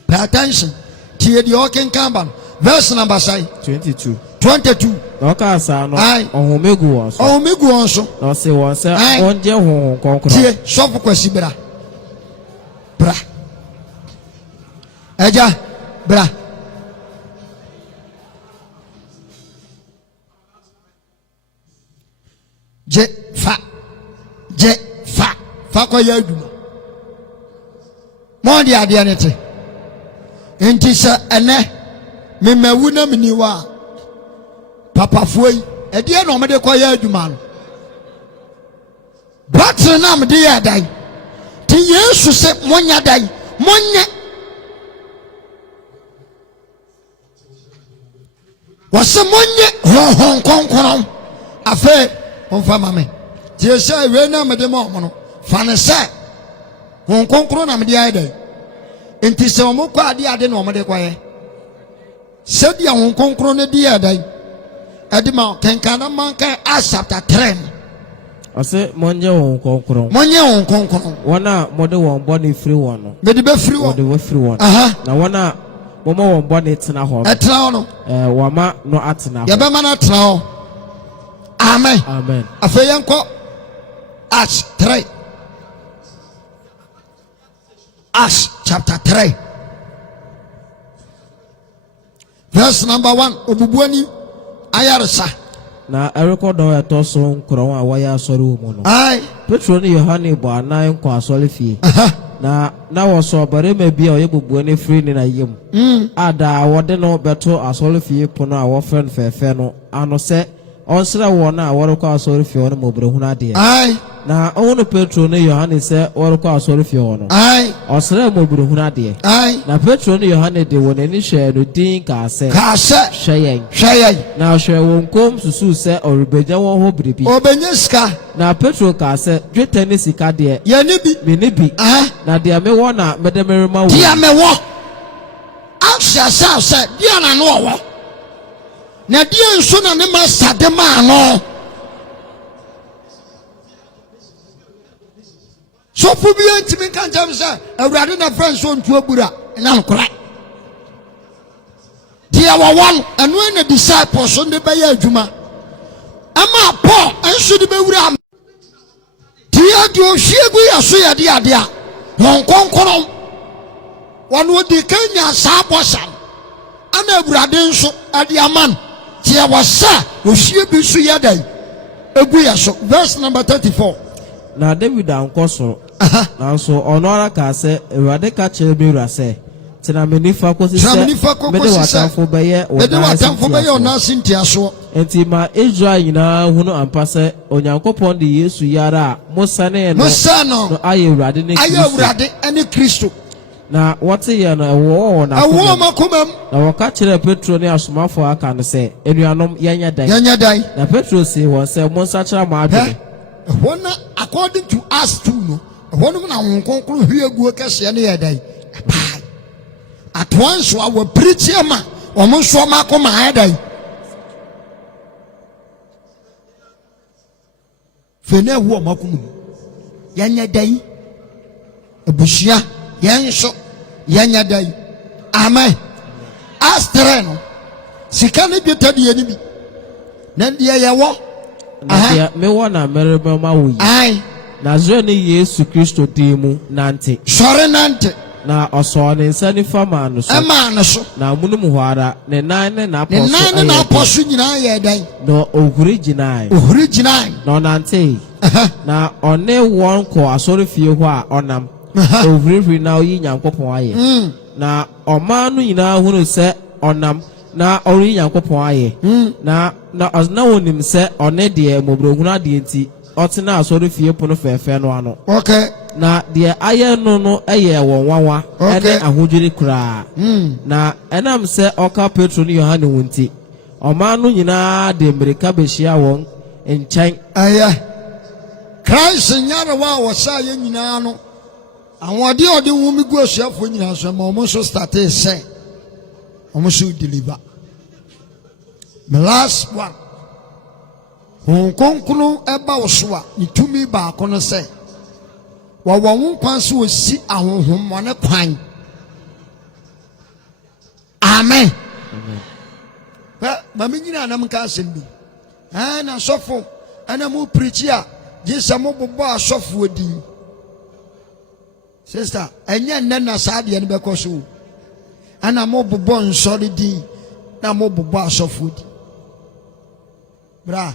Pay attention. Tie the oken kamba verse number 22 ɔka asa no ɔhomegu wɔn so na ɔse wɔn sɛ ɔngye Honhom Kronkron tie sɔfo kwasi bra Agya bra je fa kɔ yɛ adwuma mo de adeɛ ne te nti sɛ ɛnɛ memawu na meniwa papa foi ɛdeɛ na ɔmede kɔ yɛ adwuma no batere na mede yɛ dan ti Yesu sɛ monya dan monye wɔsɛ monye Honhom Kronkron afei ɔmfa ma me tie sɛ wei na mede ma ɔmo no fa ne sɛ Honhom Kronkron na mede yɛ dan nti sɛ ɔmo kɔ ade na ɔmode kɔyɛ said ya won konkro ne dia dai edima kenkana manka Acts chapter 3 ɔsɛ mɔnyɛ wɔn kɔnkɔn monye won konkro wɔn a mɔde wɔn bɔne firi wɔn no me de be free wɔde wo wɔfiri wɔn aha na wɔn a wɔma wɔn bɔne tena hɔ no etra no wɔma no atena ye hɔ be mana tra ho amen amen afa yenko Acts 3 Acts chapter 3 verse number 1 obubuani ayaresa na ɛrekɔdɔ ɛtɔ so nkorɔn a wɔyɛ asɔre wɔ mu no ai Petro ne Yohane bɔ anan nkɔ asɔre fie aha na wɔsɔ ɔbarima bi a ɔyɛ bubuani firi ne na yam a daa wɔde no bɛto asɔre fie pono a wɔfrɛ no fɛɛfɛ no ano sɛ ɔnsrɛ wɔn a wɔrekɔ asɔre fie hɔ no mmɔborɔhunu adeɛ ai na ɔhunu Petro ne Yohane sɛ wɔrekɔ asɔre fie hɔ no ai ɔsrɛ mmɔborɔhunu adeɛ ai na Petro ne Yohane de wɔn ani hwɛɛ no din kaa sɛ ka se hwɛ yɛn hweye na ɔhwɛɛ wɔn kom susuu sɛ ɔrebɛgya wɔn hɔ biribi obenye ska na Petro kaa sɛ dwetɛ ne sika deɛ ye ni bi mene bi aha na deɛ mewɔ na mede merema wo dia me wo Acts se dia na no wo na dia nso na me master de ma no so fu bi entimi kan jam se awurade na friends so ntu abura na nkora dia wo won eno na disciples so de beye adwuma ama Paul enso de bewura dia de ohwie gu yaso ye de ade a won konkono won odi kanya sa bosan ana awurade nso ade aman dia wasa ohwie bi so ye dai egu yaso verse number 34 na David ankɔ soro nanso ɔno ara kaa sɛ Awurade ka kyerɛ me wura sɛ tena me nifa kɔsi sɛ mede w'atamfo bɛyɛ ɔna asintiaso enti ma Israel nyinaa hunu ampa sɛ Onyankopɔn de Yesu yara a mosane no ayɛ Awurade ne Kristo na wɔte yɛ no ɛwɔ na wɔka kyerɛ Petro ne asomafo aka no sɛ anuanom yɛnyɛ dan na Petro see wɔn sɛ monsakyerɛ mo adwene Wona according to us too no wonum na won konkro hwiegu kese ne yedai pai at once our preacher ma omo so ma ko ma yedai fene hu o makum yanya dai ebushia yenso yanya dai amen astre no sika ne dwetade ye ni bi na de ye wo na mewɔ na merema wo yi ai na zure ne Yesu Kristo din mu nante sɔre nante na ɔsɔɔ ne nsa nifa maa no so na munum hɔ ara ne nan ne n'apɔso nyinaa yɛ dan na ohuri gyinae na ɔnante na ɔne wɔn kɔ asɔre fie hɔ a ɔnam ohurihuri na oyi Nyankopɔn ayɛ na ɔmaa no nyinaa hunu sɛ ɔnam na ɔre Nyankopɔn ayɛ na onim sɛ ɔne deɛ mmɔborɔhunu adeɛ nti ɔtena asɔre fie pono fɛɛfɛ no ano na deɛ ayɛ no ɛyɛ wɔn nwanwa ɛne ahodwiri koraa na ɛnam sɛ ɔka Petro ne Yohane wo nti ɔmaa no nyinaa de mmirika bɛhyia wɔn nkyɛn ɛyɛ Christ nyarewa a wɔsa yɛ nyinaa no ahoɔde ɔde nwumi gu asuafoɔ nyinaa so ma ɔmo nso startee sɛ ɔmo so deliver the last one hon konkunu eba wo so a ne tumi ba ko no sɛ wɔwɔ wo kwan so osi ahohommɔne kwan amen ma me nyina nam ka asɛm bi na sɔfo ana mu preach a gye mo bobɔ asɔfo din sister ɛnyɛ nnɛ na saa deɛ no bɛkɔ so ana mo bobɔ nsɔre din na mo bobɔ asɔfo din bra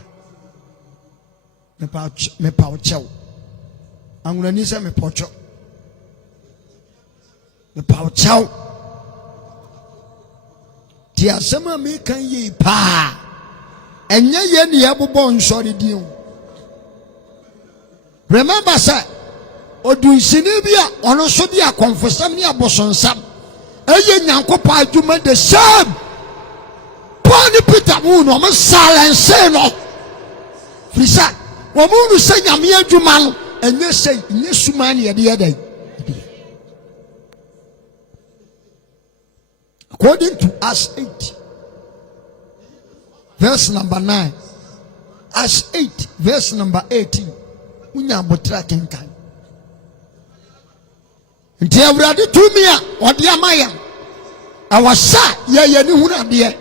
me pa ochew angunani sɛ me pocho me pa ochew ti asɛm me kan yi pa ɛnyɛ ye ne yɛbobɔ nsɔre din remember sɛ odunsini bi a ɔno so di akɔmfosɛm ne abosonsam ɛyɛ Nyankopɔn adwuma the same Paul ni Peter mu no mo silence no frisa wo mu no sɛ nyame adwuma no ɛnyɛ sɛ nyɛ suma ne yɛde yɛda according to us 8 verse number 9. As 8, verse number 18. Unya botra kenkan. Nti awurade tumi a ɔde amaya. Awasa ye ni hunu ade.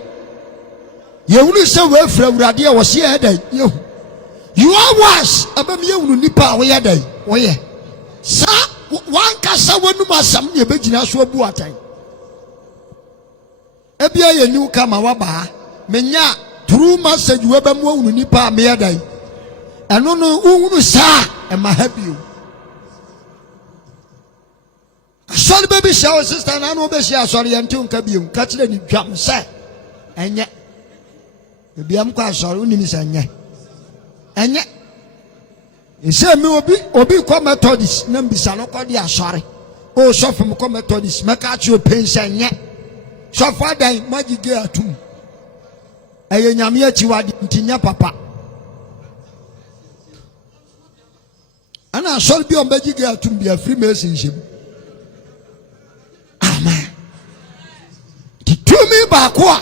Ye hunu se we fra awurade a wɔse ye dai. You are was abam ye hunu nipa we ye dai. Wo ye. Sa wan kasa wonu masam ye begina so abu atan. Ebia ye ni kama waba. Menya true message we bam wo hunu nipa me ye dai. Eno no hunu sa e ma habio. Sorry baby shower sister na no be share sorry anti unka biom ka kire ni dwam se enye biam kwa sorry unimi se enye ese mi obi ko methodist na mbisa no ko dia sorry o sofo mo ko methodist me ka chi o pense enye sofo adan magige atum eye nyame achi wade ntinya papa ana sorry bi o magige atum bi afri mesin shim. Amen. The me bakwa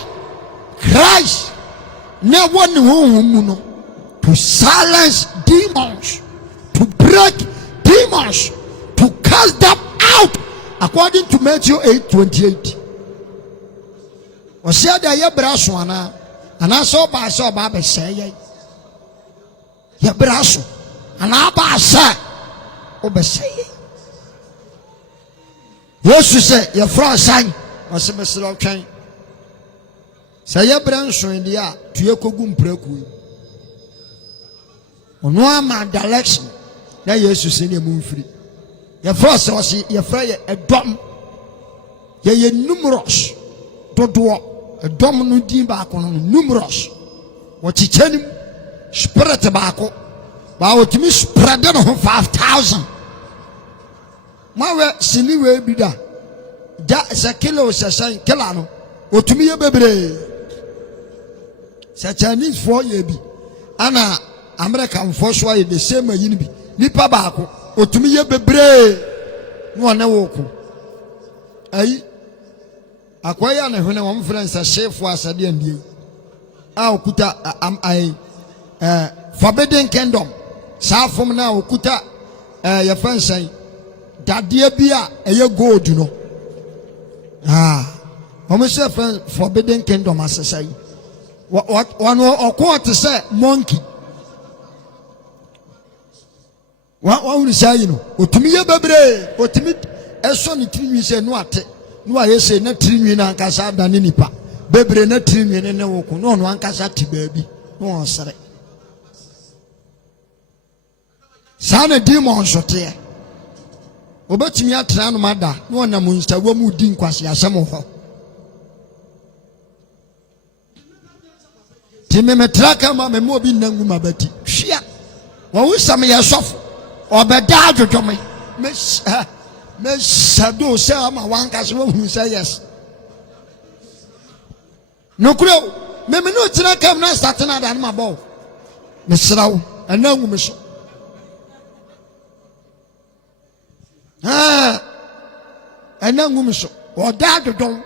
Christ never knew to silence demons, to break demons, to cast them out, according to Matthew 8:28. Was said that your braswana, and I saw by saw Baba say, your brasso, and I said, Obey. Jesus said, your friend sang, was a Mr. Okay. Say your branch in the air to your cogum prequi. On one man direction, that Jesus in your moon free. Your first was your friend a dom. Ye numerous. Don't do a dom no dim back on numerous. What he tell him, spirit tobacco. But to me, spread them 5,000. Mawe siniwe bida ja sa kilo sa san kila no otumi ye bebre sa Chinese for ye bi ana American for so ye the same yin bi nipa baako otumi ye bebre no na wo ko ayi akwaya na hwene wo friends a chef asade andie a okuta forbidden kingdom sa fom na okuta ye fansan dadie bia eye gold no omo friend forbidden kingdom asesai one okwo say monkey wa say no otumi ye bebre otumi eso ni trinwi se no ate no aye se na trinwi na ankasa da ne nipa bebre na trinwi ne wo ko no ankasa ti baabi no on sere sana demon shote obetimi atra no mada no onam nstawa mu di nkwase asem ho time metraka ma me mo bi nangu mabati hwia wo wusam ye sof obeda adwodwome me shado se ama wankase wo hu say yes no kuro me no tira kam na start na da ma bo me srawo anangu me so anangu so oda dodon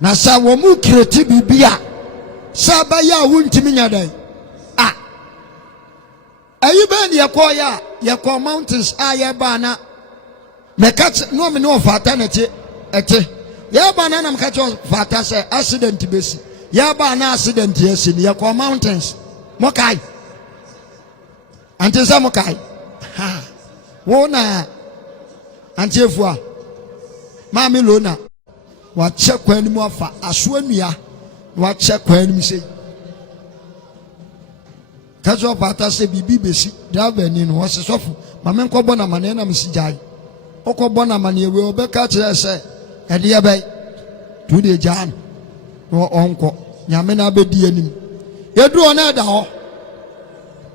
na sa wo mu kreti bibia sa ba ya wuntimi nyadan ayi ba ne yakoya yakọ mountains aye ba na mekat no me no fata na ete ya ba na nam ka cho fata say accident besi ya ba na accident yesi ne yakọ mountains mokai ante sa mokai wo na antiefua maami lona wa che kwani mu afa aso anua wa che kwani mi sei kazo pata se bibi besi driver ni no wose sofu mame nkobo na mane na msi jai okobo na mane we obeka kire se ede ye bai tu de jan no onko nyame na abedi anim yedu ona da ho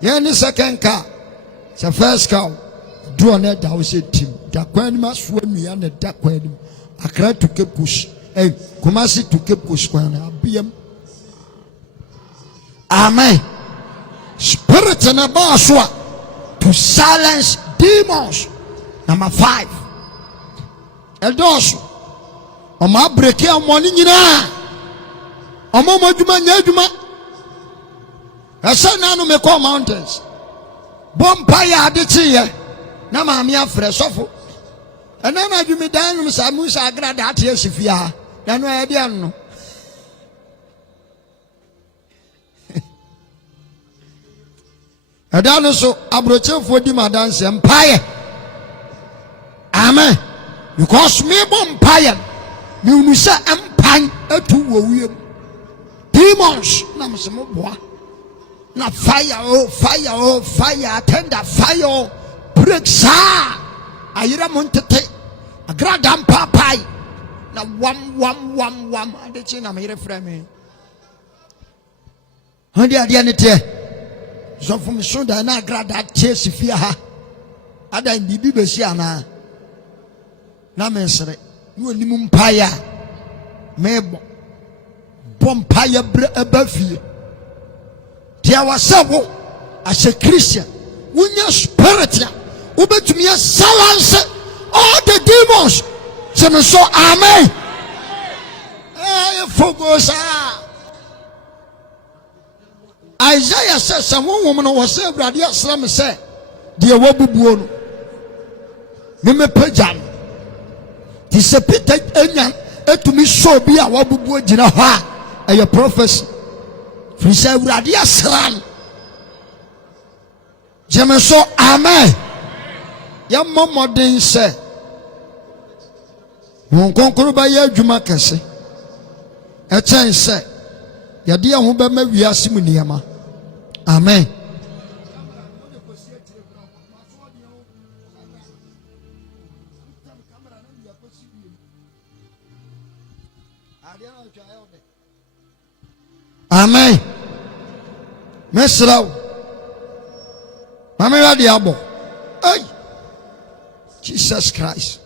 ye ni second car se first car do ona da ho se tim da kwani maso anua na da kwani akra to Cape Coast kumasi to Cape Coast kwani abiyam amen. Spirit in a bosswa to silence demons. Number 5. Eldosu. Oma break your money nina. Oma majuma nyajuma. ɛsɛ na no me call mountains bompa ya de tie na ma me afrɛ sɔfo ɛna na dwumi dan no sa mu sa agrada ate asifia na no ɛde ano ɛda no so abrochefo di madanse mpaye amen because me bompaye me unu sɛ empan atu wo wiem demons na me se mo boa na fire tender fire break sa ayira mo ntete agrada mpapai na wam adechi na me yere frɛ me hande ade ne te so from so da na agrada chase fia ha ada bibi be si ana na me sere no anim mpaia me mpaia aba fie dia wasawo as a Christian wunya spirit ya ubetumi silence all the demons so amen focus Isaiah says someone woman was say brade asram say de wabubuo no me pagam ti se Peter enya etumi show bi a wabubuo gina ho a your prophecy free say brade asram jeme so amen ya momodin say won konkoro ba ya adwuma kese e chen say yade ho be ma wiase mu niama amen amen mesraw mama ya de abo ay Jesus Christ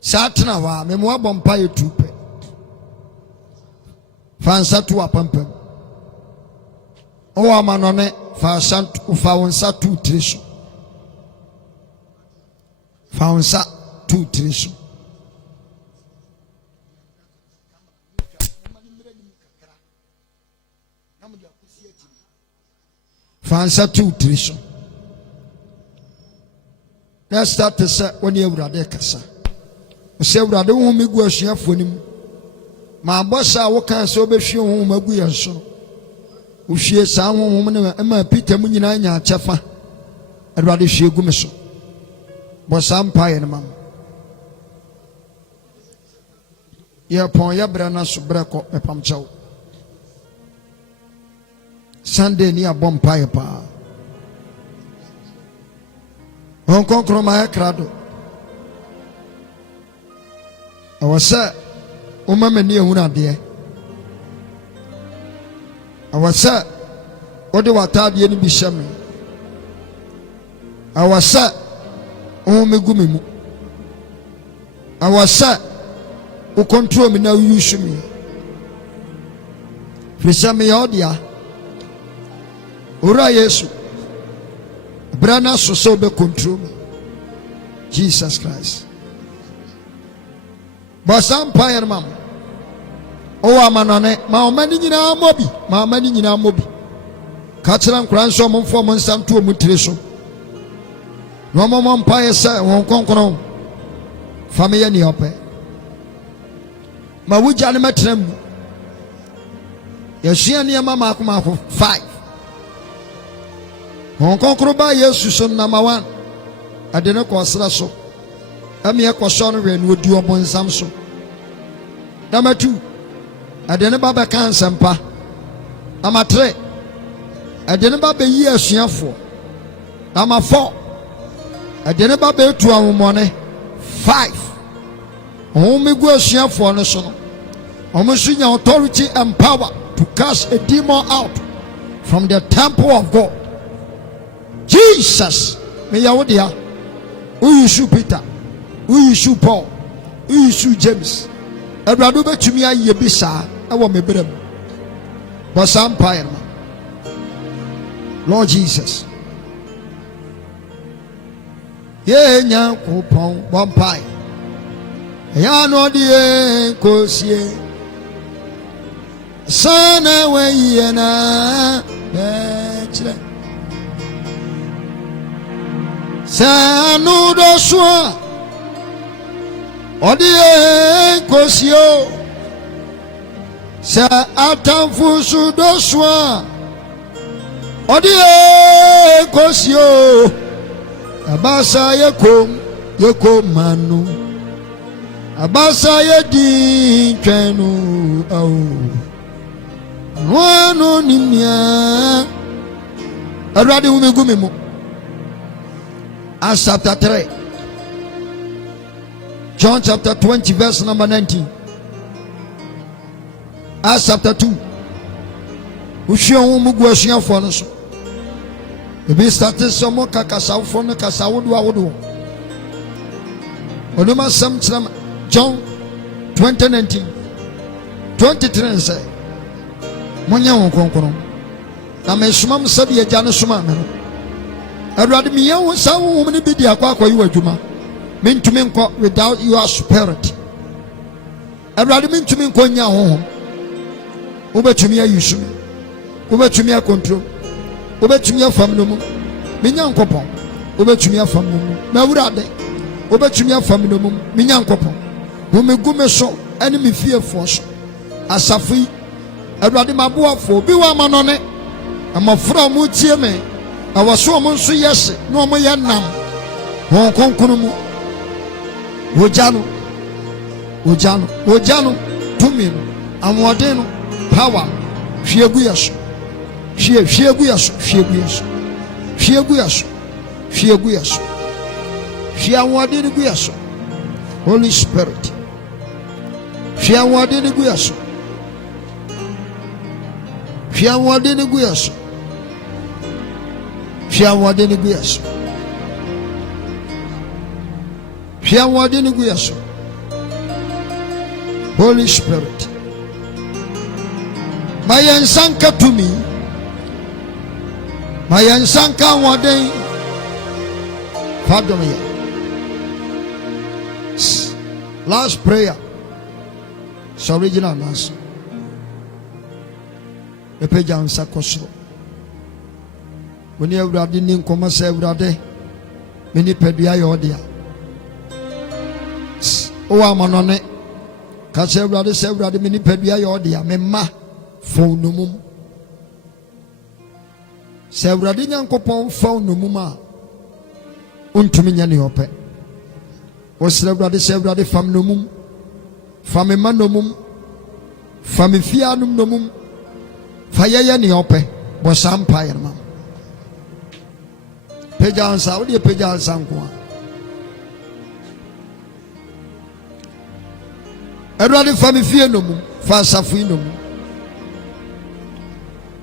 satana wa me mo abo mpa ye tupe fansa tu apampam o amanone fansa ufa wonsa tu triso fansa tu triso fansa tu triso na start to say when you brother kasa say brother wo me gu asuafo nim ma bossa wo kan se obehwe ho magu ye so wo hwie sa ho ne ma Peter mu nyina nya achefa brother hwie gu me so bossa mpaye ne mam ye pon ye bra na so bra ko pam chawo Sunday ni abom mpaye pa on konkro ma krado awasa o mama ni ehunu ade awasa o de watade ni bi hyame awasa o megu me mu awasa o control me na OWUSU me fisame yodia ora Yesu brana so be control me Jesus Christ Basam Pire Mam. Oh, amanone, ma mani nyina mobi. Kachiran kranso mon fo mon sam tu omutreso. No mon paye sa won konkono. Family ni ope. Ma wuja ne matram. Yeshia ni mama akoma 5. Won konkono ba Yesu so number 1. Ade ne ko sra so. Ami ekwoso no we no odi obonsam so. Number 2. Ade ne baba kan sempa. Number 3. Ade ne baba yi asuafo. Number 4. Ade ne baba etu awomone. 5. Omegu asuafo no so no. Omusunya authority and power to cast a demon out from the temple of God. Jesus, me yawodia. OWUSU Peter. OWUSU Paul, OWUSU James. Ebrado betumi aye bi saa e wo mebrem. But empire Lord Jesus. Ye nya kupon bompai. Ya no die kosie. Sana we na Sanu doswa Odie kosio Sa atamfusu doswa Odie kosio Abasa yekom manu Abasa yedi twenu au Nwanu nimya Arade umegumi mo Acts chapter 3 John chapter 20 verse number 19 Acts chapter 2 Ushion mugu ashiafo no so Ebi started some kakasawfo no kasawodo awodo Onuma sam chram John 20:19 23 say Monya won konkoro na me suma msabi agya no suma me no Awurade me yawo sawo wo me bi di akwa yi wadwuma me ntumi nko without your spirit Awurade me ntumi nko nya ho wobetumi ayusu me wobetumi akontrol wobetumi afam no mu me nya nkopon wobetumi afam no mu na Awurade wobetumi afam no mu me nya nkopon wo me gume so ene me fiefo so asafi Awurade maboafo bi wa manone amafra mu tie me awaso mo nso yese na omo ye nam won konkunu mu wojano tumi no amode no power hwiegu yeso hwiegu yeso hwiamode ni gu yeso Holy Spirit hwiamode ni gu yeso hwiamode ni gu yeso hwiamode ni gu yeso hwiamode ni gu yeso Holy Spirit mayansanka tumi mayansanka wode Father me last prayer it's original mass the page answer koso Woni Awurade ni nkoma sa Awurade meni pedua ye odia o wa manone ka sa Awurade meni pedua ye odia me ma fo nomum sa Awurade nyankopon fo nomum a ontumi nya ne ope o sa Awurade fam nomum fam me manomum fam fianum nomum fa ye ne ope bo sampa ye ma Pejansa, what do you pejansa? Everybody family fear no more, fast free no more.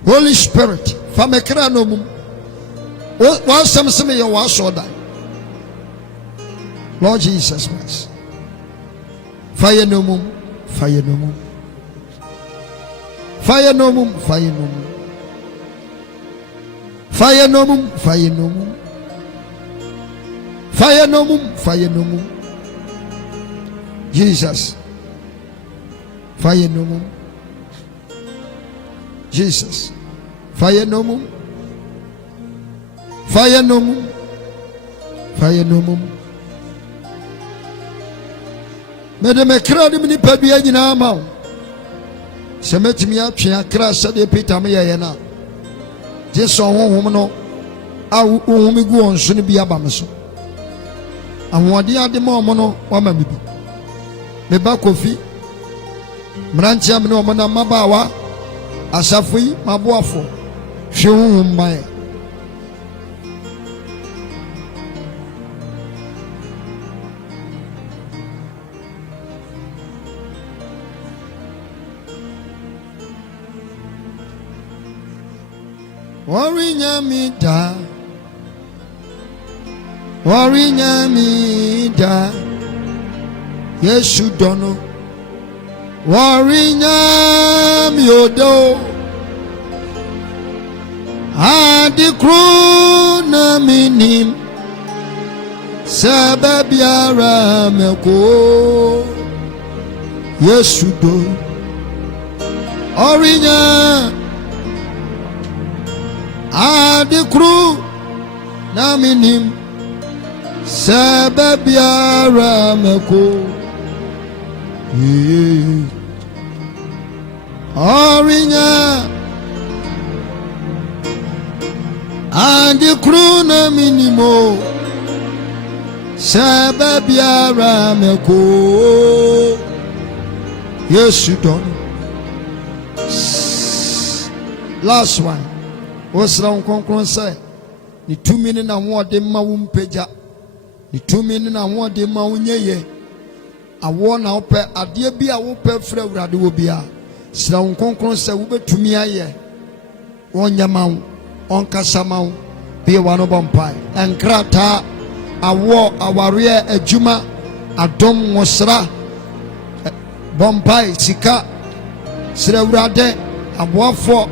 Holy Spirit, family cry no more. What some you was so die. Lord Jesus Christ. Fire no more, fire no more. Fire no more, fire no more. Fire no more, fire no more. Fire no more, fire no more. Jesus. Fire no more. Jesus. Fire no more. Fire no more. Fire no more. Madame Crowd mini Pabia in our mouth. Semet me up, she crash at the pit of me. Just so woman, I will go on soon be a bamaso. And what the other mono, woman be. Me back coffee. Mrancham no mana mabawa. Asafui, mabuafo. She won't buy. Worry nyamida Yesu dono worry nyamiodo adi kruna minim sababiara meko Yesu do orinya adi kruna minim Sebebiara meko Orinya Andi kruna minimo Sebebiara meko Yes, you don't. Last one. What's wrong? Conclusion say. Ni 2 minutes na wode ma wumpeja. Ni 2 minutes na wode ma unyeye. Awo na ope ade bi a wo pe fra urade wo bia. Sra won conclusion say wo betumi aye. Wonya ma wo, onkasa ma wo. Be wano bompai. Enkrata awo aware adwuma adom wosra. Bompai sika sra urade aboafo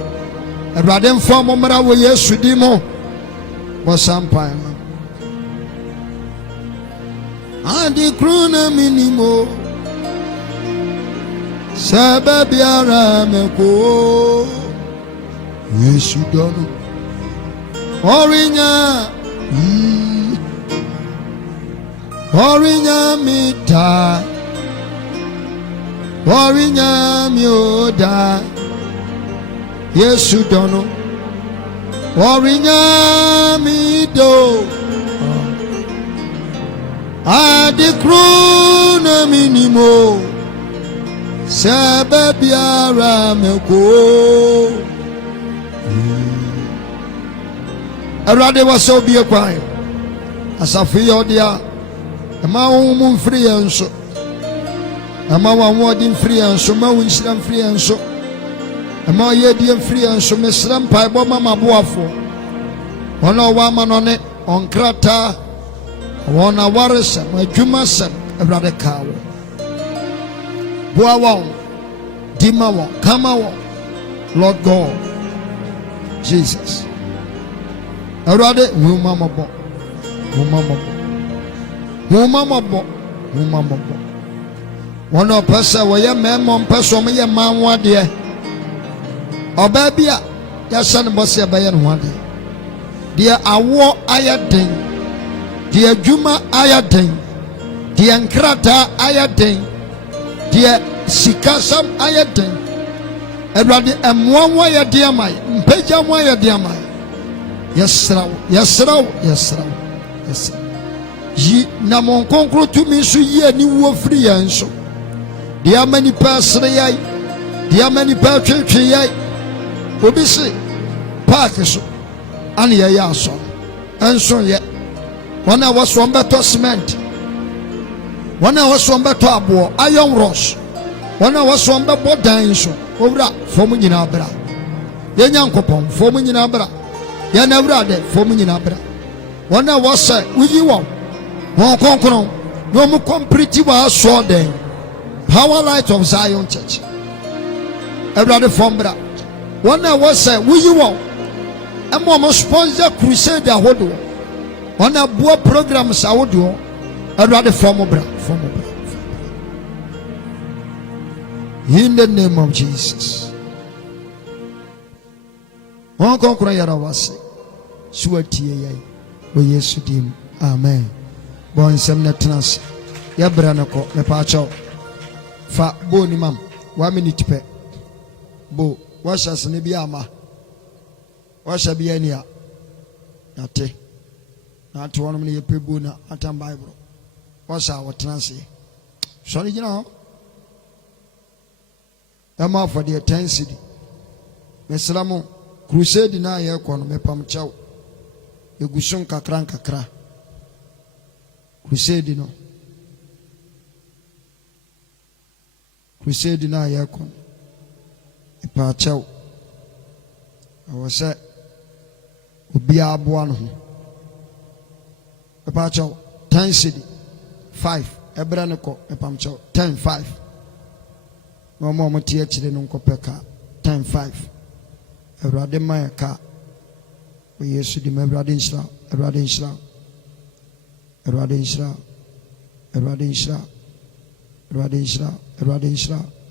urade mfo momra wo Yesu di mo bosampai andi kruna minimo sababiara meko Yesu dono orinya mita Orinya mioda Yesu dono Orinya mido Adikruna minimo Sebebiara meko Erade waso bie kwan Asafi yodia Ema wo mfiri enso Ama wa wodi mfiri enso ma wo nhyira mfiri enso Ama ye die mfiri enso mesra mpa bo mama boafo Ona wa ma no ne onkrata wona waresa madwuma sem Ewrade kawo Boa wa Dima wa kama wa Lord God Jesus Ewrade hu mama bo One of person where your man mom person me your man one day. Obabia your son was a bayan one day. Dear awo ayadin, dear Juma ayadin, dear Nkrata ayadin, dear Sikasam ayadin. Everybody and one way dear my Peja way dear my. Yes, sir. Ye na mon conclu to me so ye ni wo free enso. There are many person yai. There are many person yai. Obi se park so. Ani ya so. Enso ye. One was one better cement. One was one better abo iron rush. One was one better dan so. Obra fomu nyina bra. Ye nyankopon fomu nyina bra. Ye na bra de fomu nyina bra. One was say we wo One concron, no more complete was saw them. Power Light of Zion Church. Everybody from that. One was said, will you want? And one sponsor crusade I would do. One of board programs I would do. Everybody from in the name of Jesus. One concron was sweat ye. We yes to him. Amen. Bon semna trans ya brana ko me pa chaw fa bo ni mam 1 minute pe bo washa sene bi ama washa bi ania ate na to wonom ne ye pe bo na atam bible washa wo trans so ni gina ama for the 10 cedi mesramo crusade na ye ko no me pam chaw egusun kakra Crusade no. Crusade na yakon. Ipa chaw. Awase obi aboa no ho. Ipa chaw 10 cedi 5 ebra ne ko epam chaw 10 5. No mo tie chire no nkopeka 10 5. Ewrade man ka. We Yesu di mebrade nshira, Ewrade nshira.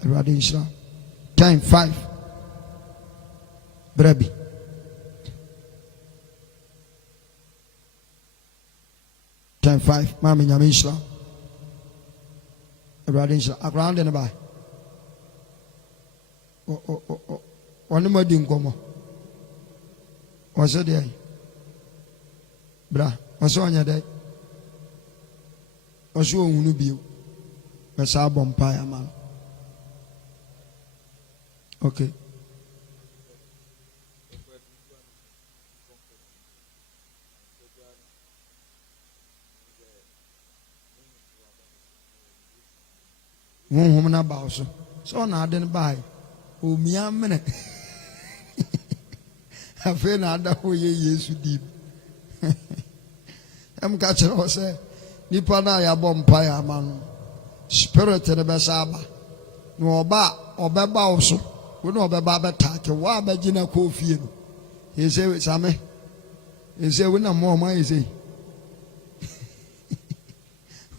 Erwade nshira. Time 5. Brebi. Time 0.5 Mammy Yamishla. A radinch around and by. One more dim como. Was a day. Bra, was on your day. Was you who be you? A sabon pie man. Okay. Woman about so now didn't buy. Oh, me a minute. I feel not that way, yes, you deep. I'm catching us, Nipana ya bompire man. Spirit in the Besaba. No ba or beba also. We know about attack. Why Bajina Kofi? He said, Sammy. He said, we no more, my say.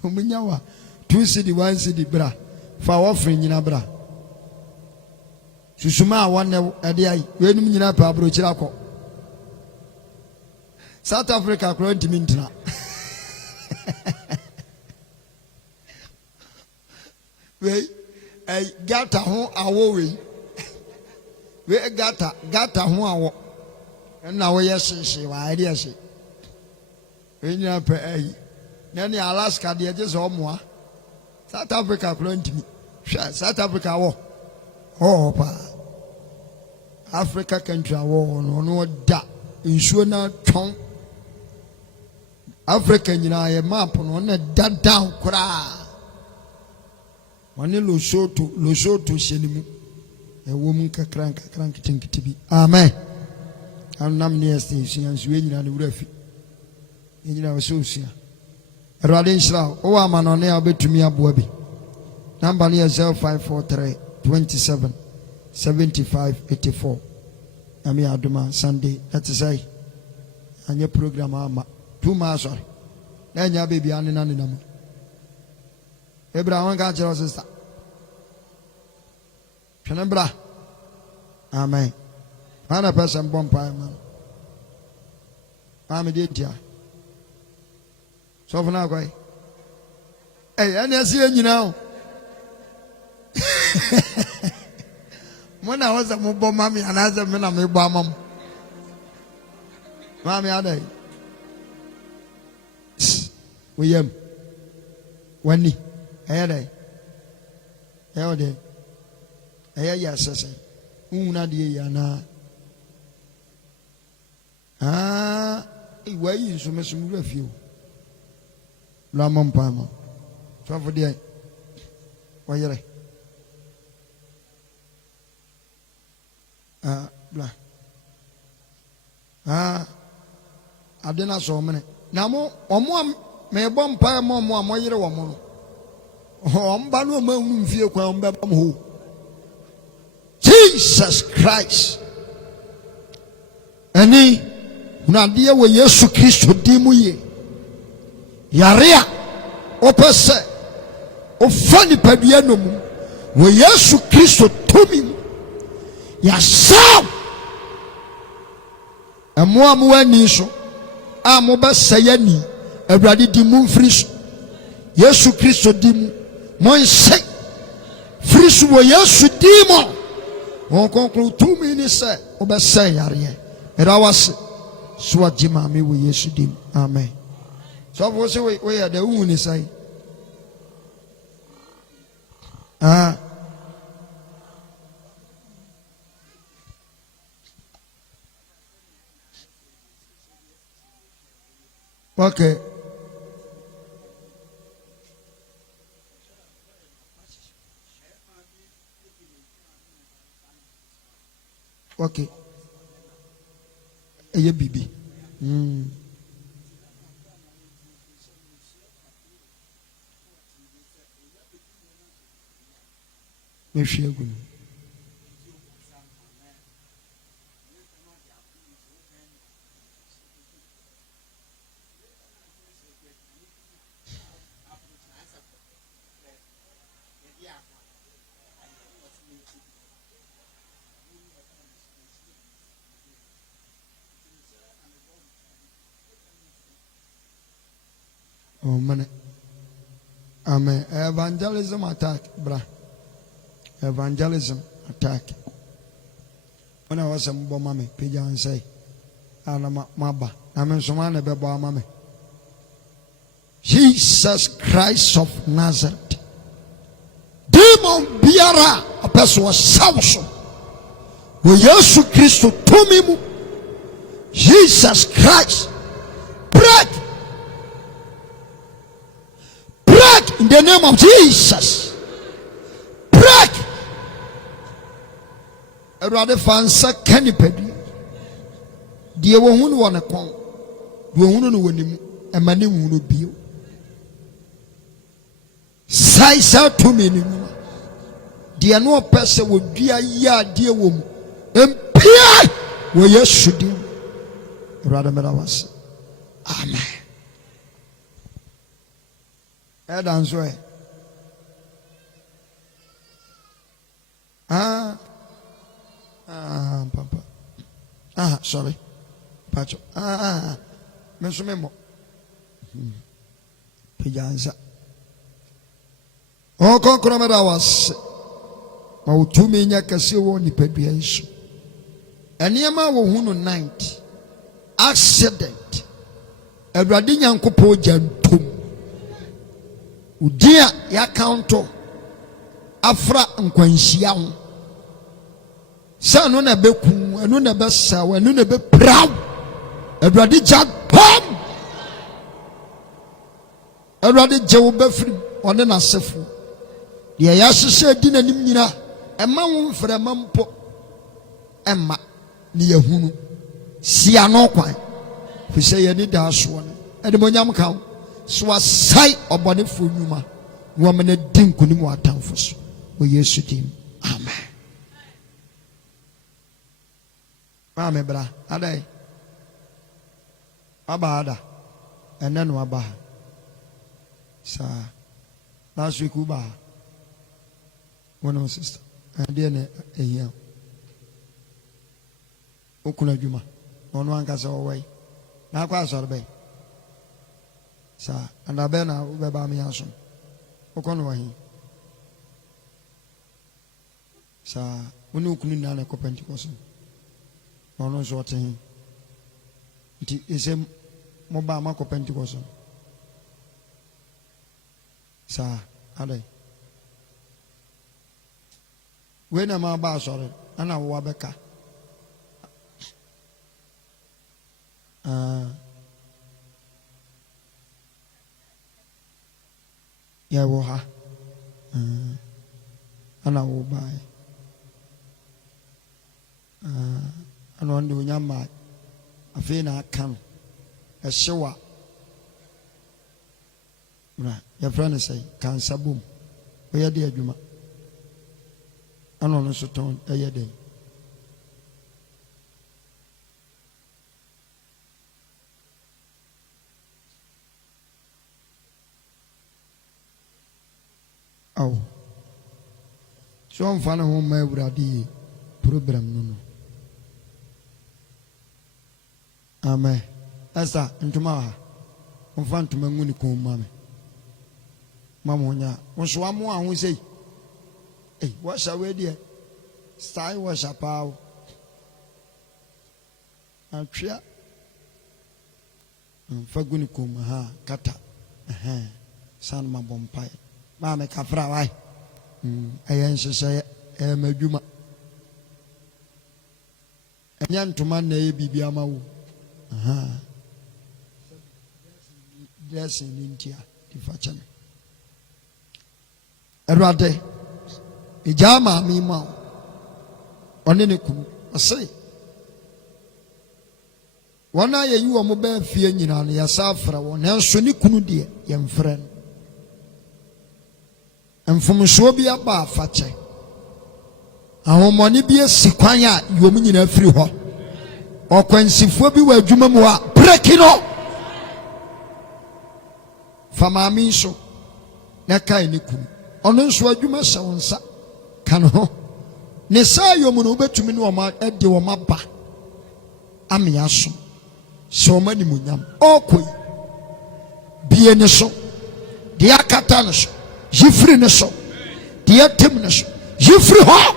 Uminyawa 2 city 1 city bra. For offering in a bra. Susuma one a day, when you know Pablo Chiraco. South Africa, growing to Mintra. Wait, I got a home away. We got a home. And now, yes, she, why, dear, she. When you pay, then Alaska, dear, just home. South Africa, growing to me. South Africa, oh, pa. Africa country, no, da. Insurance, tongue. African, you know, a map on a that down cry. One Lesotho Shenimu. A woman can crank think to be. Amen. I'm not near station and swinging on the refi. In our social. Radin Shroud. Oh, I'm on air bit to me a bobby. Number near 0543 27 75 84. Ami Aduma Sunday. That's say. And your program 2 months. Then your baby and an Abraham got your sister. Chanabra. Amen. 100% bonfire man. I'm a dear. So for now, hey, and I see you now. When I was a mobile mommy and as a man, I'm a bomb. Mammy, are they? William. Wendy. Hey, hey, yes, una diana. Ah, why you so much of you? Lamon Palmer. So for the why are they? Blah. I didn't so many. Now, more, may bomb pie more, year or more. Jesus Christ. Any Nadia we Yesu Christo dimuye. Yarea opese ofani padianum we Yesu Christo tumi yasam amwa muani so amoba sayani awrade dimu mfiri Yesu Christo dimu mon say frisu wo Yesu dimo on conclu 2 minutes say obese yare era wase so agima me wo Yesu dim amen. So for say we are the one say okay. Okay. Eye bibi. Me hwe man. Amen. Evangelism attack, bra. Evangelism attack. When I was a bomb, Pigeon say, Anna Maba, I'm in some other bomb. Jesus Christ of Nazareth. Demon Biara, a person was Samson. We Yesu Christo to me. Jesus Christ. Break in the name of Jesus. Break. A rather fancy candy pedi. Dear woman want a con. You won't know when a man will be. Size out to me. Dear no person would be a year, dear woman. And Pierre, where you should do. Rather, was. Amen. Head and swear. Papa. Sorry. Pacho. Mesumemo. Pijanza. Oh, Concromera was. Mautumi Yakasi woni pedua isu. Eniema wo hunu night. Accident. Awurade Nyankopɔn jantum. Udia ya counto. Afra nkwanhia ho. Sa no na beku, enu na besa, enu na be proud. Awurade jantum. Awurade je wo befiri one na sefo. De ya hyehyɛ di nanim nyina. Ema wo mframa mpo. Ema ni yehunu. Sia no kwan. Fi say ye ni da so no. E de monyam kan. So asai obonefo nyuma. Wo me na din kunim atamfo so. O Yesu dim. Amen. Amen bra. Adai. Abada. Ene no aba. Sa. Last week uba. One of sister. And then a year. Okuna juma. Ono ankasa owai. Na kwa sorbe. Sa anda na ubeba mi aso. Okono wahi. Sa unu okunu na na ko Pentecost. Ono so oten. Nti ese mo ba ma ko Pentecost. Sa adai. When am I about sorry? And I will beka. Yeah, woha. And I will buy. And on the Yama, a fina can a shower. Your friend say, can saboom. Where dear Juma? And on so tone a year day. Oh, so I'm finding home my brady program. No. Amen. Asa, and tomorrow, I'm fun to my money come, mammy. Mamma, what's one more? I will say. Hey, what's a way dear? Style was a pow. I'm sure. Fagunicum, kata, son my bompire. Mamma Capra, I answer say, a juma. A young to man, a bibiamau. Yes, in India, the fashion. A rade. Ijama mi ma one ne kunu ase wona ye yi wo mo ba fie nyina no ya safra wo nanso ne kunu de ye mfrɛ no mfomso bi aba afache ahomoni bi esikwan a yom nyina afiri hɔ okwansifo bi wa adwuma mu a brekino famami so na kai ne kunu ɔno nso adwuma hyɛ wo nsa kano ne sa yomu no betumi no ma ede wo maba ame aso so ma ni munyam okoi bie ne so deɛ akata no so yifiri ne so deɛ tem ne so yifiri hɔ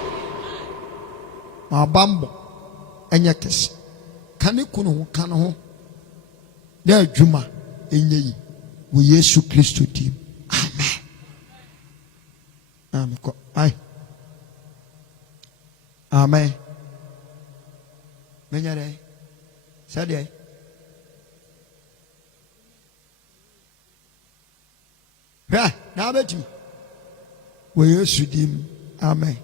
ma bambo ɛnyɛ kɛse kane kunu ho kane ho na adwuma ɛnyɛ yi wɔ Yesu Kristo dim amen amen kɔ ai amen menya dɛ sɛdeɛ hwɛ na abɛtumi wɔ Yesu dim amen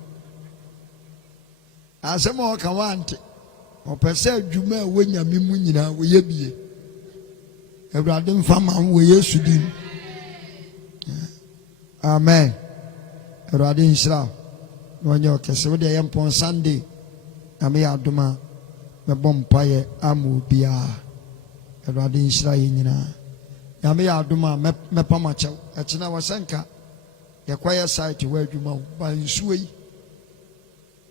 asɛm a ɔka wante ɔpɛ sɛ adwuma a ɛwɔ Nyame mu nyinaa wɔyɛ bie Awurade mfa ma wɔ Yesu dim amen Awurade nhyira na ɔnyɛ ɔkɛse wode ɛyɛ mpɔn Sunday na meyɛ adom a mɛbɔ mpaeɛ ama obiara Awurade nhyira yɛ nyinaa na meyɛ adom a mɛpam akyɛw ɛkyena wɔ sɛ nka yɛkɔyɛ site wɔ adwuma wo ba nsuo yi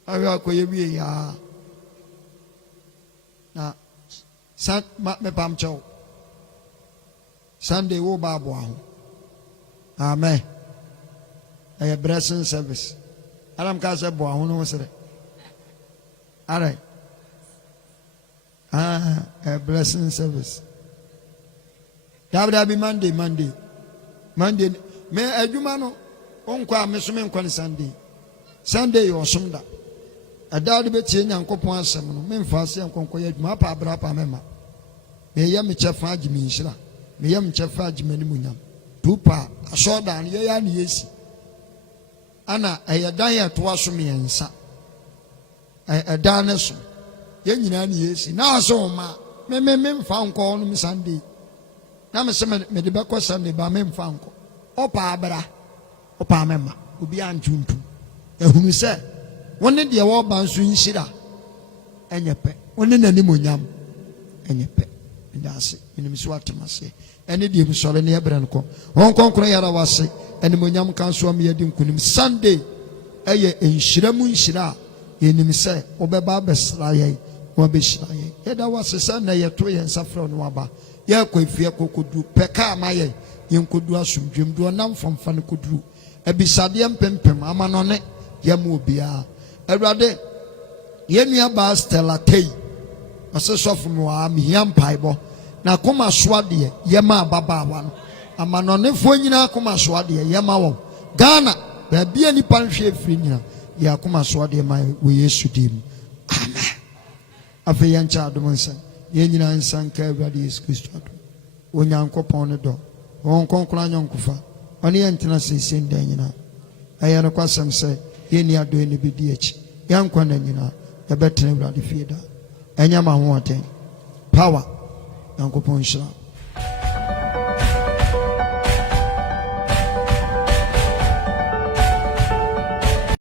ahwɛ akɔyɛ wie yaa na mɛpam kyɛw Sunday wo ba aboa ho amen ɛyɛ blessing service Adam ka sɛ boa ho no sɛ alright a blessing service dabi Monday me adwuma no onkɔ a me so me nkɔ ne Sunday yɛ ɔsom da ɛda de bɛtie Nyankopɔn asɛm no memfa sɛ nkɔnkɔyɛ adwuma apa abra apa mɛma meyɛ me kyɛfa agye me nhyira meyɛ me kyɛfa agye m'animuonyam tupa asɔɔda no yɛyɛ ne yɛsi ana ɛyɛ dan yɛ toa so mmiɛnsa ɛdan ne so yɛn nyinaa ne yɛsi na asɛ wo ma memfa nkɔ no me Sunday na me sɛ mede bɛkɔ Sunday ba memfa nkɔ ɔpa abra ɔpa mɛma obi antwuntum ehunu sɛ wone deɛ wɔba nso nhyira ɛnyɛ pɛ wone n'animuonyam ɛnyɛ pɛ ndase menim so atemase ɛne deɛ msɔre ne yɛbrɛ no kɔ wɔn kɔnkɔn yɛra wase animuonyam ka so am yɛdi nkunim Sunday ɛyɛ nhyira mu nhyira yɛnim sɛ wɔbɛba abɛsra yɛn wɔbɛhyira yɛn yɛda wase sɛ na yɛto yɛn nsa frɛ no aba yɛkɔ efie kɔkɔduru pɛka ama yɛn yɛnkɔdu asomdwem do ɔnam famfa no kɔduru abisadeɛ mpempem ama no ne yɛma obiara Awurade yɛnua baa Stella Tei ɔsɛ sɔfo me wɔ mehia mpaebɔ na akoma soa deɛ yɛma ababaawa no amanɔnefoɔ nyinaa akoma soa deɛ yɛma wɔn Ghana baabi a nipa nhwɛ efiri nyina yɛ akoma soa deɛ ma wɔ Yesu dim amen afei yɛnkyɛ adom nsa yɛn nyinaa nsa nka Awurade Yesu Kristo adom Onyankopɔn ne dɔ wɔn nkɔnkɔn anyɔnkofa ɔne yɛn tena siesie nda nyinaa ɛyɛ no kwasɛm sɛ yɛnni adɔ ne bi di akyi yɛnkɔ na nyinaa yɛbɛtena Awurade fie da ɛnyɛ ma hoɔden power Nyankopɔn nhyira